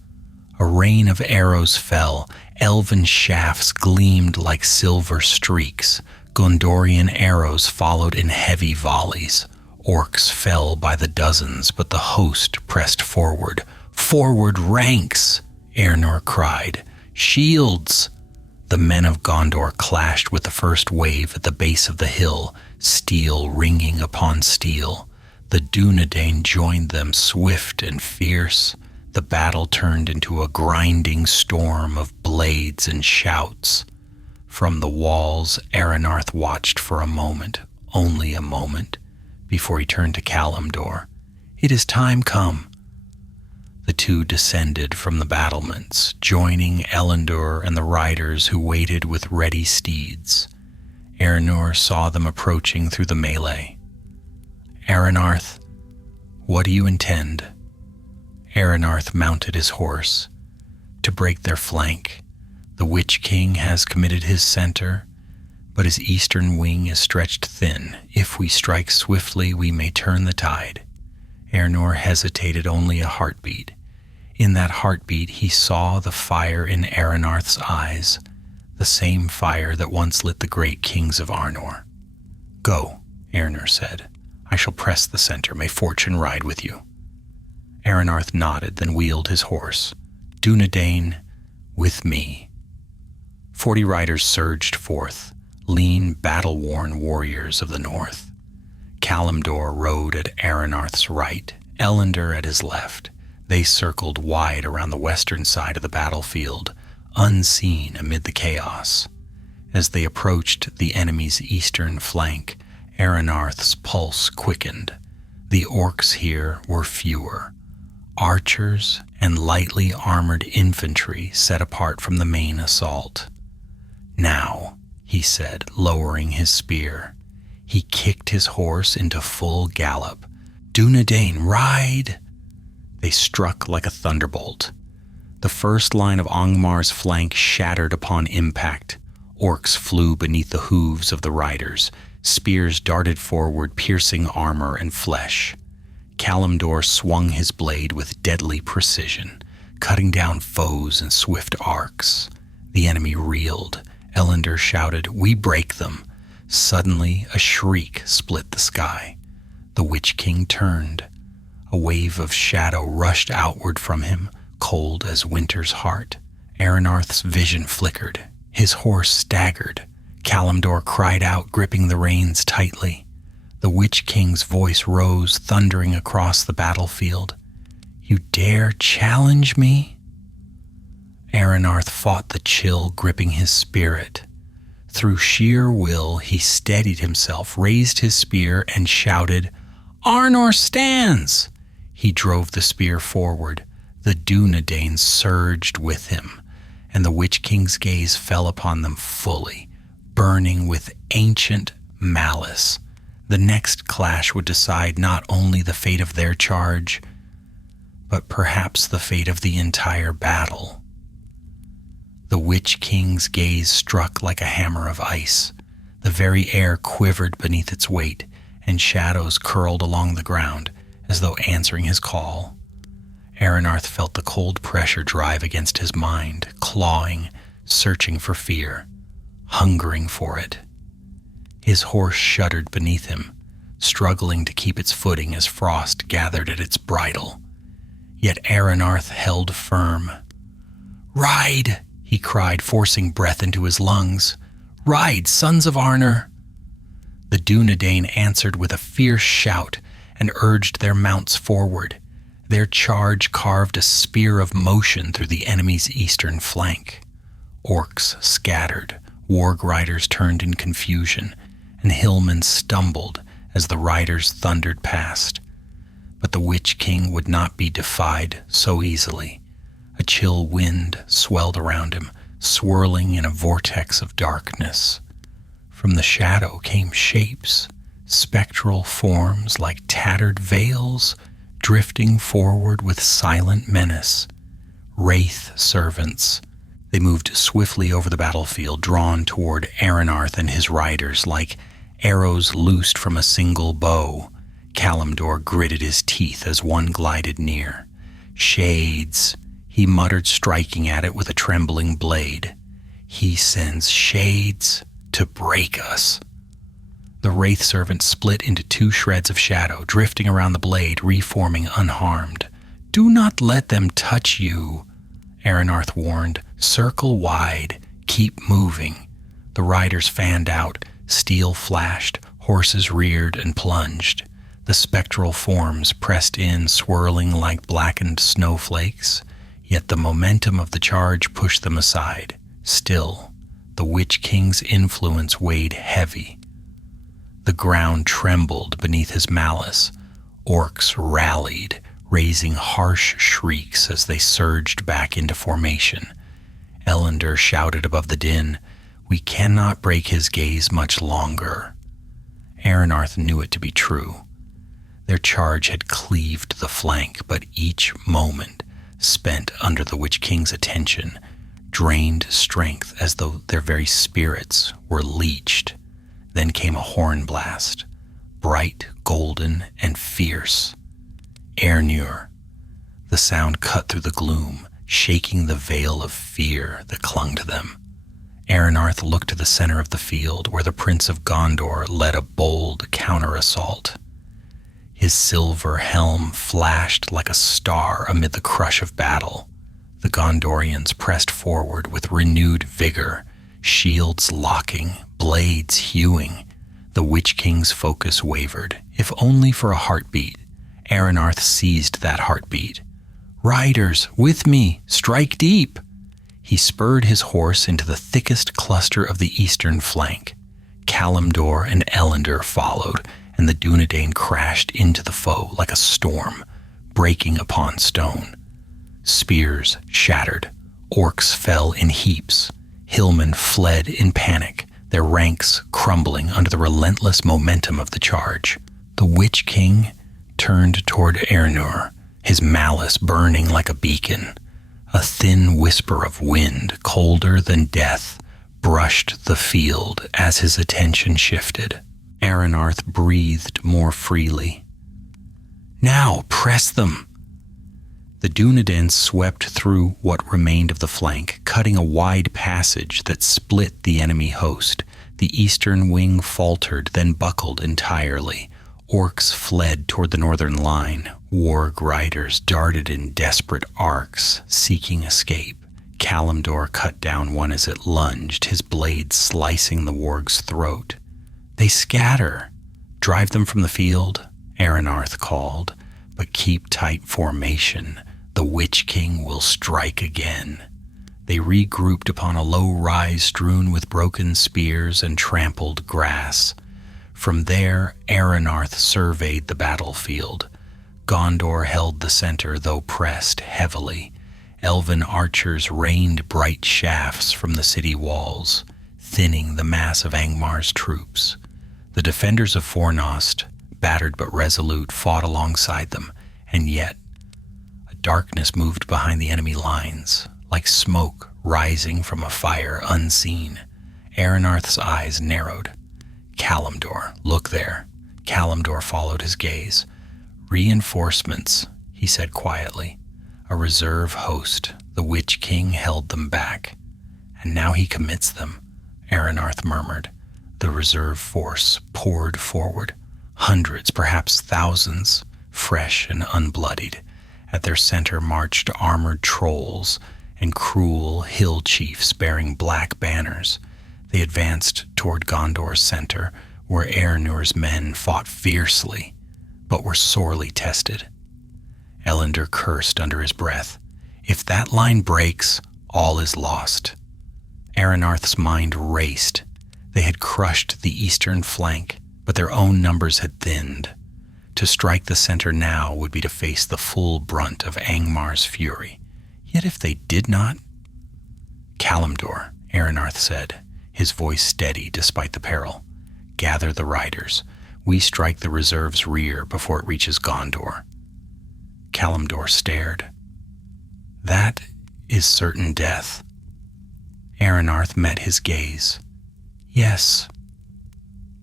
A rain of arrows fell. Elven shafts gleamed like silver streaks. Gondorian arrows followed in heavy volleys. Orcs fell by the dozens, but the host pressed forward. "Forward ranks!" Ernur cried. "Shields!" The men of Gondor clashed with the first wave at the base of the hill, steel ringing upon steel. The Dunedain joined them, swift and fierce. The battle turned into a grinding storm of blades and shouts. From the walls, Aranarth watched for a moment, only a moment. before he turned to Kalimdor. "It is time come." The two descended from the battlements, joining Elendor and the riders who waited with ready steeds. Eärnur saw them approaching through the melee. "Aranarth, what do you intend?" Aranarth mounted his horse. "To break their flank. The Witch King has committed his center, but his eastern wing is stretched thin. If we strike swiftly, we may turn the tide." Eärnur hesitated only a heartbeat. In that heartbeat, he saw the fire in Aranarth's eyes, the same fire that once lit the great kings of Arnor. "Go," Eärnur said. "I shall press the center. May fortune ride with you." Aranarth nodded, then wheeled his horse. "Dunedain, with me." 40 riders surged forth, lean, battle-worn warriors of the north. Kalimdor rode at Aranarth's right, Elendor at his left. They circled wide around the western side of the battlefield, unseen amid the chaos. As they approached the enemy's eastern flank, Aranarth's pulse quickened. The orcs here were fewer. Archers and lightly armored infantry set apart from the main assault. "Now," he said, lowering his spear. He kicked his horse into full gallop. "Dunedain, ride!" They struck like a thunderbolt. The first line of Angmar's flank shattered upon impact. Orcs flew beneath the hooves of the riders. Spears darted forward, piercing armor and flesh. Kalimdor swung his blade with deadly precision, cutting down foes in swift arcs. The enemy reeled. Elendor shouted, "We break them!" Suddenly, a shriek split the sky. The Witch King turned. A wave of shadow rushed outward from him, cold as winter's heart. Aranarth's vision flickered. His horse staggered. Kalimdor cried out, gripping the reins tightly. The Witch King's voice rose, thundering across the battlefield. "You dare challenge me?" Aranarth fought the chill gripping his spirit. Through sheer will, he steadied himself, raised his spear, and shouted, "Arnor stands!" He drove the spear forward. The Dunedain surged with him, and the Witch King's gaze fell upon them fully, burning with ancient malice. The next clash would decide not only the fate of their charge, but perhaps the fate of the entire battle. The Witch King's gaze struck like a hammer of ice. The very air quivered beneath its weight, and shadows curled along the ground, as though answering his call. Aranarth felt the cold pressure drive against his mind, clawing, searching for fear, hungering for it. His horse shuddered beneath him, struggling to keep its footing as frost gathered at its bridle. Yet Aranarth held firm. "Ride!" he cried, forcing breath into his lungs. "Ride, sons of Arnor!" The Dunedain answered with a fierce shout and urged their mounts forward. Their charge carved a spear of motion through the enemy's eastern flank. Orcs scattered, warg riders turned in confusion, and hillmen stumbled as the riders thundered past. But the Witch King would not be defied so easily. A chill wind swelled around him, swirling in a vortex of darkness. From the shadow came shapes, spectral forms like tattered veils, drifting forward with silent menace. Wraith servants. They moved swiftly over the battlefield, drawn toward Aranarth and his riders like arrows loosed from a single bow. Kalimdor gritted his teeth as one glided near. "Shades," he muttered, striking at it with a trembling blade. "He sends shades to break us." The wraith servant split into 2 shreds of shadow, drifting around the blade, reforming unharmed. "Do not let them touch you," Aranarth warned. "Circle wide. Keep moving." The riders fanned out. Steel flashed. Horses reared and plunged. The spectral forms pressed in, swirling like blackened snowflakes. Yet the momentum of the charge pushed them aside. Still, the Witch King's influence weighed heavy. The ground trembled beneath his malice. Orcs rallied, raising harsh shrieks as they surged back into formation. Elendar shouted above the din, "We cannot break his gaze much longer." Aranarth knew it to be true. Their charge had cleaved the flank, but each moment spent under the Witch King's attention drained strength as though their very spirits were leeched. Then came a horn blast, bright, golden, and fierce. Airnur. The sound cut through the gloom, shaking the veil of fear that clung to them. Aranarth looked to the center of the field where the Prince of Gondor led a bold counter-assault. His silver helm flashed like a star amid the crush of battle. The Gondorians pressed forward with renewed vigor, shields locking, blades hewing. The Witch King's focus wavered, if only for a heartbeat. Aranarth seized that heartbeat. "Riders, with me! Strike deep!" He spurred his horse into the thickest cluster of the eastern flank. Kalimdor and Elendar followed, and the Dunedain crashed into the foe like a storm, breaking upon stone. Spears shattered. Orcs fell in heaps. Hillmen fled in panic, their ranks crumbling under the relentless momentum of the charge. The Witch King turned toward Airnur, his malice burning like a beacon. A thin whisper of wind, colder than death, brushed the field as his attention shifted. Aranarth breathed more freely. "Now, press them!" The Dunedain swept through what remained of the flank, cutting a wide passage that split the enemy host. The eastern wing faltered, then buckled entirely. Orcs fled toward the northern line. Warg riders darted in desperate arcs, seeking escape. Kalimdor cut down one as it lunged, his blade slicing the warg's throat. "They scatter. Drive them from the field," Aranarth called. "But keep tight formation. The Witch King will strike again." They regrouped upon a low rise strewn with broken spears and trampled grass. From there, Aranarth surveyed the battlefield. Gondor held the center, though pressed heavily. Elven archers rained bright shafts from the city walls, thinning the mass of Angmar's troops. The defenders of Fornost, battered but resolute, fought alongside them, and yet a darkness moved behind the enemy lines, like smoke rising from a fire unseen. Aranarth's eyes narrowed. "Kalimdor, look there." Kalimdor followed his gaze. "Reinforcements," he said quietly. "A reserve host. The Witch King held them back. And now he commits them," Aranarth murmured. The reserve force poured forward. Hundreds, perhaps thousands, fresh and unbloodied. At their center marched armored trolls and cruel hill chiefs bearing black banners. They advanced toward Gondor's center, where Airnur's men fought fiercely, but were sorely tested. Elendar cursed under his breath. If that line breaks, all is lost. Aranarth's mind raced. They had crushed the eastern flank, but their own numbers had thinned. To strike the center now would be to face the full brunt of Angmar's fury. Yet if they did not... "Kalimdor," Aranarth said, his voice steady despite the peril. "Gather the riders. We strike the reserve's rear before it reaches Gondor." Kalimdor stared. "That is certain death." Aranarth met his gaze. "Yes,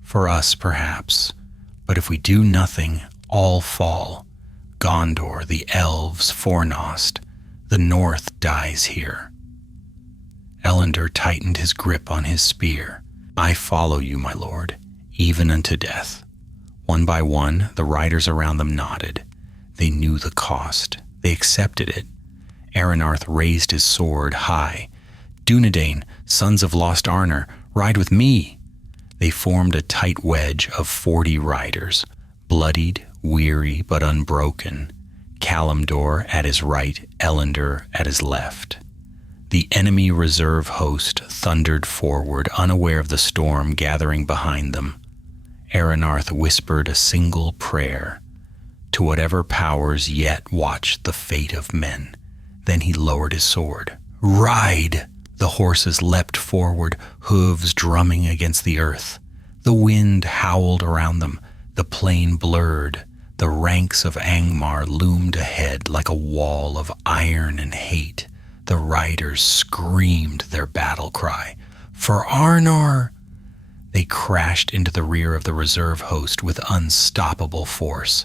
for us perhaps, but if we do nothing, all fall. Gondor, the elves, Fornost, the north dies here." Elendar tightened his grip on his spear. "I follow you, my lord, even unto death." One by one, the riders around them nodded. They knew the cost. They accepted it. Aranarth raised his sword high. "Dunedain, sons of lost Arnor, ride with me." They formed a tight wedge of 40 riders, bloodied, weary, but unbroken. Kalimdor at his right, Elendar at his left. The enemy reserve host thundered forward, unaware of the storm gathering behind them. Aranarth whispered a single prayer to whatever powers yet watched the fate of men. Then he lowered his sword. "Ride!" The horses leapt forward, hooves drumming against the earth. The wind howled around them, the plain blurred. The ranks of Angmar loomed ahead like a wall of iron and hate. The riders screamed their battle cry, "For Arnor!" They crashed into the rear of the reserve host with unstoppable force.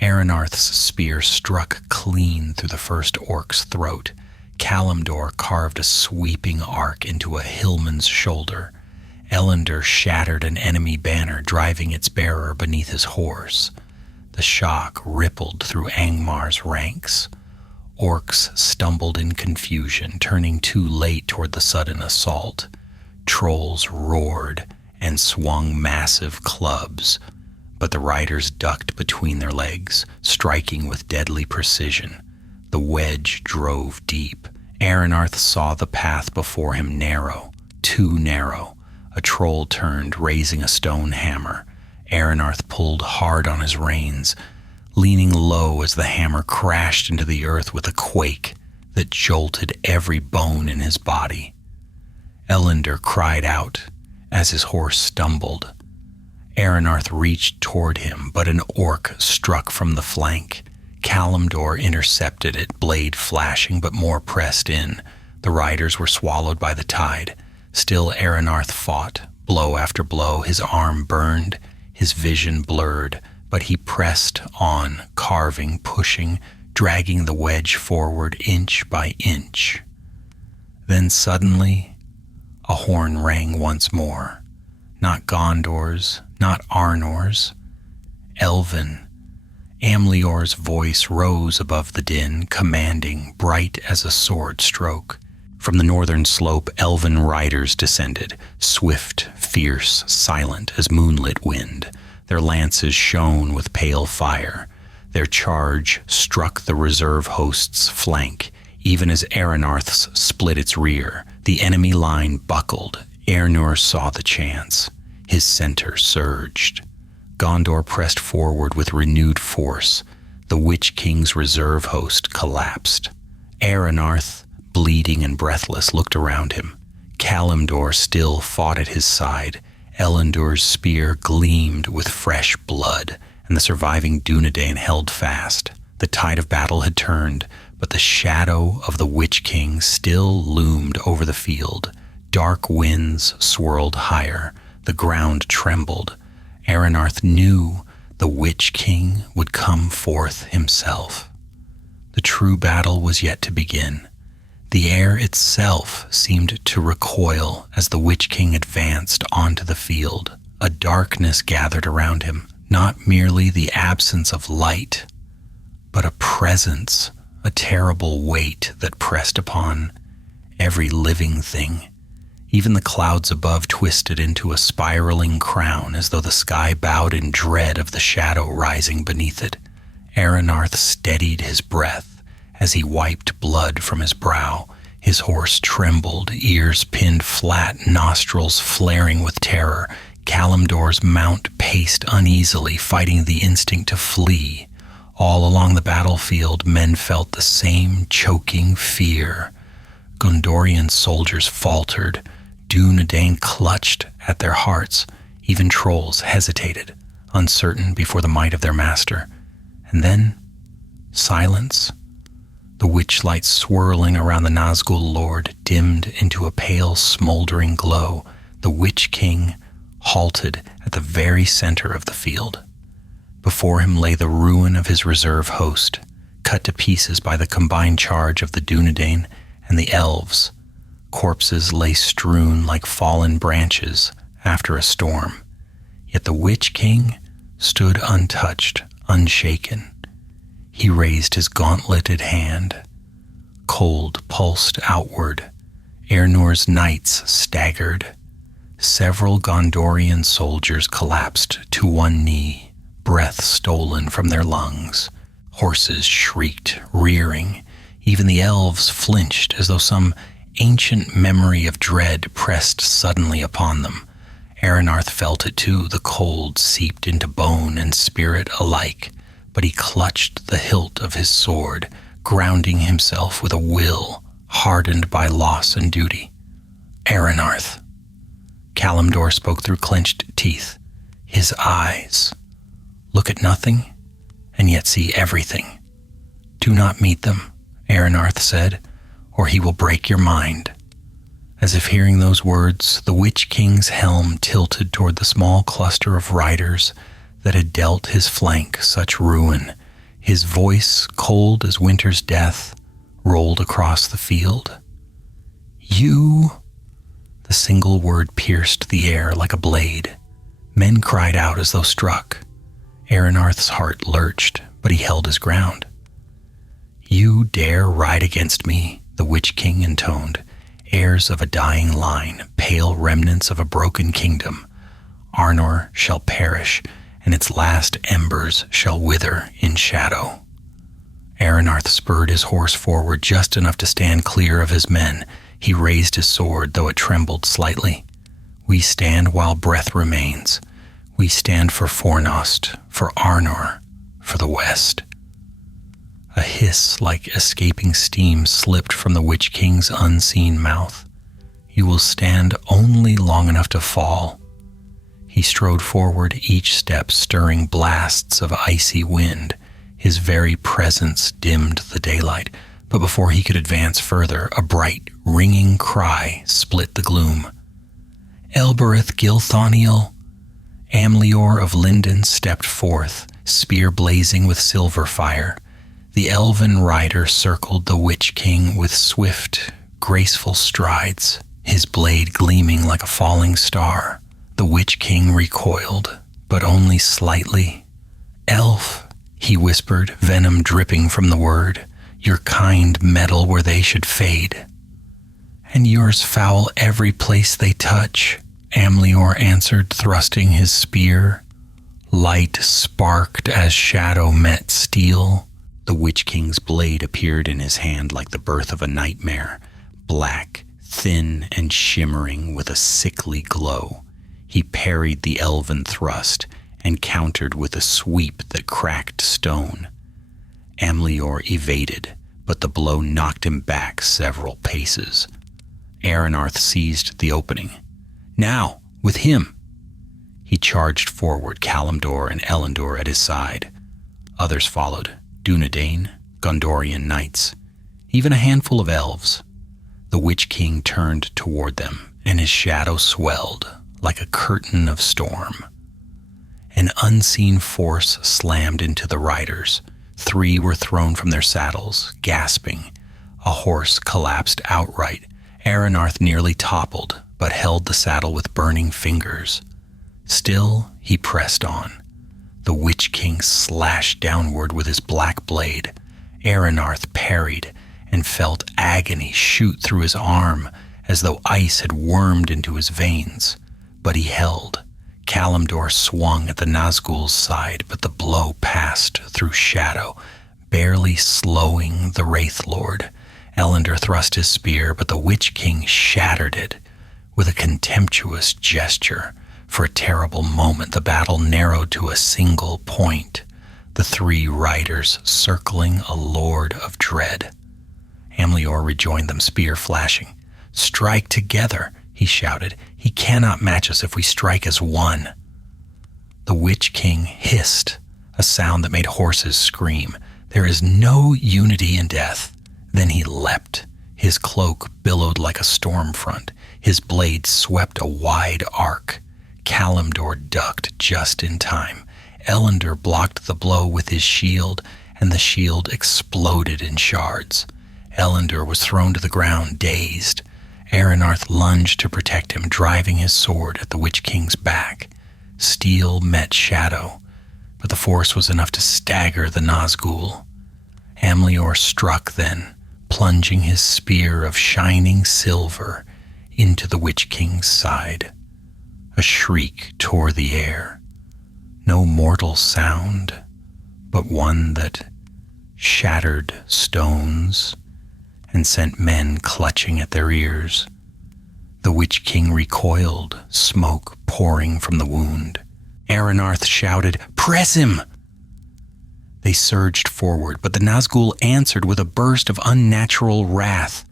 Aranarth's spear struck clean through the first orc's throat. Kalimdor carved a sweeping arc into a hillman's shoulder. Elendor shattered an enemy banner, driving its bearer beneath his horse. The shock rippled through Angmar's ranks. Orcs stumbled in confusion, turning too late toward the sudden assault. Trolls roared and swung massive clubs, but the riders ducked between their legs, striking with deadly precision. The wedge drove deep. Aranarth saw the path before him narrow, too narrow. A troll turned, raising a stone hammer. Aranarth pulled hard on his reins, leaning low as the hammer crashed into the earth with a quake that jolted every bone in his body. Elendor cried out as his horse stumbled. Aranarth reached toward him, but an orc struck from the flank. Kalimdor intercepted it, blade flashing but more pressed in. The riders were swallowed by the tide. Still Aranarth fought, blow after blow. His arm burned, his vision blurred, but he pressed on, carving, pushing, dragging the wedge forward inch by inch. Then suddenly, a horn rang once more. Not Gondor's, not Arnor's. Elven. Amlior's voice rose above the din, commanding, bright as a sword stroke. From the northern slope, elven riders descended, swift, fierce, silent as moonlit wind. Their lances shone with pale fire. Their charge struck the reserve host's flank, even as Aranarth's split its rear. The enemy line buckled. Aranor saw the chance. His center surged. Gondor pressed forward with renewed force. The Witch King's reserve host collapsed. Aranarth, bleeding and breathless, looked around him. Kalimdor still fought at his side. Elendor's spear gleamed with fresh blood, and the surviving Dunedain held fast. The tide of battle had turned, but the shadow of the Witch King still loomed over the field. Dark winds swirled higher. The ground trembled. Aranarth knew the Witch King would come forth himself. The true battle was yet to begin. The air itself seemed to recoil as the Witch King advanced onto the field. A darkness gathered around him, not merely the absence of light, but a presence, a terrible weight that pressed upon every living thing. Even the clouds above twisted into a spiraling crown as though the sky bowed in dread of the shadow rising beneath it. Aranarth steadied his breath as he wiped blood from his brow. His horse trembled, ears pinned flat, nostrils flaring with terror. Kalimdor's mount paced uneasily, fighting the instinct to flee. All along the battlefield, men felt the same choking fear. Gondorian soldiers faltered. Dunedain clutched at their hearts. Even trolls hesitated, uncertain before the might of their master. And then, silence. The witchlight swirling around the Nazgul Lord dimmed into a pale, smoldering glow. The Witch King halted at the very center of the field. Before him lay the ruin of his reserve host, cut to pieces by the combined charge of the Dunedain and the elves. Corpses lay strewn like fallen branches after a storm. Yet the Witch King stood untouched, unshaken. He raised his gauntleted hand. Cold pulsed outward. Aernor's knights staggered. Several Gondorian soldiers collapsed to one knee, breath stolen from their lungs. Horses shrieked, rearing. Even the elves flinched as though some ancient memory of dread pressed suddenly upon them. Aranarth felt it too. The cold seeped into bone and spirit alike, but he clutched the hilt of his sword, grounding himself with a will hardened by loss and duty. Aranarth. Kalimdor spoke through clenched teeth. His eyes. Look at nothing, and yet see everything. Do not meet them, Aranarth said, or he will break your mind. As if hearing those words, the Witch King's helm tilted toward the small cluster of riders that had dealt his flank such ruin. His voice, cold as winter's death, rolled across the field. You... The single word pierced the air like a blade. Men cried out as though struck. Aranarth's heart lurched, but he held his ground. You dare ride against me, the Witch King intoned, heirs of a dying line, pale remnants of a broken kingdom. Arnor shall perish, and its last embers shall wither in shadow. Aranarth spurred his horse forward just enough to stand clear of his men. He raised his sword, though it trembled slightly. We stand while breath remains. We stand for Fornost, for Arnor, for the West. A hiss like escaping steam slipped from the Witch King's unseen mouth. You will stand only long enough to fall. He strode forward, each step stirring blasts of icy wind. His very presence dimmed the daylight, but before he could advance further, a bright, ringing cry split the gloom. Elbereth Gilthoniel! Amlior of Linden stepped forth, spear blazing with silver fire. The elven rider circled the Witch King with swift, graceful strides, his blade gleaming like a falling star. The Witch King recoiled, but only slightly. Elf, he whispered, venom dripping from the word, your kind meddle where they should fade. And yours foul every place they touch, Amlior answered, thrusting his spear. Light sparked as shadow met steel. The Witch King's blade appeared in his hand like the birth of a nightmare, black, thin, and shimmering with a sickly glow. He parried the elven thrust and countered with a sweep that cracked stone. Amlior evaded, but the blow knocked him back several paces. Aranarth seized the opening. Now, with him! He charged forward, Kalimdor and Elendor at his side. Others followed, Dunedain, Gondorian knights, even a handful of elves. The Witch King turned toward them, and his shadow swelled like a curtain of storm. An unseen force slammed into the riders. 3 were thrown from their saddles, gasping. A horse collapsed outright. Aranarth nearly toppled, but held the saddle with burning fingers. Still, he pressed on. The Witch King slashed downward with his black blade. Aranarth parried and felt agony shoot through his arm as though ice had wormed into his veins. But he held. Kalimdor swung at the Nazgul's side, but the blow passed through shadow, barely slowing the Wraith Lord. Elendor thrust his spear, but the Witch King shattered it with a contemptuous gesture. For a terrible moment, the battle narrowed to a single point, the 3 riders circling a lord of dread. Amlior rejoined them, spear flashing. "Strike together," he shouted. "He cannot match us if we strike as one." The Witch King hissed, a sound that made horses scream. There is no unity in death. Then he leapt. His cloak billowed like a storm front. His blade swept a wide arc. Kalimdor ducked just in time. Elendor blocked the blow with his shield, and the shield exploded in shards. Elendor was thrown to the ground, dazed. Aranarth lunged to protect him, driving his sword at the Witch King's back. Steel met shadow, but the force was enough to stagger the Nazgul. Amlior struck then, plunging his spear of shining silver into the Witch King's side. A shriek tore the air. No mortal sound, but one that shattered stones and sent men clutching at their ears. The Witch King recoiled, smoke pouring from the wound. Aranarth shouted, "Press him!" They surged forward, but the Nazgul answered with a burst of unnatural wrath.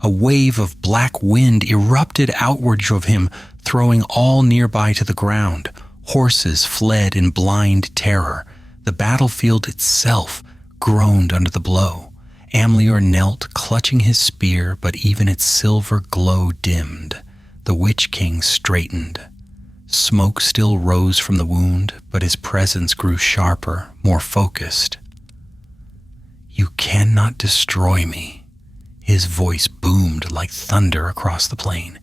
A wave of black wind erupted outward of him, throwing all nearby to the ground. Horses fled in blind terror. The battlefield itself groaned under the blow. Amlior knelt, clutching his spear, but even its silver glow dimmed. The Witch King straightened. Smoke still rose from the wound, but his presence grew sharper, more focused. "You cannot destroy me." His voice boomed like thunder across the plain.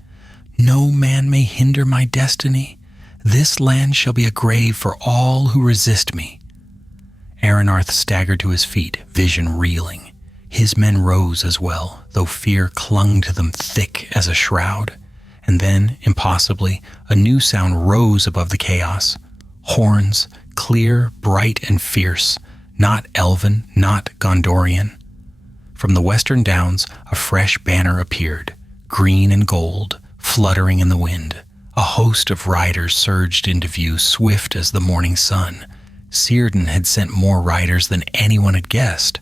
"No man may hinder my destiny. This land shall be a grave for all who resist me." Aranarth staggered to his feet, vision reeling. His men rose as well, though fear clung to them thick as a shroud. And then, impossibly, a new sound rose above the chaos. Horns, clear, bright, and fierce, not elven, not Gondorian. From the western downs, a fresh banner appeared, green and gold, fluttering in the wind. A host of riders surged into view, swift as the morning sun. Círdan had sent more riders than anyone had guessed,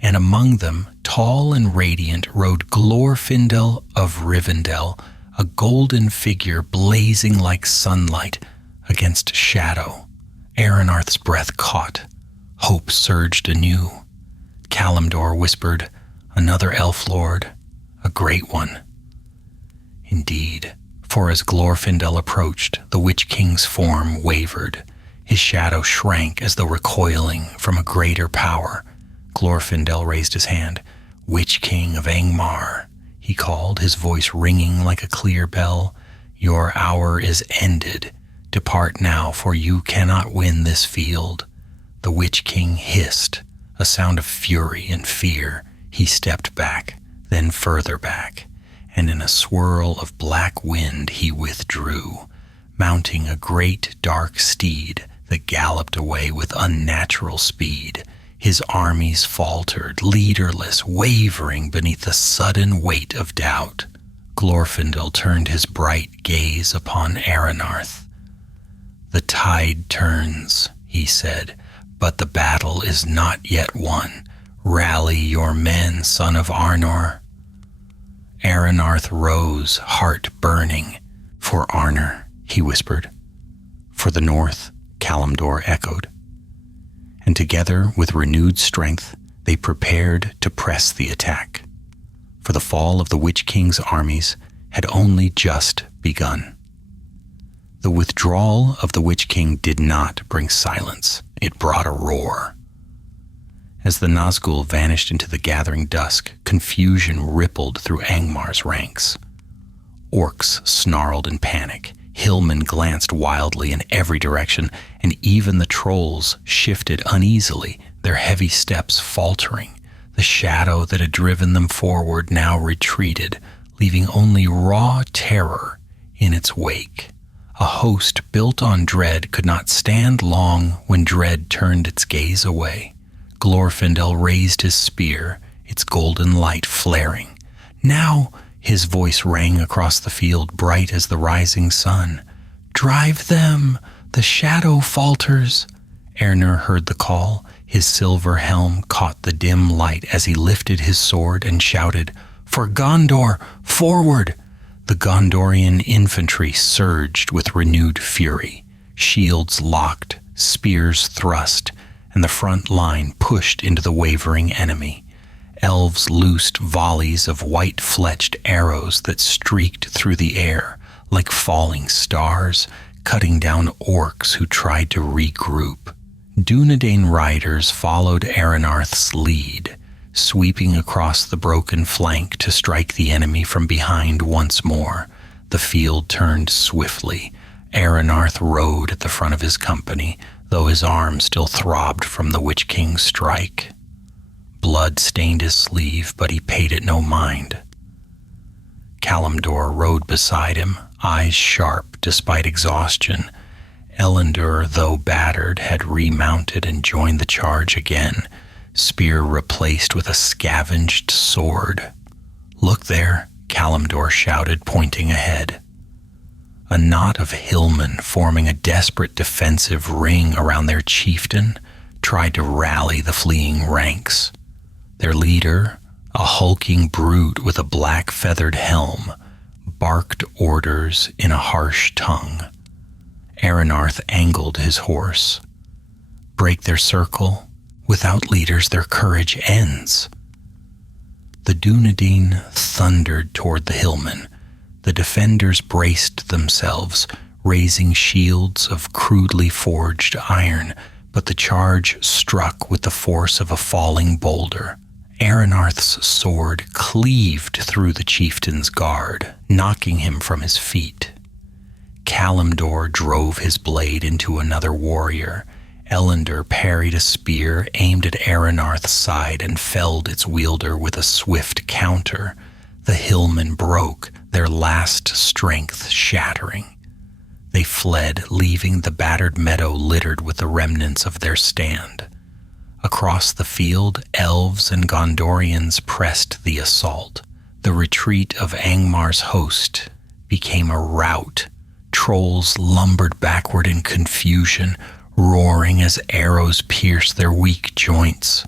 and among them, tall and radiant, rode Glorfindel of Rivendell, a golden figure blazing like sunlight against shadow. Aranarth's breath caught. Hope surged anew. Kalimdor whispered, "Another elf lord, a great one." Indeed, for as Glorfindel approached, the Witch King's form wavered. His shadow shrank as though recoiling from a greater power. Glorfindel raised his hand. "Witch King of Angmar," he called, his voice ringing like a clear bell. "Your hour is ended. Depart now, for you cannot win this field." The Witch King hissed, a sound of fury and fear. He stepped back, then further back, and in a swirl of black wind he withdrew, mounting a great dark steed that galloped away with unnatural speed. His armies faltered, leaderless, wavering beneath the sudden weight of doubt. Glorfindel turned his bright gaze upon Aranarth. "The tide turns," he said, "but the battle is not yet won. Rally your men, son of Arnor." Aranarth rose, heart burning. "For Arnor," he whispered. "For the north," Kalimdor echoed. And together, with renewed strength, they prepared to press the attack. For the fall of the Witch King's armies had only just begun. The withdrawal of the Witch King did not bring silence. It brought a roar. As the Nazgul vanished into the gathering dusk, confusion rippled through Angmar's ranks. Orcs snarled in panic. Hillmen glanced wildly in every direction, and even the trolls shifted uneasily, their heavy steps faltering. The shadow that had driven them forward now retreated, leaving only raw terror in its wake. A host built on dread could not stand long when dread turned its gaze away. Glorfindel raised his spear, its golden light flaring. "Now," his voice rang across the field, bright as the rising sun. "Drive them! The shadow falters!" Arnor heard the call. His silver helm caught the dim light as he lifted his sword and shouted, "For Gondor! Forward!" The Gondorian infantry surged with renewed fury. Shields locked, spears thrust, and the front line pushed into the wavering enemy. Elves loosed volleys of white-fletched arrows that streaked through the air like falling stars, cutting down orcs who tried to regroup. Dunedain riders followed Aranarth's lead, sweeping across the broken flank to strike the enemy from behind once more. The field turned swiftly. Aranarth rode at the front of his company, though his arm still throbbed from the Witch King's strike. Blood stained his sleeve, but he paid it no mind. Kalimdor rode beside him, eyes sharp despite exhaustion. Elendor, though battered, had remounted and joined the charge again, spear replaced with a scavenged sword. "Look there," Kalimdor shouted, pointing ahead. A knot of hillmen forming a desperate defensive ring around their chieftain tried to rally the fleeing ranks. Their leader, a hulking brute with a black feathered helm, barked orders in a harsh tongue. Aranarth angled his horse. Break their circle. Without leaders, their courage ends. The Dunedain thundered toward the hillmen. The defenders braced themselves, raising shields of crudely forged iron, but the charge struck with the force of a falling boulder. Aranarth's sword cleaved through the chieftain's guard, knocking him from his feet. Kalimdor drove his blade into another warrior. Elendor parried a spear aimed at Aranarth's side and felled its wielder with a swift counter. The hillmen broke, their last strength shattering. They fled, leaving the battered meadow littered with the remnants of their stand. Across the field, elves and Gondorians pressed the assault. The retreat of Angmar's host became a rout. Trolls lumbered backward in confusion, roaring as arrows pierced their weak joints.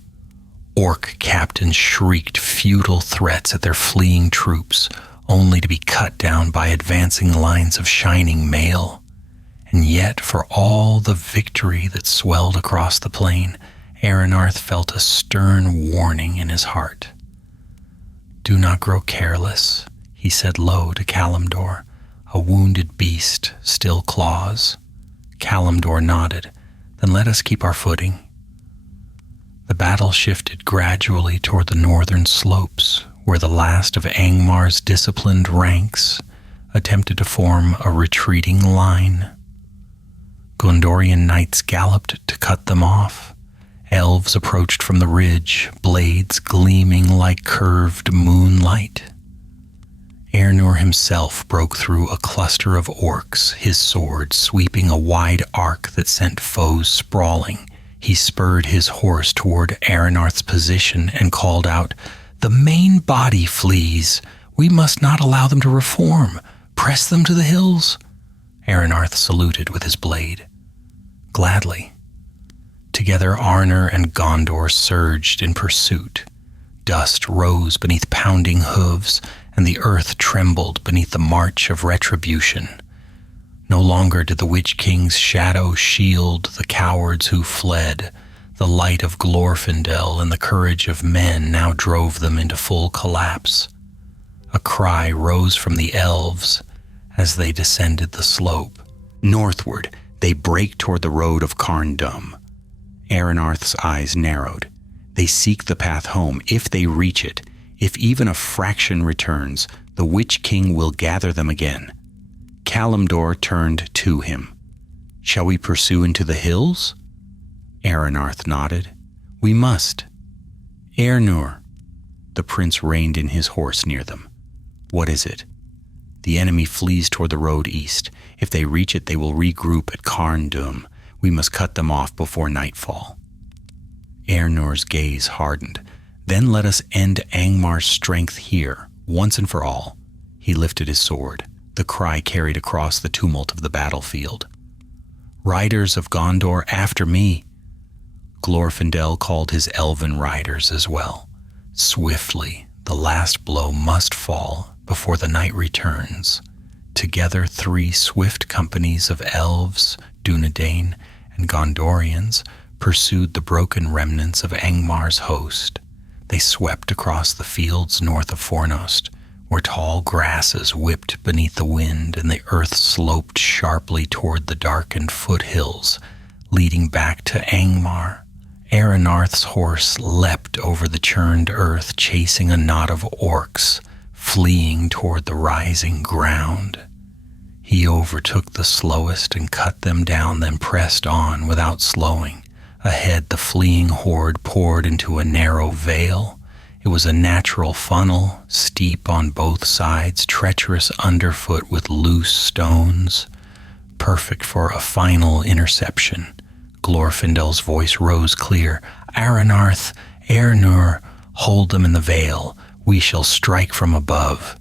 Orc captains shrieked futile threats at their fleeing troops, only to be cut down by advancing lines of shining mail. And yet, for all the victory that swelled across the plain, Aranarth felt a stern warning in his heart. "Do not grow careless," he said low to Kalimdor. "A wounded beast still claws." Kalimdor nodded. "Then let us keep our footing." The battle shifted gradually toward the northern slopes, where the last of Angmar's disciplined ranks attempted to form a retreating line. Gondorian knights galloped to cut them off. Elves approached from the ridge, blades gleaming like curved moonlight. Aernur himself broke through a cluster of orcs, his sword sweeping a wide arc that sent foes sprawling. He spurred his horse toward Aranarth's position and called out, "The main body flees. We must not allow them to reform. Press them to the hills." Aranarth saluted with his blade. "Gladly." Together Arnor and Gondor surged in pursuit. Dust rose beneath pounding hooves, and the earth trembled beneath the march of retribution. No longer did the Witch King's shadow shield the cowards who fled. The light of Glorfindel and the courage of men now drove them into full collapse. A cry rose from the elves as they descended the slope. Northward, they brake toward the road of Carndum. Aranarth's eyes narrowed. They seek the path home. If they reach it, if even a fraction returns, the Witch King will gather them again. Kalimdor turned to him. "Shall we pursue into the hills?" Aranarth nodded. "We must." "Aernur." The prince reined in his horse near them. "What is it?" "The enemy flees toward the road east. If they reach it, they will regroup at Carndum. We must cut them off before nightfall." Aernur's gaze hardened. "Then let us end Angmar's strength here, once and for all." He lifted his sword. The cry carried across the tumult of the battlefield. "Riders of Gondor, after me!" Glorfindel called his elven riders as well. Swiftly, the last blow must fall before the night returns. Together, 3 swift companies of elves, Dunedain, and Gondorians pursued the broken remnants of Angmar's host. They swept across the fields north of Fornost, where tall grasses whipped beneath the wind and the earth sloped sharply toward the darkened foothills, leading back to Angmar. Aranarth's horse leapt over the churned earth, chasing a knot of orcs, fleeing toward the rising ground. He overtook the slowest and cut them down, then pressed on without slowing. Ahead, the fleeing horde poured into a narrow vale. It was a natural funnel, steep on both sides, treacherous underfoot with loose stones, perfect for a final interception. Glorfindel's voice rose clear. "Aranarth, Aernur, hold them in the vale. We shall strike from above."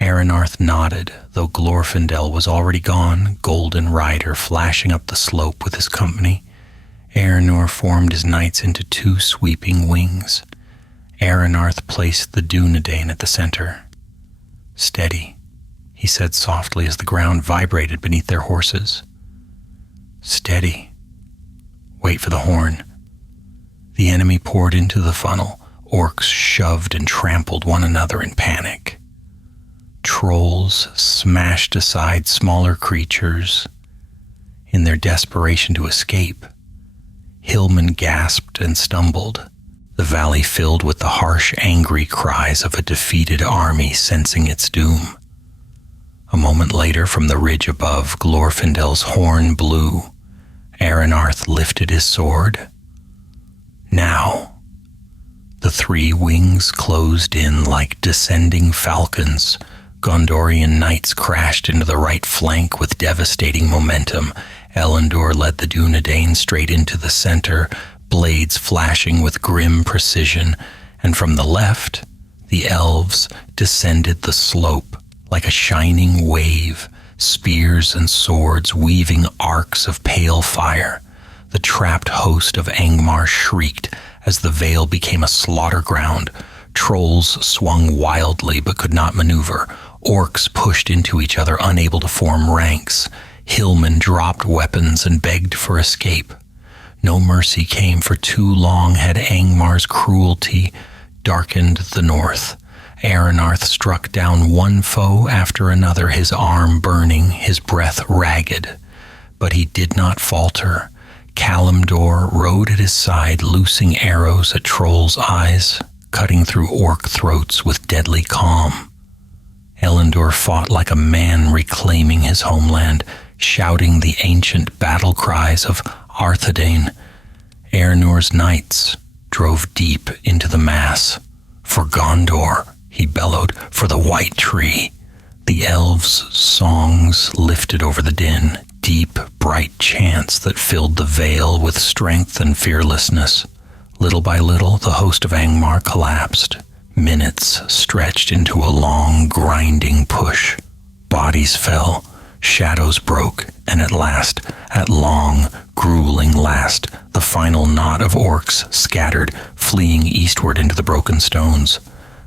Aranarth nodded, though Glorfindel was already gone, golden rider flashing up the slope with his company. Aranor formed his knights into 2 sweeping wings. Aranarth placed the Dunedain at the center. "Steady," he said softly as the ground vibrated beneath their horses. "Steady. Wait for the horn." The enemy poured into the funnel. Orcs shoved and trampled one another in panic. Trolls smashed aside smaller creatures in their desperation to escape. Hillmen gasped and stumbled, the valley filled with the harsh, angry cries of a defeated army sensing its doom. A moment later, from the ridge above, Glorfindel's horn blew. Aranarth lifted his sword. Now, the 3 wings closed in like descending falcons. Gondorian knights crashed into the right flank with devastating momentum. Elendor led the Dunedain straight into the center, blades flashing with grim precision, and from the left, the elves descended the slope like a shining wave, spears and swords weaving arcs of pale fire. The trapped host of Angmar shrieked as the vale became a slaughter ground. Trolls swung wildly but could not maneuver. Orcs pushed into each other, unable to form ranks. Hillmen dropped weapons and begged for escape. No mercy came, for too long had Angmar's cruelty darkened the north. Aranarth struck down one foe after another, his arm burning, his breath ragged. But he did not falter. Kalimdor rode at his side, loosing arrows at trolls' eyes, cutting through orc throats with deadly calm. Elendor fought like a man reclaiming his homeland, shouting the ancient battle cries of Arthedain. Aenor's knights drove deep into the mass. "For Gondor," he bellowed, "for the White Tree." The elves' songs lifted over the din, deep, bright chants that filled the vale with strength and fearlessness. Little by little, the host of Angmar collapsed. Minutes stretched into a long, grinding push. Bodies fell, shadows broke, and at last, at long, grueling last, the final knot of orcs scattered, fleeing eastward into the broken stones.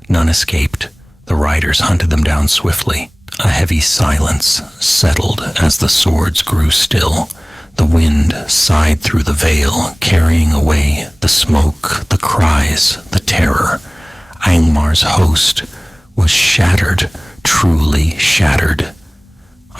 None escaped. The riders hunted them down swiftly. A heavy silence settled as the swords grew still. The wind sighed through the vale, carrying away the smoke, the cries, the terror. Angmar's host was shattered, truly shattered.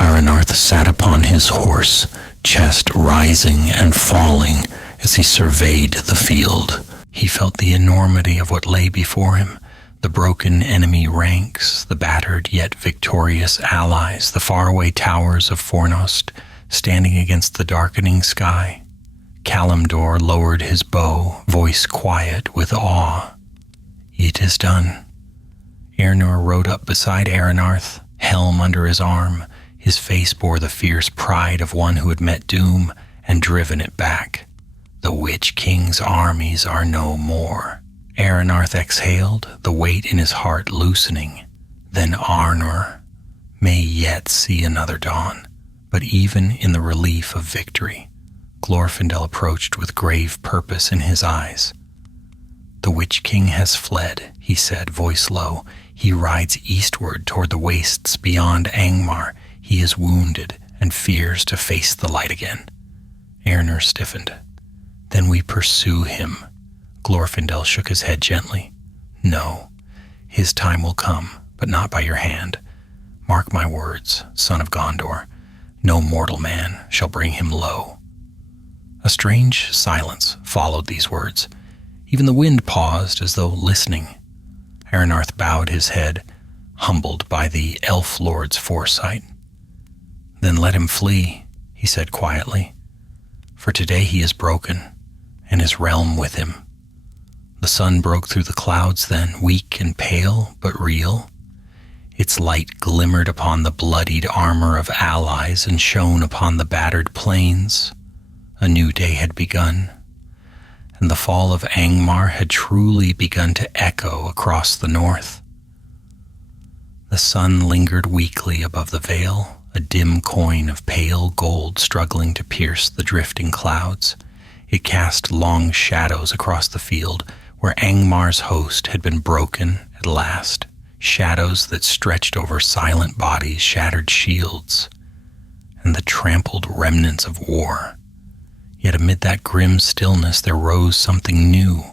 Aranarth sat upon his horse, chest rising and falling as he surveyed the field. He felt the enormity of what lay before him. The broken enemy ranks, the battered yet victorious allies, the faraway towers of Fornost standing against the darkening sky. Kalimdor lowered his bow, voice quiet with awe. "It is done." Aranor rode up beside Aranarth, helm under his arm. His face bore the fierce pride of one who had met doom and driven it back. "The Witch King's armies are no more." Aranarth exhaled, the weight in his heart loosening. Then Arnor may yet see another dawn. But even in the relief of victory, Glorfindel approached with grave purpose in his eyes. "The Witch King has fled," he said, voice low. "He rides eastward toward the wastes beyond Angmar. He is wounded and fears to face the light again." Aranor stiffened. "Then we pursue him." Glorfindel shook his head gently. "No, his time will come, but not by your hand. Mark my words, son of Gondor. No mortal man shall bring him low." A strange silence followed these words. Even the wind paused as though listening. Aranarth bowed his head, humbled by the elf lord's foresight. "Then let him flee," he said quietly. "For today he is broken, and his realm with him." The sun broke through the clouds then, weak and pale, but real. Its light glimmered upon the bloodied armor of allies and shone upon the battered plains. A new day had begun, and the fall of Angmar had truly begun to echo across the north. The sun lingered weakly above the vale, a dim coin of pale gold struggling to pierce the drifting clouds. It cast long shadows across the field where Angmar's host had been broken at last, shadows that stretched over silent bodies, shattered shields, and the trampled remnants of war. Yet amid that grim stillness there rose something new,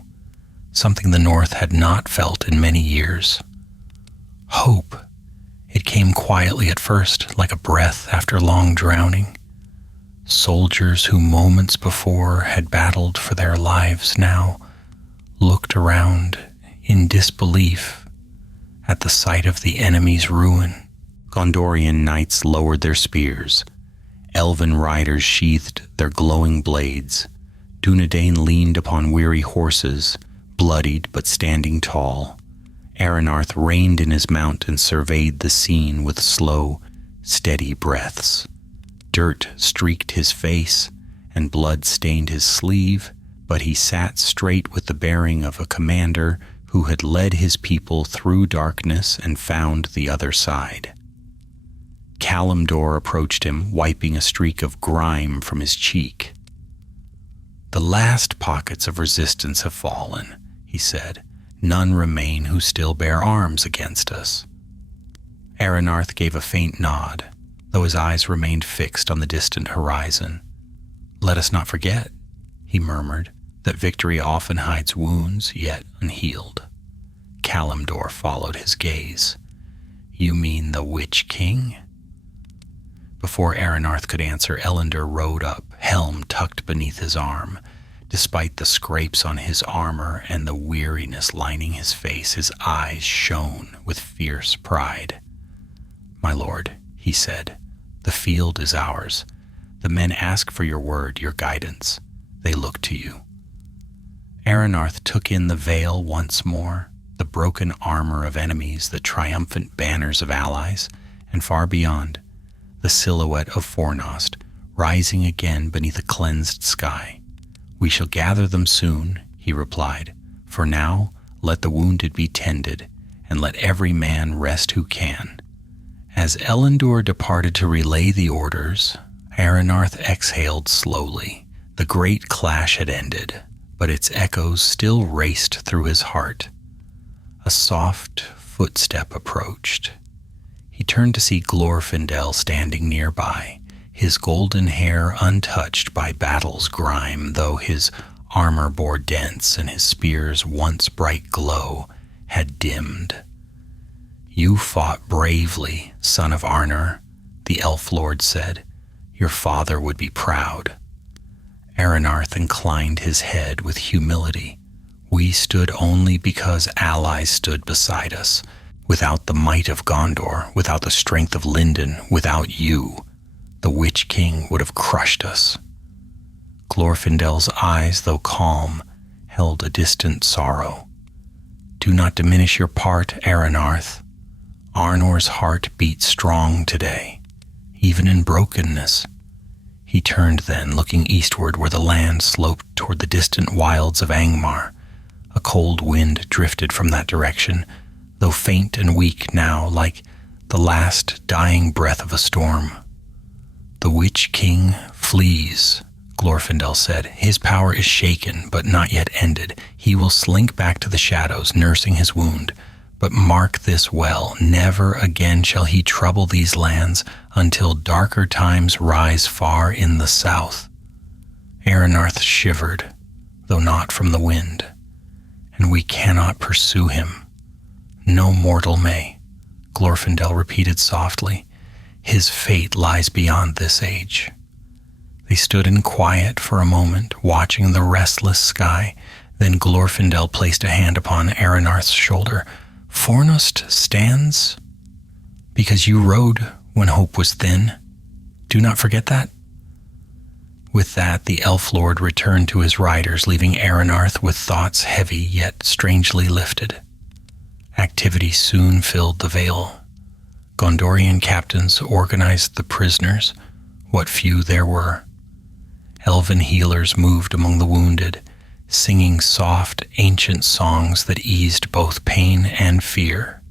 something the North had not felt in many years. Hope. It came quietly at first, like a breath after long drowning. Soldiers who moments before had battled for their lives now looked around in disbelief at the sight of the enemy's ruin. Gondorian knights lowered their spears. Elven riders sheathed their glowing blades. Dunedain leaned upon weary horses, bloodied but standing tall. Aranarth reined in his mount and surveyed the scene with slow, steady breaths. Dirt streaked his face, and blood stained his sleeve, but he sat straight with the bearing of a commander who had led his people through darkness and found the other side. Kalimdor approached him, wiping a streak of grime from his cheek. "The last pockets of resistance have fallen," he said. "None remain who still bear arms against us." Aranarth gave a faint nod, though his eyes remained fixed on the distant horizon. "Let us not forget," he murmured, "that victory often hides wounds yet unhealed." Kalimdor followed his gaze. "You mean the Witch King?" Before Aranarth could answer, Elendor rode up, helm tucked beneath his arm. Despite the scrapes on his armor and the weariness lining his face, his eyes shone with fierce pride. "My lord," he said, "the field is ours. The men ask for your word, your guidance. They look to you." Aranarth took in the vale once more, the broken armor of enemies, the triumphant banners of allies, and far beyond, the silhouette of Fornost, rising again beneath a cleansed sky. "We shall gather them soon," he replied. "For now, let the wounded be tended, and let every man rest who can." As Elendor departed to relay the orders, Aranarth exhaled slowly. The great clash had ended, but its echoes still raced through his heart. A soft footstep approached. He turned to see Glorfindel standing nearby, his golden hair untouched by battle's grime, though his armor bore dents and his spear's once bright glow had dimmed. "You fought bravely, son of Arnor," the elf lord said. "Your father would be proud." Aranarth inclined his head with humility. "We stood only because allies stood beside us. Without the might of Gondor, without the strength of Lindon, without you, the Witch King would have crushed us." Glorfindel's eyes, though calm, held a distant sorrow. "Do not diminish your part, Aranarth. Arnor's heart beat strong today, even in brokenness." He turned then, looking eastward where the land sloped toward the distant wilds of Angmar. A cold wind drifted from that direction, though faint and weak now, like the last dying breath of a storm. "The Witch King flees," Glorfindel said. "His power is shaken, but not yet ended. He will slink back to the shadows, nursing his wound. But mark this well, never again shall he trouble these lands until darker times rise far in the south." Aranarth shivered, though not from the wind. "And we cannot pursue him." "No mortal may," Glorfindel repeated softly. "His fate lies beyond this age." They stood in quiet for a moment, watching the restless sky. Then Glorfindel placed a hand upon Aranarth's shoulder. "Fornost stands because you rode when hope was thin. Do not forget that." With that, the elf lord returned to his riders, leaving Aranarth with thoughts heavy yet strangely lifted. Activity soon filled the vale. Gondorian captains organized the prisoners, what few there were. Elven healers moved among the wounded, singing soft, ancient songs that eased both pain and fear.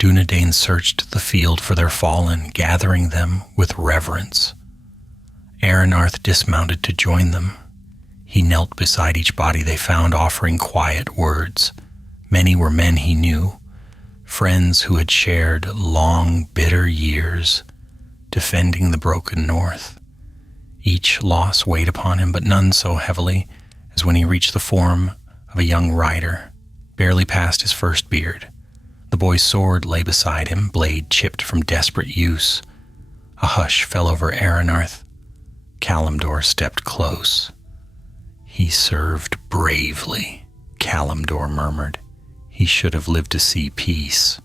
Dunedain searched the field for their fallen, gathering them with reverence. Aranarth dismounted to join them. He knelt beside each body they found, offering quiet words. Many were men he knew, friends who had shared long, bitter years defending the broken north. Each loss weighed upon him, but none so heavily as when he reached the form of a young rider, barely past his first beard. The boy's sword lay beside him, blade chipped from desperate use. A hush fell over Aranarth. Kalimdor stepped close. "He served bravely," Kalimdor murmured. "He should have lived to see peace,"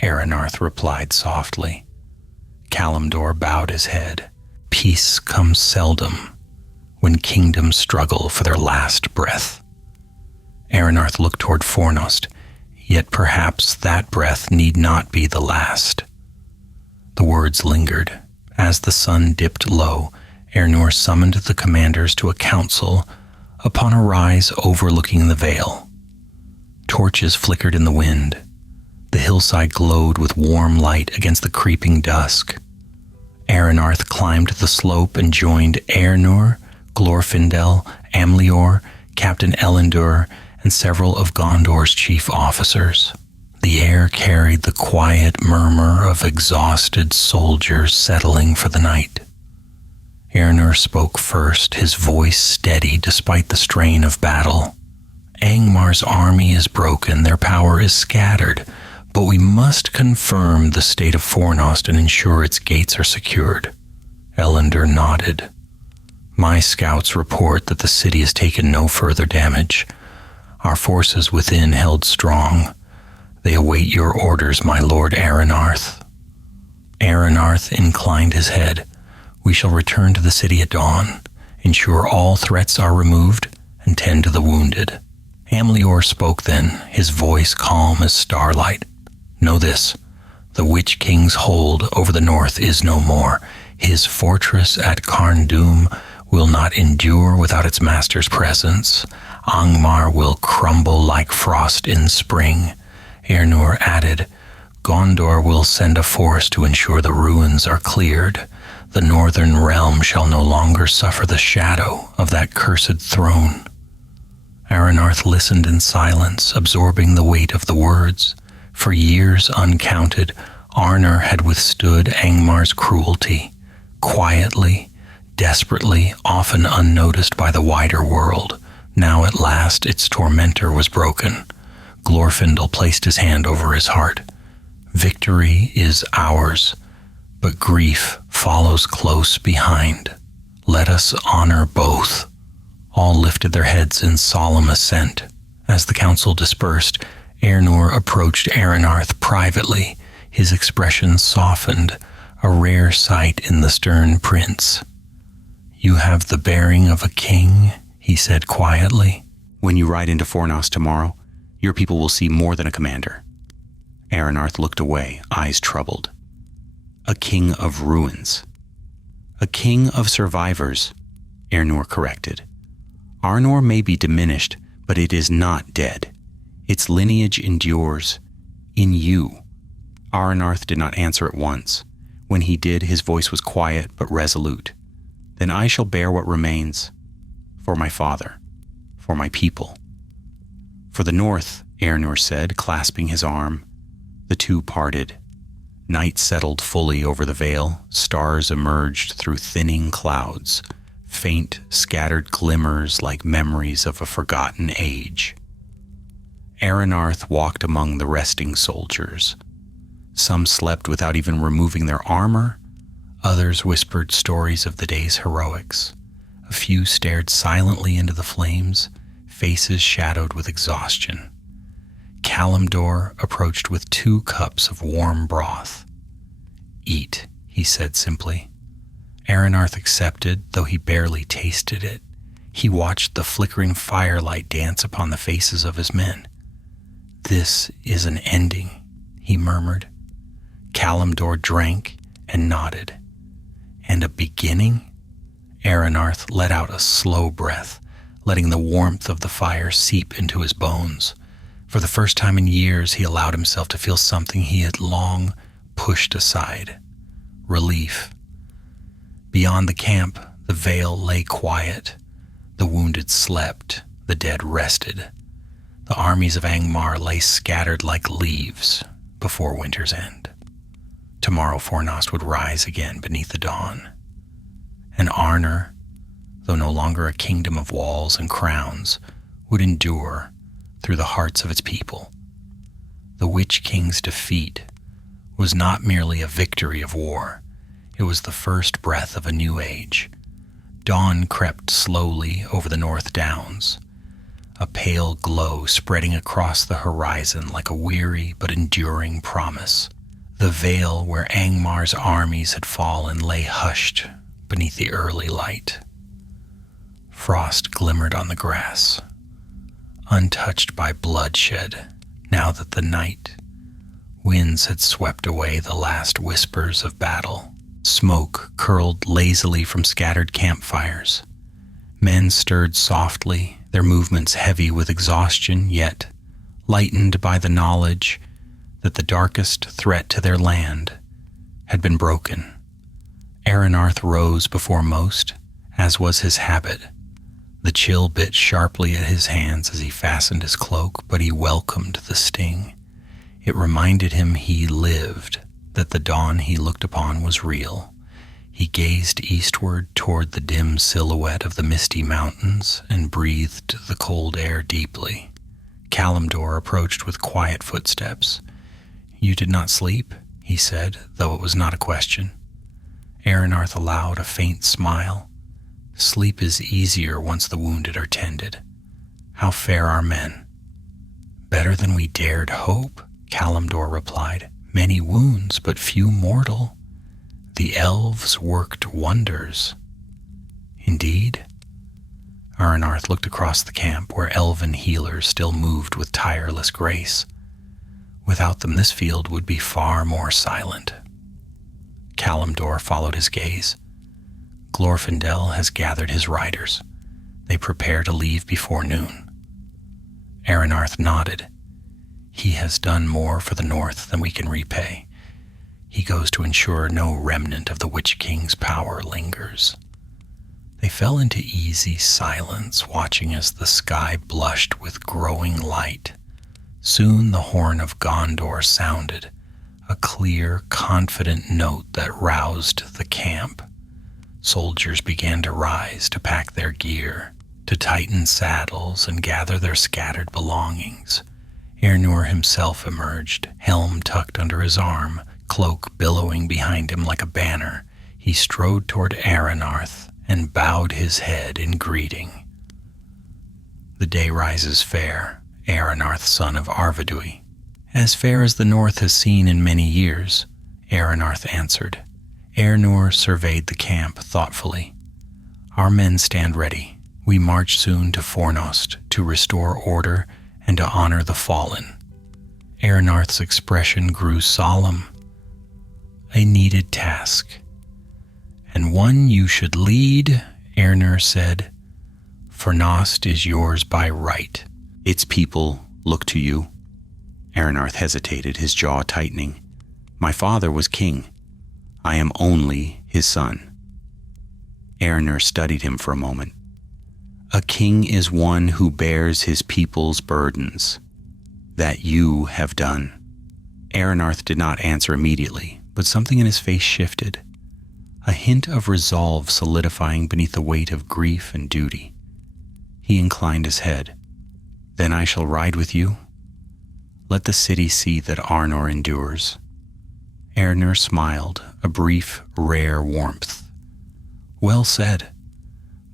Aranarth replied softly. Kalimdor bowed his head. "Peace comes seldom when kingdoms struggle for their last breath." Aranarth looked toward Fornost, yet perhaps that breath need not be the last. The words lingered. As the sun dipped low, Aranor summoned the commanders to a council upon a rise overlooking the vale. Torches flickered in the wind. The hillside glowed with warm light against the creeping dusk. Aranarth climbed the slope and joined Eärnur, Glorfindel, Amlior, Captain Elendur, and several of Gondor's chief officers. The air carried the quiet murmur of exhausted soldiers settling for the night. Eärnur spoke first, his voice steady despite the strain of battle. "Angmar's army is broken, their power is scattered, but we must confirm the state of Fornost and ensure its gates are secured." Elendur nodded. "My scouts report that the city has taken no further damage. Our forces within held strong. They await your orders, my lord Aranarth." Aranarth inclined his head. "We shall return to the city at dawn, ensure all threats are removed, and tend to the wounded." Amlior spoke then, his voice calm as starlight. "Know this, the Witch King's hold over the north is no more. His fortress at Carndum will not endure without its master's presence. Angmar will crumble like frost in spring." Eärnur added, "Gondor will send a force to ensure the ruins are cleared. The northern realm shall no longer suffer the shadow of that cursed throne." Aranarth listened in silence, absorbing the weight of the words. For years uncounted, Arnor had withstood Angmar's cruelty, quietly, desperately, often unnoticed by the wider world. Now at last its tormentor was broken. Glorfindel placed his hand over his heart. "Victory is ours, but grief follows close behind. Let us honor both." All lifted their heads in solemn assent. As the council dispersed, Eärnur approached Aranarth privately. His expression softened, a rare sight in the stern prince. "You have the bearing of a king," he said quietly. "When you ride into Fornost tomorrow, your people will see more than a commander." Aranarth looked away, eyes troubled. "A king of ruins." "A king of survivors," Eärnur corrected. "Arnor may be diminished, but it is not dead. Its lineage endures in you." Aranarth did not answer at once. When he did, his voice was quiet but resolute. "Then I shall bear what remains for my father, for my people." "For the north," Eärnur said, clasping his arm. The two parted. Night settled fully over the vale. Stars emerged through thinning clouds, faint, scattered glimmers like memories of a forgotten age. Aranarth walked among the resting soldiers. Some slept without even removing their armor. Others whispered stories of the day's heroics. A few stared silently into the flames, faces shadowed with exhaustion. Kalimdor approached with 2 cups of warm broth. "Eat," he said simply. Aranarth accepted, though he barely tasted it. He watched the flickering firelight dance upon the faces of his men. "This is an ending," he murmured. Kalimdor drank and nodded. "And a beginning?" Aranarth let out a slow breath, letting the warmth of the fire seep into his bones. For the first time in years, he allowed himself to feel something he had long pushed aside: relief. Beyond the camp, the vale lay quiet. The wounded slept, the dead rested. The armies of Angmar lay scattered like leaves before winter's end. Tomorrow Fornost would rise again beneath the dawn. And Arnor, though no longer a kingdom of walls and crowns, would endure through the hearts of its people. The Witch King's defeat was not merely a victory of war. It was the first breath of a new age. Dawn crept slowly over the North Downs, a pale glow spreading across the horizon like a weary but enduring promise. The vale where Angmar's armies had fallen lay hushed beneath the early light. Frost glimmered on the grass, untouched by bloodshed, now that the night winds had swept away the last whispers of battle. Smoke curled lazily from scattered campfires. Men stirred softly, their movements heavy with exhaustion, yet lightened by the knowledge that the darkest threat to their land had been broken. Aranarth rose before most, as was his habit. The chill bit sharply at his hands as he fastened his cloak, but he welcomed the sting. It reminded him he lived, that the dawn he looked upon was real. He gazed eastward toward the dim silhouette of the misty mountains and breathed the cold air deeply. Kalimdor approached with quiet footsteps. "You did not sleep?" he said, though it was not a question. Aranarth allowed a faint smile. "Sleep is easier once the wounded are tended. How fare our men?" "Better than we dared hope," Kalimdor replied. "Many wounds, but few mortal. The elves worked wonders." "Indeed?" Aranarth looked across the camp, where elven healers still moved with tireless grace. Without them, this field would be far more silent. Kalimdor followed his gaze. "Glorfindel has gathered his riders. They prepare to leave before noon." Aranarth nodded. "He has done more for the North than we can repay. He goes to ensure no remnant of the Witch King's power lingers." They fell into easy silence, watching as the sky blushed with growing light. Soon the horn of Gondor sounded, a clear, confident note that roused the camp. Soldiers began to rise to pack their gear, to tighten saddles and gather their scattered belongings. Aranor himself emerged, helm tucked under his arm, cloak billowing behind him like a banner. He strode toward Aranarth and bowed his head in greeting. "The day rises fair, Aranarth, son of Arvedui." "As fair as the North has seen in many years," Aranarth answered. Aranor surveyed the camp thoughtfully. "Our men stand ready. We march soon to Fornost to restore order and to honor the fallen." Aranarth's expression grew solemn. "A needed task, and one you should lead," Aranor said. "Fornost is yours by right. Its people look to you." Aranarth hesitated, his jaw tightening. "My father was king. I am only his son." Aranor studied him for a moment. "A king is one who bears his people's burdens. That you have done." Aranarth did not answer immediately, but something in his face shifted, a hint of resolve solidifying beneath the weight of grief and duty. He inclined his head. "Then I shall ride with you. Let the city see that Arnor endures." Aranor smiled, a brief, rare warmth. "Well said."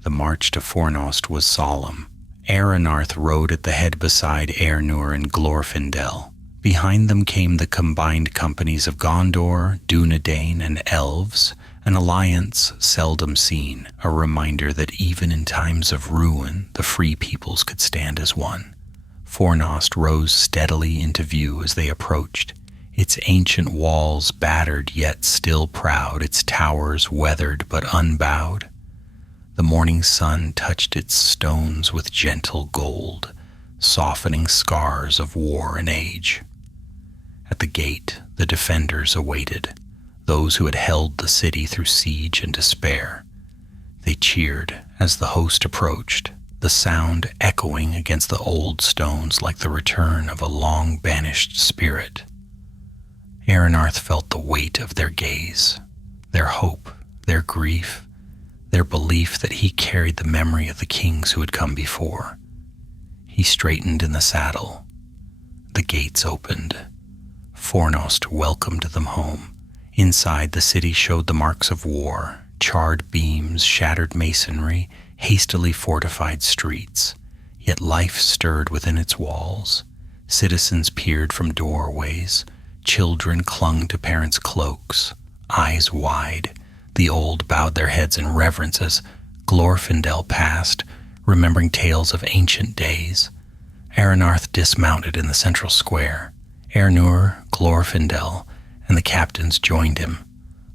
The march to Fornost was solemn. Aranarth rode at the head beside Aranor and Glorfindel. Behind them came the combined companies of Gondor, Dunedain, and Elves, an alliance seldom seen, a reminder that even in times of ruin, the free peoples could stand as one. Fornost rose steadily into view as they approached, its ancient walls battered yet still proud, its towers weathered but unbowed. The morning sun touched its stones with gentle gold, softening scars of war and age. At the gate, the defenders awaited, those who had held the city through siege and despair. They cheered as the host approached, the sound echoing against the old stones like the return of a long-banished spirit. Aranarth felt the weight of their gaze, their hope, their grief, their belief that he carried the memory of the kings who had come before. He straightened in the saddle. The gates opened. Fornost welcomed them home. Inside, the city showed the marks of war, charred beams, shattered masonry, hastily fortified streets. Yet life stirred within its walls. Citizens peered from doorways. Children clung to parents' cloaks, eyes wide. The old bowed their heads in reverence as Glorfindel passed, remembering tales of ancient days. Aranarth dismounted in the central square. Ernur, Glorfindel, and the captains joined him.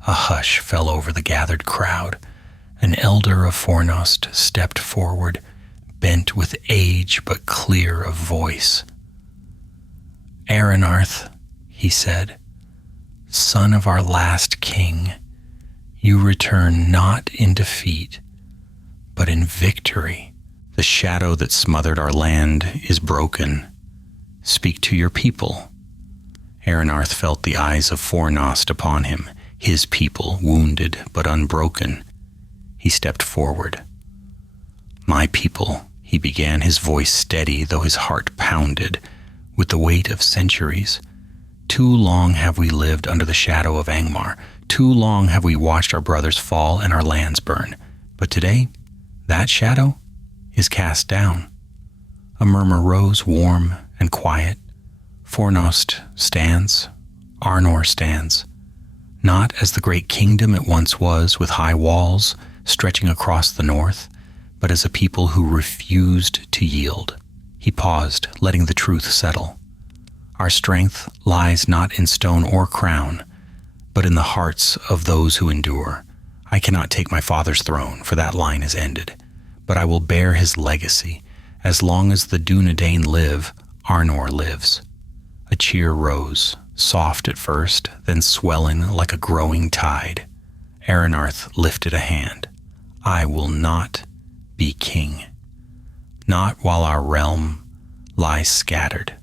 A hush fell over the gathered crowd. An elder of Fornost stepped forward, bent with age but clear of voice. "Aranarth," he said, "son of our last king, you return not in defeat, but in victory. The shadow that smothered our land is broken. Speak to your people." Aranarth felt the eyes of Fornost upon him, his people wounded but unbroken. He stepped forward. "My people," he began, his voice steady though his heart pounded with the weight of centuries. "Too long have we lived under the shadow of Angmar. Too long have we watched our brothers fall and our lands burn. But today, that shadow is cast down." A murmur rose, warm and quiet. Fornost stands, Arnor stands, not as the great kingdom it once was, with high walls stretching across the north, but as a people who refused to yield. He paused, letting the truth settle. "Our strength lies not in stone or crown, but in the hearts of those who endure. I cannot take my father's throne, for that line is ended, but I will bear his legacy. As long as the Dunedain live, Arnor lives." A cheer rose, soft at first, then swelling like a growing tide. Aranarth lifted a hand. "I will not be king, not while our realm lies scattered,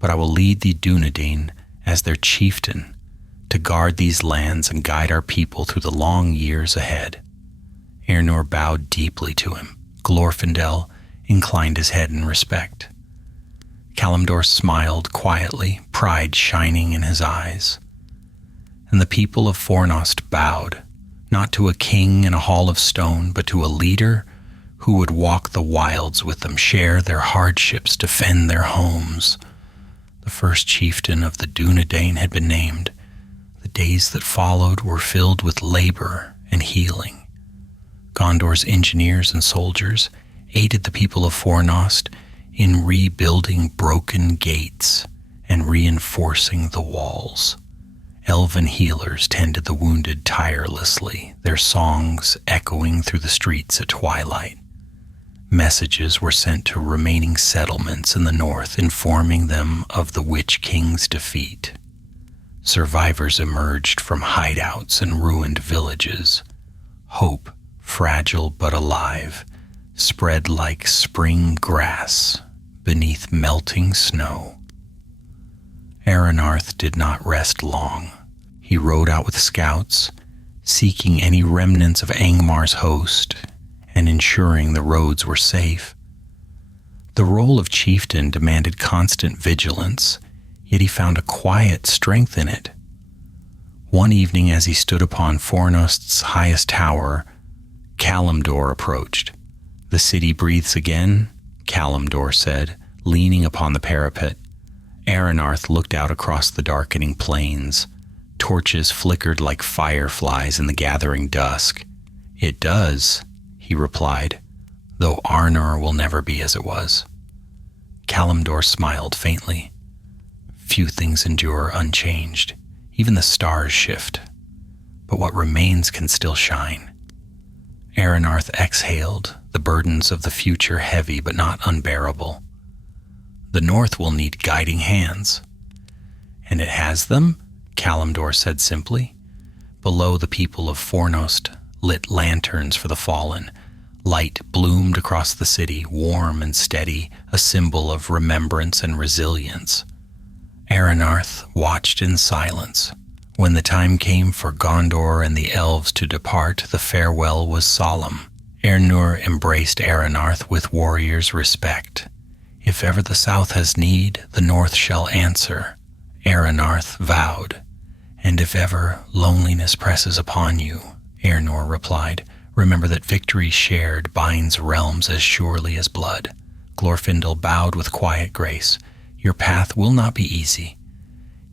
but I will lead the Dunedain as their chieftain to guard these lands and guide our people through the long years ahead." Ernur bowed deeply to him. Glorfindel inclined his head in respect. Kalimdor smiled quietly, pride shining in his eyes. And the people of Fornost bowed, not to a king in a hall of stone, but to a leader who would walk the wilds with them, share their hardships, defend their homes. The first chieftain of the Dunedain had been named. The days that followed were filled with labor and healing. Gondor's engineers and soldiers aided the people of Fornost in rebuilding broken gates and reinforcing the walls. Elven healers tended the wounded tirelessly, their songs echoing through the streets at twilight. Messages were sent to remaining settlements in the north, informing them of the Witch King's defeat. Survivors emerged from hideouts and ruined villages. Hope, fragile but alive, spread like spring grass beneath melting snow. Aranarth did not rest long. He rode out with scouts, seeking any remnants of Angmar's host and ensuring the roads were safe. The role of chieftain demanded constant vigilance, yet he found a quiet strength in it. One evening, as he stood upon Fornost's highest tower, Kalimdor approached. "The city breathes again," Kalimdor said, leaning upon the parapet. Aranarth looked out across the darkening plains. Torches flickered like fireflies in the gathering dusk. "It does," he replied, "though Arnor will never be as it was." Kalimdor smiled faintly. "Few things endure unchanged. Even the stars shift. But what remains can still shine." Aranarth exhaled, the burdens of the future heavy but not unbearable. The North will need guiding hands. And it has them, Kalimdor said simply. Below, the people of Fornost lit lanterns for the fallen. Light bloomed across the city, warm and steady, a symbol of remembrance and resilience. Aranarth watched in silence. When the time came for Gondor and the elves to depart, the farewell was solemn. Ernur embraced Aranarth with warrior's respect. If ever the south has need, the north shall answer, Aranarth vowed. And if ever loneliness presses upon you, Ernur replied, remember that victory shared binds realms as surely as blood. Glorfindel bowed with quiet grace. Your path will not be easy,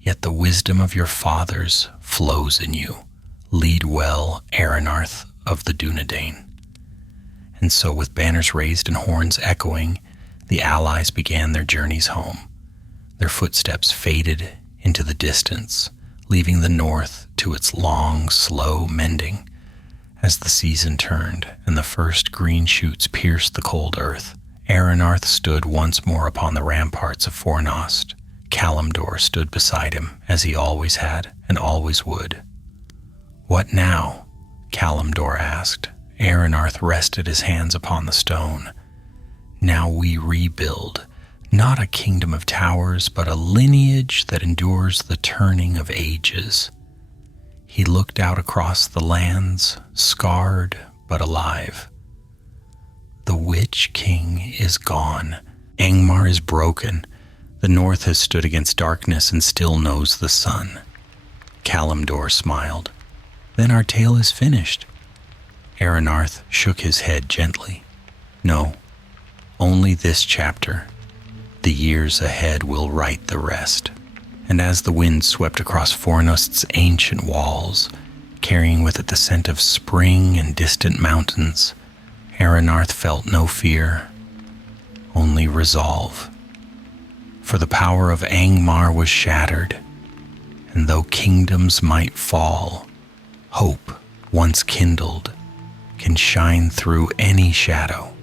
yet the wisdom of your fathers flows in you. Lead well, Aranarth of the Dunedain. And so, with banners raised and horns echoing, the allies began their journeys home. Their footsteps faded into the distance, leaving the north to its long, slow mending. As the season turned and the first green shoots pierced the cold earth, Aranarth stood once more upon the ramparts of Fornost. Kalimdor stood beside him, as he always had and always would. What now? Kalimdor asked. Aranarth rested his hands upon the stone. Now we rebuild, not a kingdom of towers, but a lineage that endures the turning of ages. He looked out across the lands, scarred but alive. The Witch King is gone. Angmar is broken. The north has stood against darkness and still knows the sun. Kalimdor smiled. Then our tale is finished. Aranarth shook his head gently. No, only this chapter. The years ahead will write the rest. And as the wind swept across Fornost's ancient walls, carrying with it the scent of spring and distant mountains, Aranarth felt no fear, only resolve. For the power of Angmar was shattered, and though kingdoms might fall, hope, once kindled, can shine through any shadow.